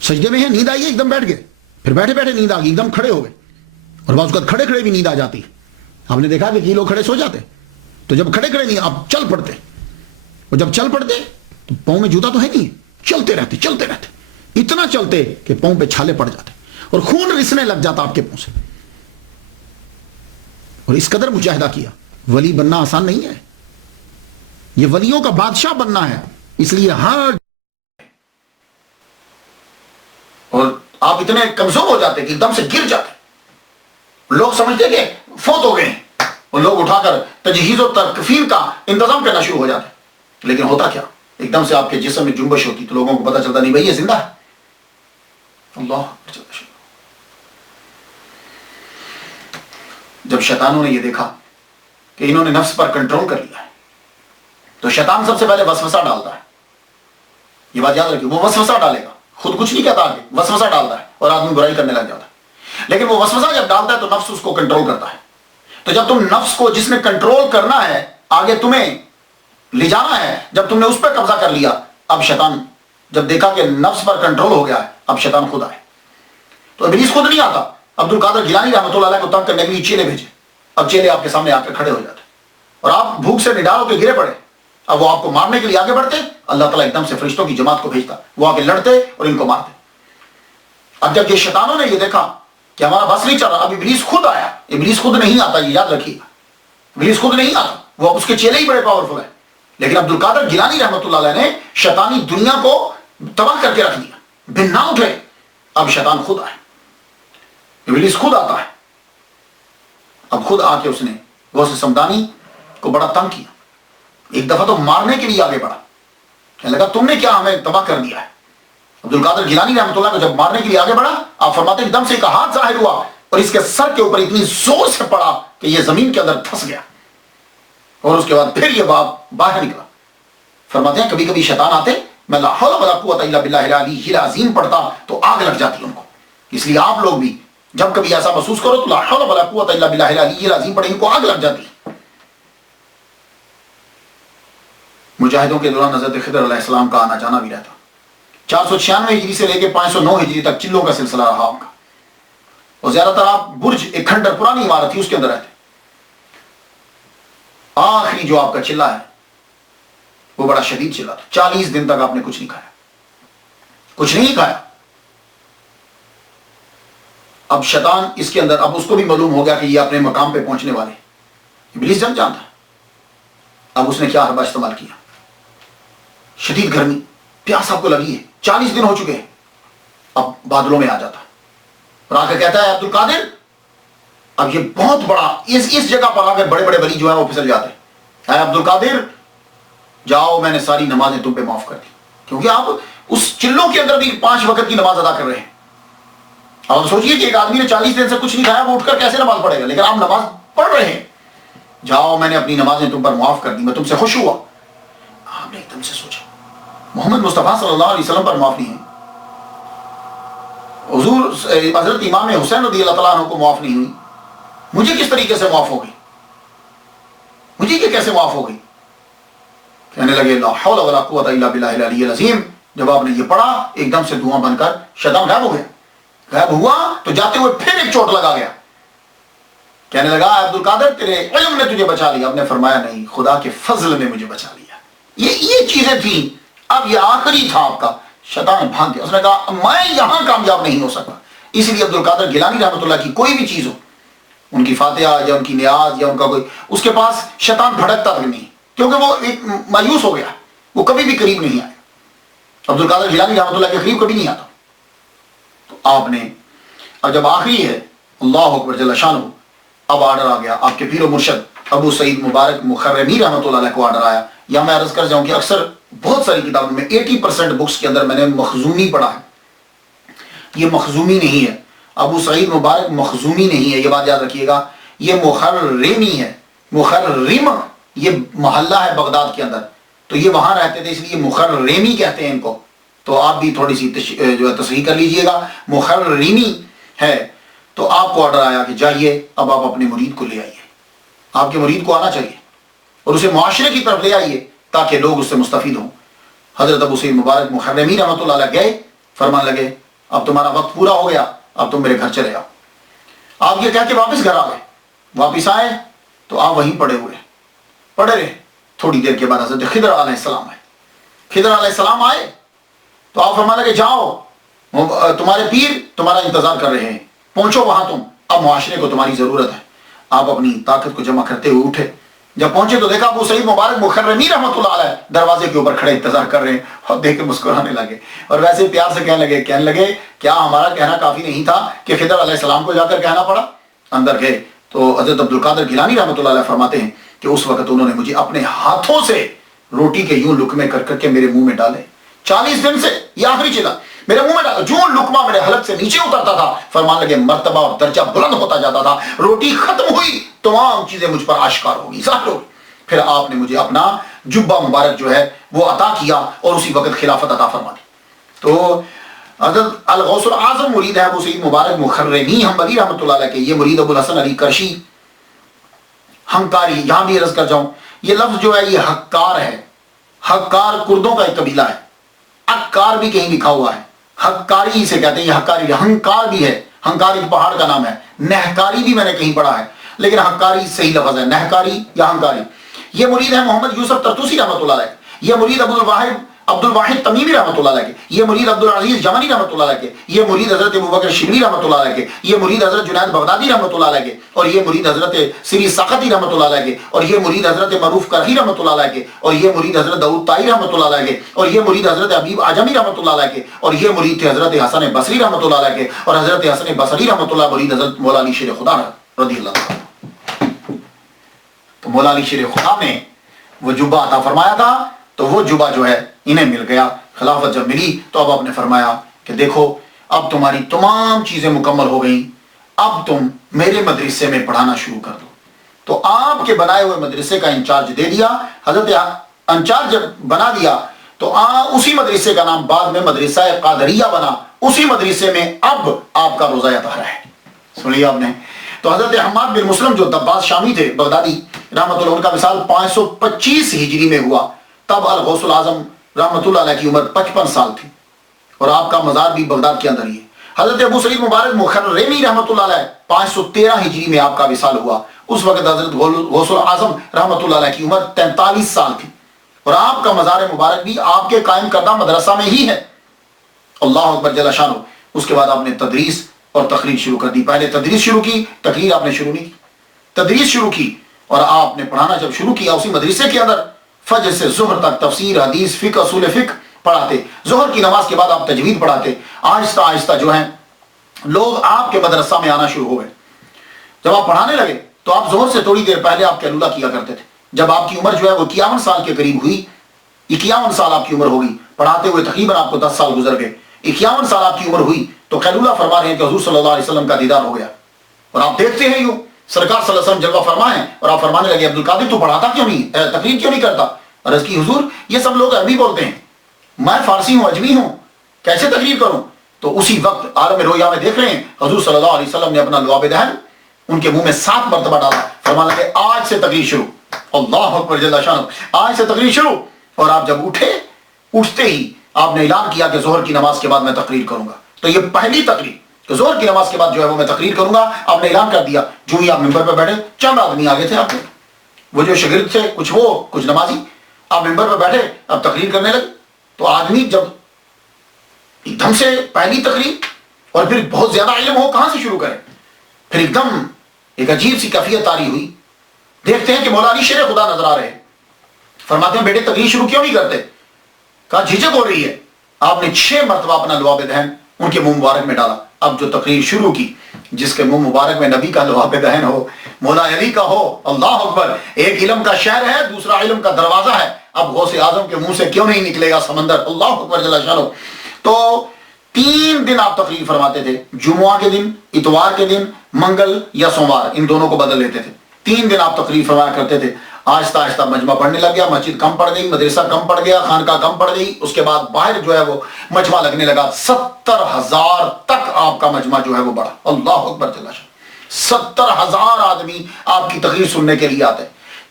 سجدے میں ہیں، نیند آئی ہے، ایک دم بیٹھ گئے، پھر بیٹھے بیٹھے نیند آ گئی، ایک دم کھڑے ہو گئے. اور بعض اوقات کھڑے کھڑے بھی نیند آ جاتی. آپ نے دیکھا کہ کئی لوگ کھڑے سو جاتے، تو جب کھڑے کھڑے نہیں آپ چل پڑتے، اور جب چل پڑتے تو پاؤں میں جوتا تو ہے نہیں، چلتے رہتے چلتے رہتے، اتنا چلتے کہ پاؤں پہ چھالے پڑ جاتے اور خون رسنے لگ جاتا آپ کے پاؤں سے. اور اس قدر مجاہدہ کیا. ولی بننا آسان نہیں ہے، یہ ولیوں کا بادشاہ بننا ہے. اس لیے ہر اور آپ اتنے کمزور ہو جاتے کہ ایک دم سے گر جاتے. لوگ سمجھتے کہ فوت ہو گئے ہیں، اور لوگ اٹھا کر تجہیز و تکفین کا انتظام کرنا شروع ہو جاتے. لیکن ہوتا کیا، ایک دم سے آپ کے جسم میں جنبش ہوتی تو لوگوں کو پتا چلتا نہیں بھائی یہ زندہ ہے. اللہ. جب شیطانوں نے یہ دیکھا کہ انہوں نے نفس پر کنٹرول کر لیا ہے، تو شیطان سب سے پہلے وسوسہ ڈالتا ہے. یہ بات یاد رکھیے، وہ وسوسہ ڈالے گا، خود کچھ نہیں کہتا، آگے وسوسہ ڈالتا ہے اور آدمی برائی کرنے لگ جاتا ہے. لیکن وہ وسوسہ جب ڈالتا ہے تو نفس اس کو کنٹرول کرتا ہے. تو جب تم نفس کو جس نے کنٹرول کرنا ہے، آگے تمہیں لے جانا ہے، جب تم نے اس پہ قبضہ کر لیا، اب شیطان جب دیکھا کہ نفس پر کنٹرول ہو گیا ہے، اب شیطان خود آئے. تو ابلیس خود نہیں آتا. عبد القادر گیلانی رحمۃ اللہ علیہ کو تنگ کرنے کے لیے چیلے بھیجے. اب چیلے آپ کے سامنے آ کر کھڑے ہو جاتے اور آپ بھوک سے نڈال ہو کے گرے پڑے. اب وہ آپ کو مارنے کے لیے آگے بڑھتے، اللہ تعالیٰ ایک دم سے فرشتوں کی جماعت کو بھیجتا، وہ آ کے لڑتے اور ان کو مارتے. اب جب یہ شیطانوں نے یہ دیکھا کہ ہمارا بس نہیں چل رہا، اب ابلیس خود آیا. ابلیس خود نہیں آتا، یہ یاد رکھیے، ابلیس خود نہیں آتا، وہ اب اس کے چیلے ہی بڑے پاورفل ہیں. لیکن عبد القادر گیلانی رحمۃ اللہ علیہ نے شیطانی دنیا کو تباہ کر کے رکھ دیا، بن نہ اٹھے. اب شیطان خود آئے، ابلیس خود آتا ہے. اب خود آ کے اس نے غوث سمدانی کو بڑا تنگ کیا. ایک دفعہ تو مارنے کے لیے آگے بڑھا، کہنے لگا تم نے کیا ہمیں تباہ کر دیا ہے. عبد القادر گیلانی رحمۃ اللہ کو جب مارنے کے لیے آگے بڑھا، آپ فرماتے ہیں ایک دم سے ایک ہاتھ ظاہر ہوا اور اس کے سر کے اوپر اتنی زور سے پڑا کہ یہ زمین کے اندر دھس گیا. اور اس کے بعد پھر یہ باب باہر نکلا. فرماتے ہیں کبھی کبھی شیطان آتے، میں لا حول ولا قوت الا باللہ العلی العظیم پڑھتا تو آگ لگ جاتی ان کو. اس لیے آپ لوگ بھی جب کبھی ایسا محسوس کرو تو لا حول ولا قوت الا باللہ العلی العظیم پڑھیں، ان کو آگ لگ جاتی. مجاہدوں کے دوران حضرت خضر علیہ السلام کا آنا جانا بھی رہتا. 496 ہجری سے لے کے 509 ہجری تک چلوں کا سلسلہ رہا ان کا. اور زیادہ تر آپ برج، ایک کھنڈر پرانی عمارت تھی، اس کے اندر رہتے. آخری جو آپ کا چلہ ہے وہ بڑا شدید چلہ تھا. 40 دن تک آپ نے کچھ نہیں کھایا، کچھ نہیں کھایا. اب شیطان اس کے اندر، اب اس کو بھی معلوم ہو گیا کہ یہ اپنے مقام پہ پہنچنے والے. ابلیس جب جانتا. اب اس نے کیا حربہ استعمال کیا، شدید گرمی، پیاس آپ کو لگی ہے، 40 دن ہو چکے ہیں. اب بادلوں میں آ جاتا اور آ کے کہتا ہے عبد القادر، اب یہ بہت بڑا اس جگہ پر آ کے بڑے بڑے ولی جو ہیں وہ پھسل جاتے ہیں. اے عبد القادر جاؤ، میں نے ساری نمازیں تم پہ معاف کر دی. کیونکہ آپ اس چلوں کے اندر بھی 5 وقت کی نماز ادا کر رہے ہیں. اب سوچئے کہ ایک آدمی نے 40 دن سے کچھ نہیں کھایا، وہ اٹھ کر کیسے نماز پڑھے گا؟ لیکن آپ نماز پڑھ رہے ہیں. جاؤ، میں نے اپنی نمازیں تم پر معاف کر دی، میں تم سے خوش ہوا. آپ نے ایک دم سے سوچا محمد مصطفیٰ صلی اللہ علیہ وسلم پر معاف نہیں ہوئی، حضور حضرت امام حسین رضی اللہ تعالیٰ عنہ کو معاف نہیں ہوئی، مجھے کس طریقے سے معاف ہو گئی؟ مجھے یہ کیسے معاف ہو گئی؟ کہنے لگے لا حول ولا قوت الا باللہ العلی العظیم. جب آپ نے یہ پڑھا ایک دم سے دھواں بن کر شیطان غائب ہو گیا. غائب ہوا تو جاتے ہوئے پھر ایک چوٹ لگا گیا. کہنے لگا عبد القادر تیرے علم نے تجھے بچا لیا. آپ نے فرمایا نہیں، خدا کے فضل نے مجھے بچا لیا. یہ چیزیں تھیں. اب یہ آخری تھا آپ کا. شیطان بھاگ گیا. اس نے کہا میں یہاں کامیاب نہیں ہو سکا. اس لیے عبد القادر گیلانی رحمۃ اللہ کی کوئی بھی چیز ہو، ان کی فاتحہ یا ان کی نیاز یا ان کا کوئی، اس کے پاس شیطان بھڑکتا تک نہیں، کیونکہ وہ ایک مایوس ہو گیا. وہ کبھی بھی قریب نہیں آئے. عبد القادر جیلانی رحمۃ اللہ کے قریب کبھی نہیں آتا. تو آپ نے اب جب آخری ہے اللہ اکبر جل شانہ، اب آرڈر آ گیا. آپ کے پیر و مرشد ابو سعید مبارک مخرمی رحمۃ اللہ علیہ کو آرڈر آیا. یا میں عرض کر جاؤں کہ اکثر بہت ساری کتابوں میں 80% بکس کے اندر میں نے مخزومی پڑھا ہے. یہ مخزومی نہیں ہے، ابو سعید مبارک مخزومی نہیں ہے، یہ بات یاد رکھیے گا. یہ مخرمی ہے. مخرم یہ محلہ ہے بغداد کے اندر، تو یہ وہاں رہتے تھے اس لیے مخرمی کہتے ہیں ان کو. تو آپ بھی تھوڑی سی جو ہے تصحیح کر لیجئے گا، مخرمی ہے. تو آپ کو آرڈر آیا کہ جائیے اب آپ اپنے مرید کو لے آئیے. آپ کے مرید کو آنا چاہیے اور اسے معاشرے کی طرف لے آئیے تاکہ لوگ اس سے مستفید ہوں. حضرت ابو سعید مبارک مخرمی رحمۃ اللہ علیہ گئے، فرمان لگے اب تمہارا وقت پورا ہو گیا، اب تم میرے گھر چلے آؤ. آپ یہ کہہ کے واپس گھر آ گئے. واپس آئے تو آپ وہیں پڑے رہے. تھوڑی دیر کے بعد حضرت خضر علیہ السلام آئے. خضر علیہ السلام آئے تو آپ فرمان لگے جاؤ تمہارے پیر تمہارا انتظار کر رہے ہیں، پہنچو وہاں تم، اب معاشرے کو تمہاری ضرورت ہے. آپ اپنی طاقت کو جمع کرتے ہوئے اٹھے. جب پہنچے تو دیکھا ابو سعید مبارک مخرمی رحمۃ اللہ علیہ دروازے کے اوپر کھڑے انتظار کر رہے ہیں، اور دیکھ کے مسکرانے لگے اور ویسے پیار سے کہنے لگے کیا ہمارا کہنا کافی نہیں تھا کہ خضر علیہ السلام کو جا کر کہنا پڑا؟ اندر گئے تو حضرت عبد القادر گیلانی رحمۃ اللہ علیہ فرماتے ہیں کہ اس وقت انہوں نے مجھے اپنے ہاتھوں سے روٹی کے یوں لقمے کر کر کے میرے منہ میں ڈالے. 40 دن سے یہ آخری چلا میرے منہ میں ڈالا. جو لقمہ میرے حلق سے نیچے اترتا تھا فرمان لگے مرتبہ اور درجہ بلند ہوتا جاتا تھا. روٹی ختم ہوئی تمام چیزیں مجھ پر آشکار ہوگی، ظاہر ہوگی. پھر آپ نے مجھے اپنا جبہ مبارک جو ہے وہ عطا کیا اور اسی وقت خلافت عطا فرما دی. تو حضرت الغوث الاعظم مرید ہے ابو سعید مبارک مخرمی حنبلی رحمۃ اللہ علیہ کے. یہ مرید ابو الحسن علی کرشی ہنکاری. یہاں بھی عرض کر جاؤں یہ لفظ جو ہے یہ حکار ہے. حکار کردوں کا ایک قبیلہ ہے. اکار بھی کہیں لکھا ہوا ہے، حکاری سے کہتے ہیں. یہ حکاری ہنکار بھی ہے، ہنکاری پہاڑ کا نام ہے. نہکاری بھی میں نے کہیں پڑھا ہے لیکن حکاری صحیح لفظ ہے، نہکاری یا ہنکاری. یہ مرید ہے محمد یوسف ترتوسی رحمۃ اللہ علیہ. یہ مرید عبد الواحد تمیمی رحمۃ اللہ علیہ کے. یہ مرید عبد العزیز یمنی رحمۃ اللہ علیہ کے. یہ مرید حضرت ابوبکر شبلی رحمۃ اللہ علیہ کے. یہ مرید حضرت جنید بغدادی رحمۃ اللہ علیہ کے. اور یہ مرید حضرت سری ساختی رحمۃ اللہ علیہ کے. اور یہ مرید حضرت معروف کرہی رحمۃ اللہ علیہ کے. اور یہ مرید حضرت داؤد طائی رحمۃ اللہ علیہ کے. اور یہ مرید حضرت حبیب اعجمی رحمۃ اللہ علیہ کے. اور یہ مرید تھے حضرت حسن بصری رحمۃ اللہ علیہ کے. اور حضرت حسن بصری رحمۃ اللہ مرید حضرت مولا علی شیر خدا رضی اللہ عنہ. تو مولا علی شیر خدا نے وہ جبہ عطا فرمایا تھا، تو وہ جبہ جو ہے انہیں مل گیا. خلافت جب ملی تو اب آپ نے فرمایا کہ دیکھو اب تمہاری تمام چیزیں مکمل ہو گئیں، اب تم میرے مدرسے میں پڑھانا شروع کر دو. تو آپ کے بنائے ہوئے مدرسے کا انچارج دے دیا. حضرت انچارج جب بنا دیا تو اسی مدرسے کا نام بعد میں مدرسہ قادریہ بنا. اسی مدرسے میں اب آپ کا روزہ طہارہ ہے. سن لیا آپ نے. تو حضرت حماد بن مسلم جو دباس شامی تھے بغدادی رحمۃ اللہ، ان کا وصال 525 ہجری میں ہوا. تب الغوث الاعظم رحمۃ اللہ علیہ کی عمر 55 سال تھی اور آپ کا مزار بھی بغداد کے اندر ہی ہے. حضرت ابو سعید مبارک مخرمی رحمۃ اللہ علیہ 513 ہجری میں آپ کا وصال ہوا. اس وقت حضرت غوث الاعظم رحمۃ اللہ علیہ کی عمر 43 سال تھی اور آپ کا مزار مبارک بھی آپ کے قائم کردہ مدرسہ میں ہی ہے. اللہ اکبر جل شانہ. اس کے بعد آپ نے تدریس اور تقریر شروع کر دی. پہلے تدریس شروع کی، تقریر آپ نے شروع نہیں کی. تدریس شروع کی اور آپ نے پڑھانا جب شروع کیا اسی مدرسے کے اندر فجر سے ظہر تک تفسیر، حدیث، فقہ، اصول فقہ پڑھاتے. ظہر کی نماز کے بعد آپ تجوید پڑھاتے. آہستہ آہستہ جو ہیں لوگ آپ کے مدرسہ میں آنا شروع ہو گئے. جب آپ پڑھانے لگے تو آپ ظہر سے تھوڑی دیر پہلے آپ کیلولہ کیا کرتے تھے. جب آپ کی عمر جو ہے وہ 51 سال کے قریب ہوئی، 51 سال آپ کی عمر ہوگی، پڑھاتے ہوئے تقریباً آپ کو 10 سال گزر گئے. 51 سال آپ کی عمر ہوئی تو قیلولہ فرما رہے ہیں کہ حضور صلی اللہ علیہ وسلم کا دیدار ہو گیا. اور آپ دیکھتے ہیں یوں سرکار صلی اللہ علیہ وسلم جلوہ فرما ہے اور آپ فرمانے لگے عبد القادر تو پڑھاتا کیوں نہیں، تقریر کیوں نہیں کرتا؟ عرض کی حضور یہ سب لوگ عربی بولتے ہیں، میں فارسی ہوں، اجمی ہوں، کیسے تقریر کروں؟ تو اسی وقت عالم رویا میں دیکھ رہے ہیں حضور صلی اللہ علیہ وسلم نے اپنا لعاب دہن ان کے منہ میں 7 مرتبہ ڈالا. فرمانے لگے آج سے تقریر شروع. اللہ اکبر جل شانہ. آج سے تقریر شروع. اور آپ جب اٹھتے ہی آپ نے اعلان کیا کہ ظہر کی نماز کے بعد میں تقریر کروں گا. تو یہ پہلی تقریر کہ ظہر کی نماز کے بعد جو ہے وہ میں تقریر کروں گا آپ نے اعلان کر دیا. جو ہی آپ ممبر پہ بیٹھے چند آدمی آگے تھے آپ کے، وہ جو شاگرد تھے کچھ وہ کچھ نمازی، آپ ممبر پہ بیٹھے اب تقریر کرنے لگے. تو آدمی جب ایک دم سے پہلی تقریر اور پھر بہت زیادہ علم ہو کہاں سے شروع کرے؟ پھر ایک دم ایک عجیب سی کیفیت طاری ہوئی. دیکھتے ہیں کہ مولا علی شیر خدا نظر آ رہے ہیں. فرماتے ہیں بیٹے تقریر شروع کیوں نہیں کرتے؟ کہا جھجک ہو رہی ہے. آپ نے 6 مرتبہ اپنا لعاب دہن ان کے منہ مبارک میں ڈالا. اب جو تقریر شروع کی، جس کے منہ مبارک میں نبی کا لعاب دہن ہو، مولا علی کا ہو، اللہ اکبر. ایک علم کا شہر ہے، دوسرا علم کا دروازہ ہے. اب غوث اعظم کے منہ سے کیوں نہیں نکلے گا سمندر؟ اللہ اکبر جل شانہ. تو 3 دن آپ تقریر فرماتے تھے، جمعہ کے دن، اتوار کے دن، منگل یا سوموار، ان دونوں کو بدل لیتے تھے. 3 دن آپ تقریر فرمایا کرتے تھے. آہستہ آہستہ مجمع پڑھنے لگ گیا، مسجد کم پڑ گئی، مدرسہ کم پڑ گیا، خانقاہ کم پڑ گئی. اس کے بعد باہر جو ہے وہ مجمع لگنے لگا. 70,000 تک آپ کا مجمع جو ہے وہ بڑھا. اللہ اکبر جل شانہ. 70,000 آدمی آپ کی تقریر سننے کے لیے آتے.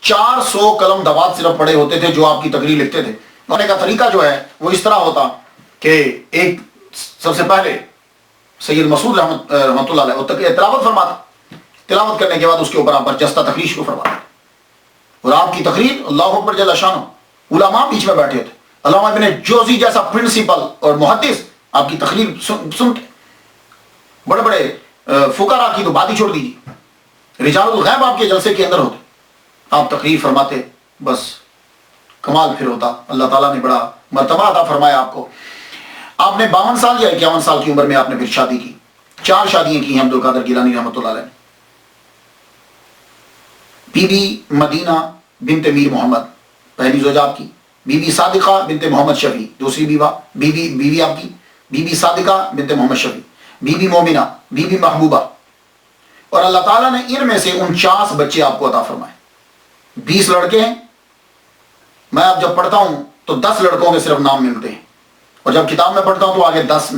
400 قلم دوات صرف پڑے ہوتے تھے جو آپ کی تقریر لکھتے تھے. ہونے کا طریقہ جو ہے وہ اس طرح ہوتا کہ ایک سب سے پہلے سید مسعود رحمۃ اللہ علیہ وہ تلاوت فرماتا. تلاوت کرنے کے بعد اس کے اوپر آپ برجستہ تقریر شروع فرماتے اور آپ کی تقریر اللہ اکبر جل شانہ. علماء بیچ میں بیٹھے ہوتے. علامہ ابن جوزی جیسا پرنسپل اور محدث آپ کی تقریر سنتے. بڑے بڑے فقہاء کی تو بات ہی چھوڑ دیجیے. رجال الغیب آپ کے جلسے کے اندر ہوتے. آپ تقریر فرماتے، بس کمال پھر ہوتا. اللہ تعالیٰ نے بڑا مرتبہ عطا فرمایا آپ کو. آپ نے 52 سال یا 51 سال کی عمر میں آپ نے پھر شادی کی. 4 شادیاں کی ہیں عبد القادر گیلانی رحمۃ اللہ علیہ. بی بی مدینہ بنت میر محمد پہلی زوجہ آپ کی. بی بی صادقہ بنت محمد شفیع دوسری بیوی آپ کی. بی بی صادقہ بنت محمد شفیع. Be be Momina, be be محبوبہ. اور اللہ تعالیٰ نے ان میں سے 49 بچے آپ کو عطا فرمائے. 20 لڑکے ہیں. میں اب جب پڑھتا ہوں تو 10 لڑکوں کے صرف نام ملتے ہیں، اور جب کتاب میں پڑھتا ہوں تو آگے 10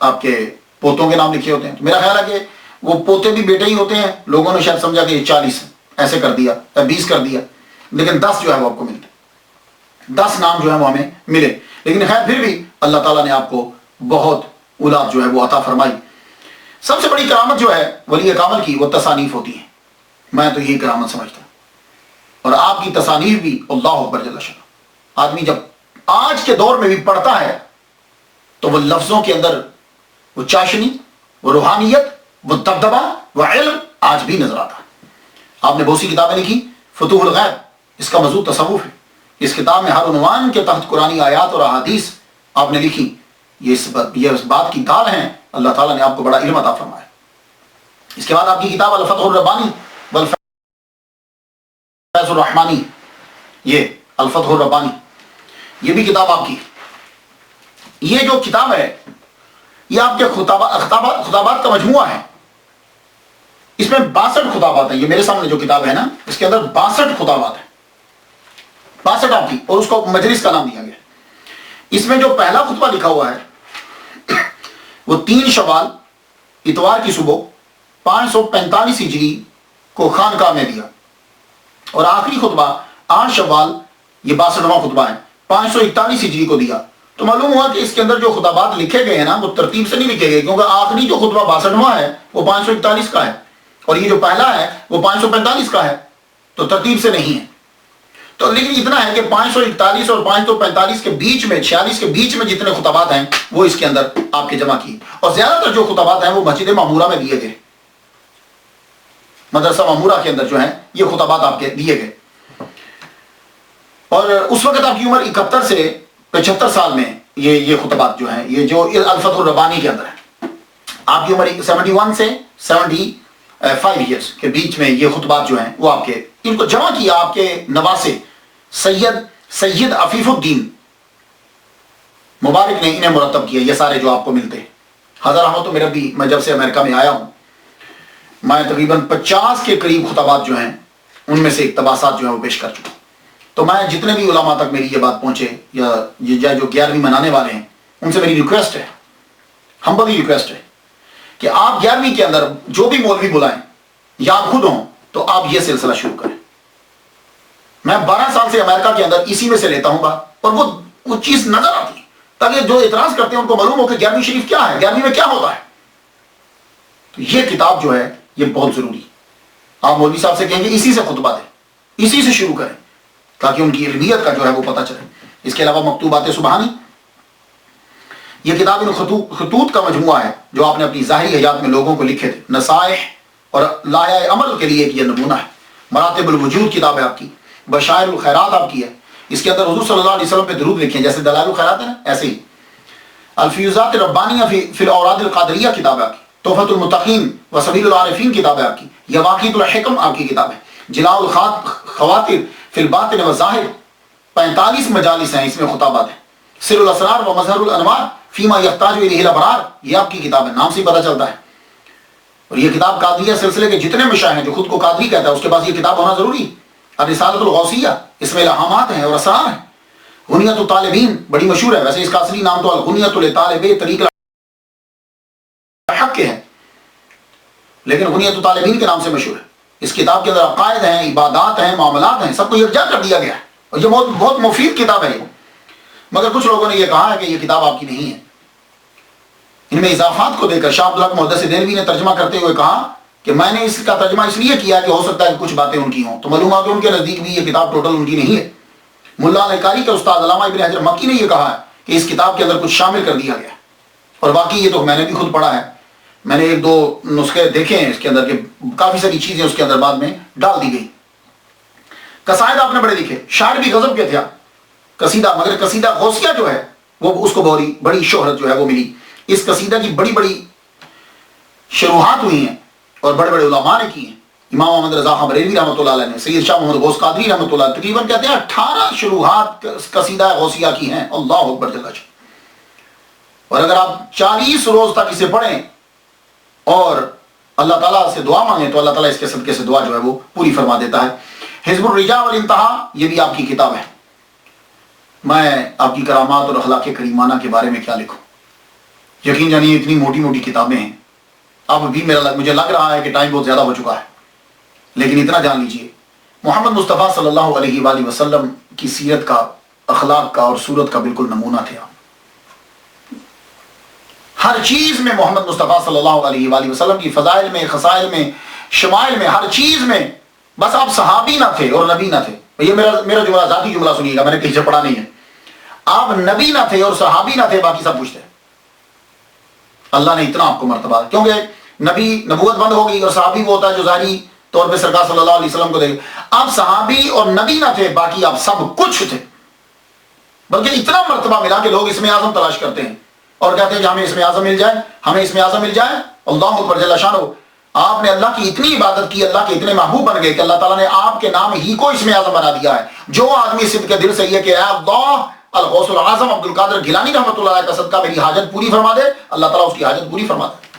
آپ کے پوتوں کے نام لکھے ہوتے ہیں. تو میرا خیال ہے کہ وہ پوتے بھی بیٹے ہی ہوتے ہیں. لوگوں نے شاید سمجھا کہ یہ 40 ایسے کر دیا یا 20 کر دیا، لیکن 10 جو ہے وہ آپ کو ملتے. 10 نام جو ہے وہ ہمیں ملے. لیکن خیر پھر بھی اللہ تعالیٰ نے آپ کو بہت اولاد جو ہے وہ عطا فرمائی. سب سے بڑی کرامت جو ہے ولی کامل کی وہ تصانیف ہوتی ہے. میں تو یہی کرامت سمجھتا ہوں. اور آپ کی تصانیف بھی اللہ اکبر جل شانہ. آدمی جب آج کے دور میں بھی پڑھتا ہے تو وہ لفظوں کے اندر وہ چاشنی، وہ روحانیت، وہ دبدبہ، وہ علم آج بھی نظر آتا ہے. آپ نے بہت سی کتابیں لکھی. فتوح الغیب اس کا موضوع تصوف ہے. اس کتاب میں ہر عنوان کے تحت قرآنی آیات اور احادیث آپ نے لکھی. یہ اس بات کی دال ہیں. اللہ تعالیٰ نے آپ کو بڑا علم عطا فرمایا. اس کے بعد آپ کی کتاب الفتح الربانی والفیض الرحمانی، یہ الفتح الربانی یہ بھی کتاب آپ کی. یہ جو کتاب ہے یہ آپ کے خطابات کا مجموعہ ہے. اس میں 62 خطابات ہیں. یہ میرے سامنے جو کتاب ہے نا، اس کے اندر 62 خطابات ہیں. 62 آپ کی، اور اس کو مجلس کا نام دیا گیا. اس میں جو پہلا خطبہ لکھا ہوا ہے وہ 3 شوال اتوار کی صبح 545 ہجری کو خانقاہ میں دیا. اور آخری خطبہ 8 شوال، یہ 62واں خطبہ ہے، 541 ہجری کو دیا. تو معلوم ہوا کہ اس کے اندر جو خطابات لکھے گئے ہیں نا وہ ترتیب سے نہیں لکھے گئے، کیونکہ آخری جو خطبہ 62واں ہے وہ 541 کا ہے، اور یہ جو پہلا ہے وہ 545 کا ہے. تو ترتیب سے نہیں ہے. تو لیکن اتنا ہے کہ 541 اور 545 کے بیچ میں، 46 کے بیچ میں جتنے خطابات ہیں وہ اس کے اندر آپ کے جمع کیے. اور زیادہ تر جو خطابات ہیں وہ مسجد معمورہ میں دیے گئے. مدرسہ معمورہ کے اندر جو ہیں یہ خطابات آپ کے دیے گئے. اور اس وقت آپ کی عمر 71 سے 75 سال میں یہ خطبات جو ہیں، یہ جو الفتح الربانی کے اندر ہے، آپ کی عمر 71 سے 75 ایئرس کے بیچ میں یہ خطبات جو ہیں وہ آپ کے، ان کو جمع کیا آپ کے نواسے سید عفیف الدین مبارک نے انہیں مرتب کیا. یہ سارے جو آپ کو ملتے ہیں. حضرت احمد تو میرا بھی، میں جب سے امریکہ میں آیا ہوں میں تقریباً 50 کے قریب خطبات جو ہیں ان میں سے اقتباسات جو ہیں وہ پیش کر چکا. تو میں جتنے بھی علماء تک میری یہ بات پہنچے یا یہ جو 11ویں منانے والے ہیں ان سے میری ریکویسٹ ہے، ہمبلی ریکویسٹ ہے کہ آپ 11ویں کے اندر جو بھی مولوی بلائیں یا آپ خود ہوں تو آپ یہ سلسلہ شروع کریں. میں 12 سال سے امریکہ کے اندر اسی میں سے لیتا ہوں بات، اور وہ چیز نظر آتی ہے تاکہ جو اعتراض کرتے ہیں ان کو معلوم ہو کہ 11ویں شریف کیا ہے، 11ویں میں کیا ہوتا ہے. تو یہ کتاب جو ہے یہ بہت ضروری. آپ مولوی صاحب سے کہیں گے اسی سے خطبہ دیں، اسی سے شروع کریں تاکہ ان کی علمیت کا جو ہے وہ پتہ چلے. اس کے علاوہ مکتوبات سبحانی، یہ کتاب ان خطوط کا مجموعہ ہے جو آپ نے اپنی ظاہری حیات میں لوگوں کو لکھے تھے. نصائح اور لایہ عمل کے لیے ایک یہ نمونہ ہے. مراتب الوجود کتاب ہے آپ کی. بشائر الخیرات آپ کی ہے. اس کے اندر حضور صلی اللہ علیہ وسلم پہ درود لکھے ہیں، جیسے دلائل الخیرات ہے نا، ایسے ہی الفیوزات ربانیہ فی الاوراد القادریہ کتاب ہے آپ کی، تحفۃ المتقین و سبیل العارفین کتاب ہے آپ کی، یواقیت الحکم آپ کی کتاب ہے، جلاء الخواطر فی الباطن والظاہر 45 مجالس ہیں، اس میں خطابات ہیں، سر الاسرار و مظہر الانوار فیما یحتاج الیہ الابرار، یہ آپ کی کتاب ہے، نام سے ہی پتہ چلتا ہے۔ اور یہ کتاب قادریہ سلسلے کے جتنے مشائخ ہیں جو خود کو قادری کہتا ہے اس کے پاس یہ کتاب ہونا ضروری ہے۔ الرسالۃ الغوثیہ، اس میں الہامات ہیں اور اسرار ہیں۔ غنیۃ الطالبین بڑی مشہور ہے، ویسے اس کا اصلی نام تو الغنیۃ لطالب طریق الحق کے ہے، لیکن غنیۃ الطالبین کے نام سے مشہور ہے۔ اس کتاب کے اندر عقائد ہیں، عبادات ہیں، معاملات ہیں، سب کو یکجا کر دیا گیا ہے، اور یہ بہت مفید کتاب ہے یہ۔ مگر کچھ لوگوں نے یہ کہا ہے کہ یہ کتاب آپ کی نہیں ہے۔ ان میں اضافات کو دے کر شاہ عبدالحق محدث دہلوی نے ترجمہ کرتے ہوئے کہا کہ میں نے اس کا ترجمہ اس لیے کیا کہ ہو سکتا ہے کہ کچھ باتیں ان کی ہوں، تو معلوم ہوا کہ ان کے نزدیک بھی یہ کتاب ٹوٹل ان کی نہیں ہے۔ ملا القاری کے استاد علامہ ابن حجر مکی نے یہ کہا ہے کہ اس کتاب کے اندر کچھ شامل کر دیا گیا، اور واقعی یہ تو میں نے بھی خود پڑھا ہے، میں نے 1-2 نسخے دیکھے ہیں اس کے اندر کہ کافی ساری چیزیں اس کے اندر بعد میں ڈال دی گئی۔ قصائد آپ نے بڑے لکھے، شاعر بھی غضب کے تھے قصیدہ، مگر قصیدہ غوثیہ جو ہے وہ اس کو بڑی شہرت جو ہے وہ ملی۔ اس قصیدہ کی بڑی بڑی شروحات ہوئی ہیں اور بڑے بڑے علماء نے کی ہیں۔ امام محمد رضا خان بریلوی رحمۃ اللہ علیہ نے، سید شاہ محمد غوث قادری رحمۃ اللہ علیہ، تقریباً کہتے ہیں 18 شروحات قصیدہ غوثیہ کی ہیں۔ اللہ اکبر جل جلالہ۔ اور اگر آپ 40 روز تک اسے پڑھیں اور اللہ تعالیٰ سے دعا مانگیں تو اللہ تعالیٰ اس کے صدقے سے دعا جو ہے وہ پوری فرما دیتا ہے۔ حزب الرجاء والانتہا، یہ بھی آپ کی کتاب ہے۔ میں آپ کی کرامات اور اخلاق کریمانہ کے بارے میں کیا لکھوں، یقین جانیے اتنی موٹی موٹی کتابیں ہیں۔ اب بھی مجھے لگ رہا ہے کہ ٹائم بہت زیادہ ہو چکا ہے، لیکن اتنا جان لیجئے محمد مصطفیٰ صلی اللہ علیہ وآلہ وسلم کی سیرت کا، اخلاق کا اور صورت کا بالکل نمونہ تھے آپ۔ ہر چیز میں محمد مصطفیٰ صلی اللہ علیہ وآلہ وسلم کی فضائل میں، خصائل میں، شمائل میں، ہر چیز میں، بس آپ صحابی نہ تھے اور نبی نہ تھے۔ یہ میرا جملہ ذاتی جملہ سنیے گا، میں نے کہیں سے پڑھا نہیں ہے۔ آپ نبی نہ تھے اور صحابی نہ تھے، باقی سب کچھ تھے۔ اللہ نے اتنا آپ کو مرتبہ، کیونکہ نبی نبوت بند ہو گئی اور صحابی وہ ہوتا ہے جو ظاہری طور پہ سرکار صلی اللہ علیہ وسلم کو دے گا۔ آپ صحابی اور نبی نہ تھے، باقی آپ سب کچھ تھے، بلکہ اتنا مرتبہ ملا کہ لوگ اسم اعظم تلاش کرتے ہیں اور کہتے ہیں کہ ہمیں اسم اعظم مل جائے، ہمیں اسم اعظم مل جائے۔ اللہ اکبر جل شانہ، آپ نے اللہ کی اتنی عبادت کی، اللہ کے اتنے محبوب بن گئے کہ اللہ تعالیٰ نے آپ کے نام ہی کو اسم اعظم بنا دیا ہے۔ جو آدمی صدق کے دل سے یہ کہ اے اللہ الغوث العظم عبد القادر گیلانی رحمۃ اللہ علیہ کا صدقہ میری حاجت پوری فرما دے، اللہ تعالیٰ اس کی حاجت پوری فرما دے۔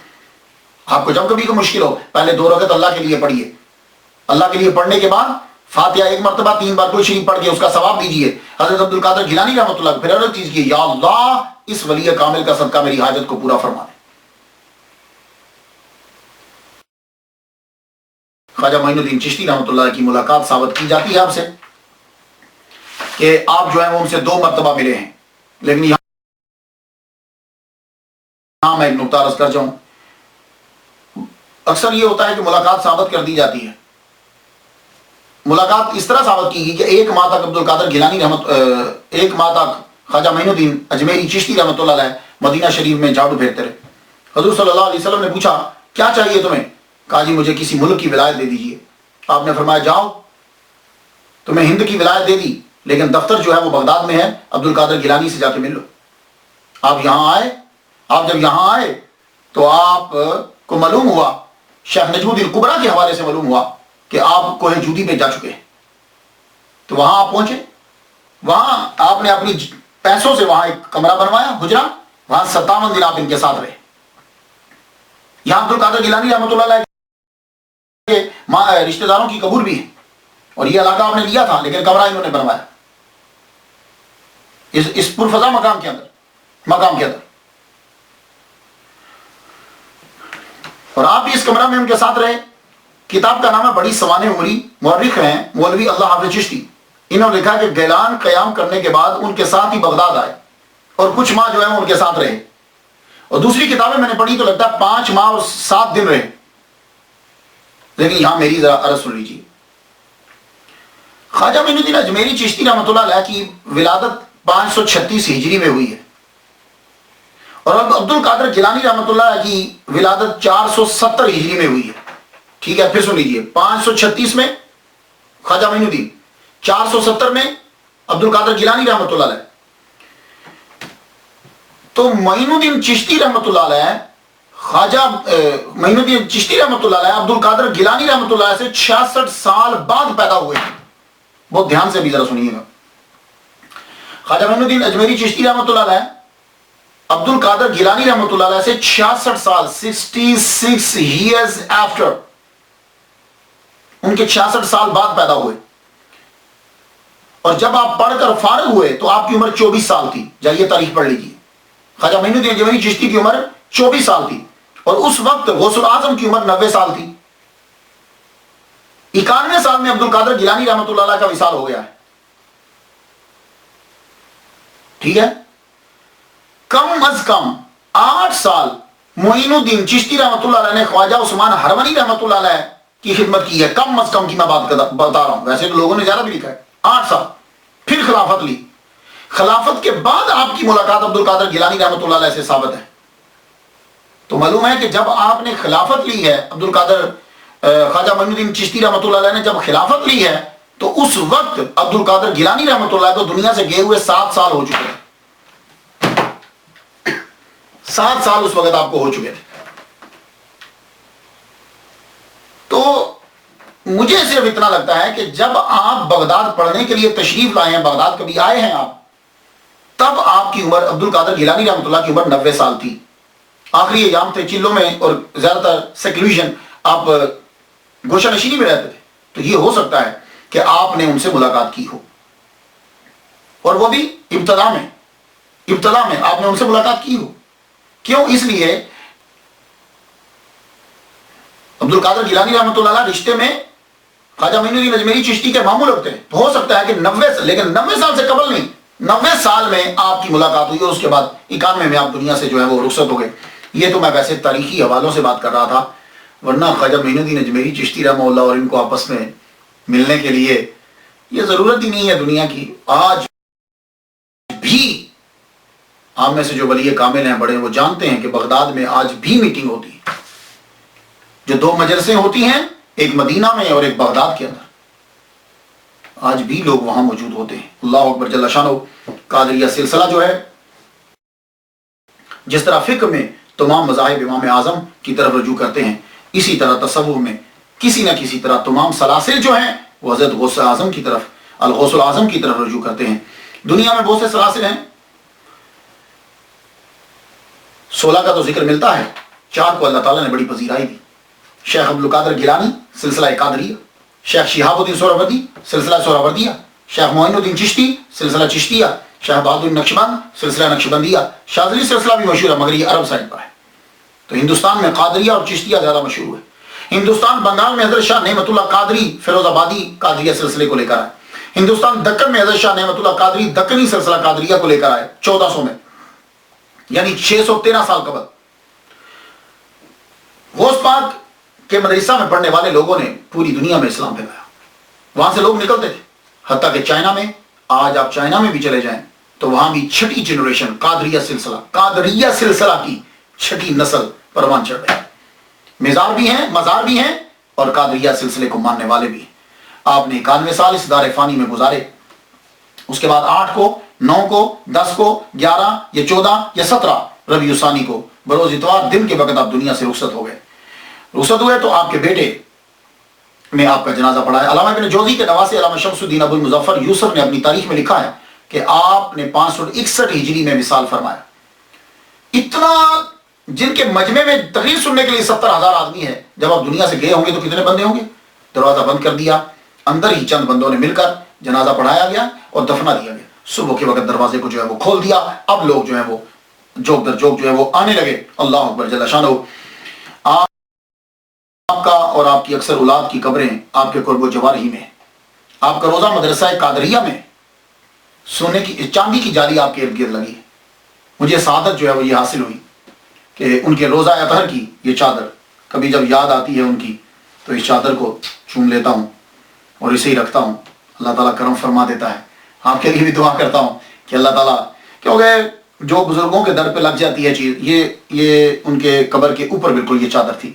آپ کو جب کبھی کوئی مشکل ہو، پہلے 2 رکعت اللہ کے لیے پڑھیے، اللہ کے لیے پڑھنے کے بعد فاتحہ 1 مرتبہ 3 بار کوئی شریف پڑھ کے اس کا ثواب دیجیے حضرت عبد القادر گیلانی رحمۃ اللہ، پھر عرض کیجیے یا اللہ اس ولی کامل کا صدقہ میری حاجت کو پورا فرما دے۔ خواجہ معین الدین چشتی رحمۃ اللہ کی ملاقات ثابت کی جاتی ہے آپ سے کہ آپ جو ہیں وہ ان سے 2 مرتبہ ملے ہیں، لیکن یہاں میں ایک نقطہ عرض کر جاؤں، اکثر یہ ہوتا ہے کہ ملاقات ثابت کر دی جاتی ہے۔ ملاقات اس طرح ثابت کی گئی کہ 1 ماہ تک عبد القادر گیلانی 1 ماہ تک خواجہ معین الدین اجمیری چشتی رحمۃ اللہ علیہ مدینہ شریف میں جھاڑو پھیرتے رہے۔ حضور صلی اللہ علیہ وسلم نے پوچھا کیا چاہیے تمہیں؟ کہا جی مجھے کسی ملک کی ولایت دے دیجیے۔ آپ نے فرمایا جاؤ، تمہیں ہند کی ولایت دے دی، لیکن دفتر جو ہے وہ بغداد میں ہے، عبد القادر گیلانی سے جا کے مل لو۔ آپ یہاں آئے، آپ جب یہاں آئے تو آپ کو معلوم ہوا، شیخ نجم الدین کبریٰ کے حوالے سے معلوم ہوا کہ آپ کوہ جودی پہ جا چکے ہیں۔ تو وہاں آپ پہنچے، وہاں آپ نے اپنی پیسوں سے وہاں ایک کمرہ بنوایا، حجرہ، وہاں 57 دن آپ ان کے ساتھ رہے۔ یہاں عبد القادر گیلانی رحمۃ اللہ علیہ کے رشتہ داروں کی قبور بھی ہے، اور یہ علاقہ آپ نے لیا تھا لیکن کمرہ انہوں نے بنوایا اس پرفضا مقام کے اندر، اور آپ بھی اس کمرہ میں ان کے ساتھ رہے۔ کتاب کا نام ہے بڑی سوانح عمری، مورخ ہیں مولوی اللہ حافظ چشتی، انہوں نے لکھا کہ گیلان قیام کرنے کے بعد ان کے ساتھ ہی بغداد آئے اور کچھ ماہ جو ہے ان کے ساتھ رہے، اور دوسری کتابیں میں نے پڑھی تو لگتا ہے 5 ماہ اور 7 دن رہے، لیکن یہاں میری ذرا عرض سن لیجیے۔ خواجہ معین الدین اجمیری چشتی رحمۃ اللہ علیہ کی ولادت 536 ہجری میں ہوئی ہے، اور اب عبد القادر گیلانی رحمۃ اللہ علیہ کی ولادت 470 ہجری میں ہوئی ہے۔ ٹھیک ہے، پھر سن لیجیے، 536 میں خواجہ معین الدین، 470 میں عبد القادر گیلانی رحمۃ اللہ علیہ. تو معین الدین چشتی رحمۃ اللہ علیہ خواجہ معین الدین چشتی رحمۃ اللہ علیہ عبد القادر گیلانی رحمۃ اللہ علیہ سے 66 سال بعد پیدا ہوئے ہیں. بہت دھیان سے بھی ذرا سنیے گا. خواجہ معین الدین اجمیری چشتی رحمۃ اللہ علیہ عبد القادر گیلانی رحمۃ اللہ علیہ سے 66 سال 66 years after ان کے 66 سال بعد پیدا ہوئے. اور جب آپ پڑھ کر فارغ ہوئے تو آپ کی عمر 24 سال تھی. جائیے تاریخ پڑھ لیجیے. خواجہ معین الدین اجمیری چشتی کی عمر 24 سال تھی اور اس وقت غوث الاعظم کی عمر 90 سال تھی. 91 سال میں عبد القادر گیلانی رحمۃ اللہ علیہ کا وصال ہو گیا ہے. ٹھیک ہے. کم از کم 8 سال معین الدین چشتی رحمۃ اللہ علیہ نے خواجہ عثمان ہرونی رحمۃ اللہ علیہ کی خدمت کی ہے. کم از کم کی میں بات بتا رہا ہوں. ویسے تو لوگوں نے زیادہ بھی لکھا ہے. 8 سال. پھر خلافت لی. خلافت کے بعد آپ کی ملاقات عبد القادر گیلانی رحمۃ اللہ علیہ سے ثابت ہے. تو معلوم ہے کہ جب آپ نے خلافت لی ہے عبد القادر خواجہ معین الدین چشتی رحمۃ اللہ علیہ نے جب خلافت لی ہے تو اس وقت عبد القادر گیلانی رحمۃ اللہ کو دنیا سے گئے ہوئے 7 سال ہو چکے ہیں. 7 سال اس وقت آپ کو ہو چکے تھے. تو مجھے صرف اتنا لگتا ہے کہ جب آپ بغداد پڑھنے کے لیے تشریف لائے ہیں, بغداد کبھی آئے ہیں آپ, تب آپ کی عمر عبد القادر گیلانی رحمۃ اللہ کی عمر 90 سال تھی. آخری ایام تھے چلوں میں اور زیادہ تر سیکلوژن, آپ گوشہ نشینی میں رہتے تھے. تو یہ ہو سکتا ہے کہ آپ نے ان سے ملاقات کی ہو, اور وہ بھی ابتدا میں آپ نے ان سے ملاقات کی ہو. کیوں؟ اس لیے عبد القادر گیلانی رحمۃ اللہ علیہ رشتے میں خواجہ معین الدین اجمیری چشتی کے ماموں لگتے ہیں. تو ہو سکتا ہے کہ 90 سال سے قبل نہیں, 90 سال میں آپ کی ملاقات ہوئی اور اس کے بعد 91 میں آپ دنیا سے جو ہے وہ رخصت ہو گئے. یہ تو میں ویسے تاریخی حوالوں سے بات کر رہا تھا, ورنہ خواجہ معین الدین اجمیری چشتی رحمہ اللہ اور ان کو آپس میں ملنے کے لیے یہ ضرورت ہی نہیں ہے دنیا کی. آج بھی آپ میں سے جو ولی کامل ہیں بڑے, وہ جانتے ہیں کہ بغداد میں آج بھی میٹنگ ہوتی ہے. جو 2 مجلسیں ہوتی ہیں, ایک مدینہ میں اور ایک بغداد کے اندر, آج بھی لوگ وہاں موجود ہوتے ہیں. اللہ اکبر جل شانہ. قادریہ سلسلہ جو ہے, جس طرح فقہ میں تمام مذاہب امام اعظم کی طرف رجوع کرتے ہیں, اسی طرح تصوف میں کسی نہ کسی طرح تمام سلاسل جو ہیں وہ حضرت غوث اعظم کی طرف, الغوث الاعظم کی طرف رجوع کرتے ہیں. دنیا میں بہت سے سلاسل ہیں, 16 کا تو ذکر ملتا ہے, 4 کو اللہ تعالیٰ نے بڑی پذیرائی دی. شیخ عبد القادر گیلانی سلسلہ قادریہ, شیخ شہاب الدین سہروردی سلسلہ سہروردیہ, شیخ معین الدین چشتی سلسلہ چشتیہ, شیخ بہادر نقشبند سلسلہ نقشبندیہ. شاذلی سلسلہ بھی مشہور ہے مگر یہ عرب سائڈ پر ہے. تو ہندوستان میں قادریہ اور چشتیہ زیادہ مشہور ہے. ہندوستان بنگال میں حضرت شاہ نعمت اللہ قادری فیروز آبادی قادریہ سلسلے کو لے کر آئے. ہندوستان دکن میں حضرت شاہ نعمت اللہ قادری دکنی سلسلہ قادریہ کو لے کر آئے 1400 میں, یعنی 613 سال قبل. غوث پاک کے مدرسہ میں پڑھنے والے لوگوں نے پوری دنیا میں اسلام پھیلایا. وہاں سے لوگ نکلتے تھے, حتیٰ کہ چائنا میں, آج آپ چائنا میں بھی چلے جائیں تو وہاں بھی 6ٹھی جنریشن قادریہ سلسلہ کی 6ٹھی نسل پروان چڑھ رہے ہیں. مزار بھی ہیں اور قادریہ سلسلے کو ماننے والے بھی ہیں. آپ نے 91 سال اس دار فانی میں گزارے. اس کے بعد 8 کو 9 کو 10 کو 11 یا 14 یا 17 ربیع الثانی کو بروز اتوار دن کے وقت آپ دنیا سے رخصت ہوئے تو آپ کے بیٹے نے آپ کا جنازہ پڑھایا. علامہ ابن جوزی کے نواسے علامہ شمس الدین ابو المظفر یوسف نے اپنی تاریخ میں لکھا ہے کہ آپ نے 561 ہجری میں وصال فرمایا. اتنا, جن کے مجمع میں تقریر سننے کے لیے 70,000 آدمی ہے, جب آپ دنیا سے گئے ہوں گے تو کتنے بندے ہوں گے؟ دروازہ بند کر دیا, اندر ہی چند بندوں نے مل کر جنازہ پڑھایا گیا اور دفنا دیا گیا. صبح کے وقت دروازے کو جو ہے وہ کھول دیا. اب لوگ جو ہے وہ جوک در جوک جو ہے وہ آنے لگے. اللہ اکبر جل شانہ. آپ کا اور آپ کی اکثر اولاد کی قبریں آپ کے قرب و جوار ہی میں. آپ کا روزہ مدرسہ قادریہ میں سونے کی چاندی کی جالی آپ کے ارد گرد لگی ہے. مجھے سعادت جو ہے وہ یہ حاصل ہوئی کہ ان کے روزہ اطہر کی یہ چادر کبھی جب یاد آتی ہے ان کی تو اس چادر کو چوم لیتا ہوں اور اسے ہی رکھتا ہوں. اللہ تعالیٰ کرم فرما دیتا ہے. آپ کے لیے بھی دعا کرتا ہوں کہ اللہ تعالیٰ, کیونکہ جو بزرگوں کے در پہ لگ جاتی ہے چیز, یہ ان کے قبر کے اوپر بالکل یہ چادر تھی.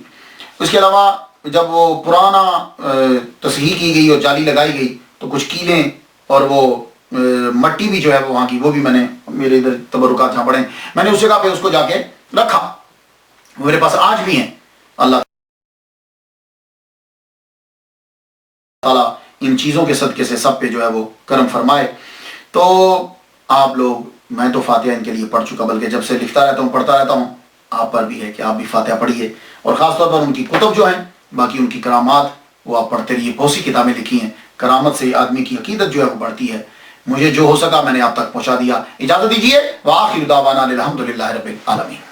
اس کے علاوہ جب وہ پرانا تصحیح کی گئی اور جالی لگائی گئی تو کچھ کیلیں اور وہ مٹی بھی جو ہے وہاں کی وہ بھی میں نے میرے ادھر تبرکات جہاں پڑے میں نے اس جگہ پہ اس کو جا کے رکھا، میرے پاس آج بھی ہیں۔ اللہ تعالیٰ ان چیزوں کے صدقے سے سب پہ جو ہے وہ کرم فرمائے۔ تو آپ لوگ، میں تو فاتحہ ان کے لیے پڑھ چکا، بلکہ جب سے لکھتا رہتا ہوں پڑھتا رہتا ہوں، آپ پر بھی ہے کہ آپ بھی فاتحہ پڑھیے، اور خاص طور پر ان کی کتب جو ہیں، باقی ان کی کرامات وہ آپ پڑھتے رہیے۔ بہت سی کتابیں لکھی ہیں، کرامت سے آدمی کی عقیدت جو ہے وہ بڑھتی ہے۔ مجھے جو ہو سکا میں نے آپ تک پہنچا دیا، اجازت دیجیے، وآخر دعوانا الحمدللہ رب العالمین۔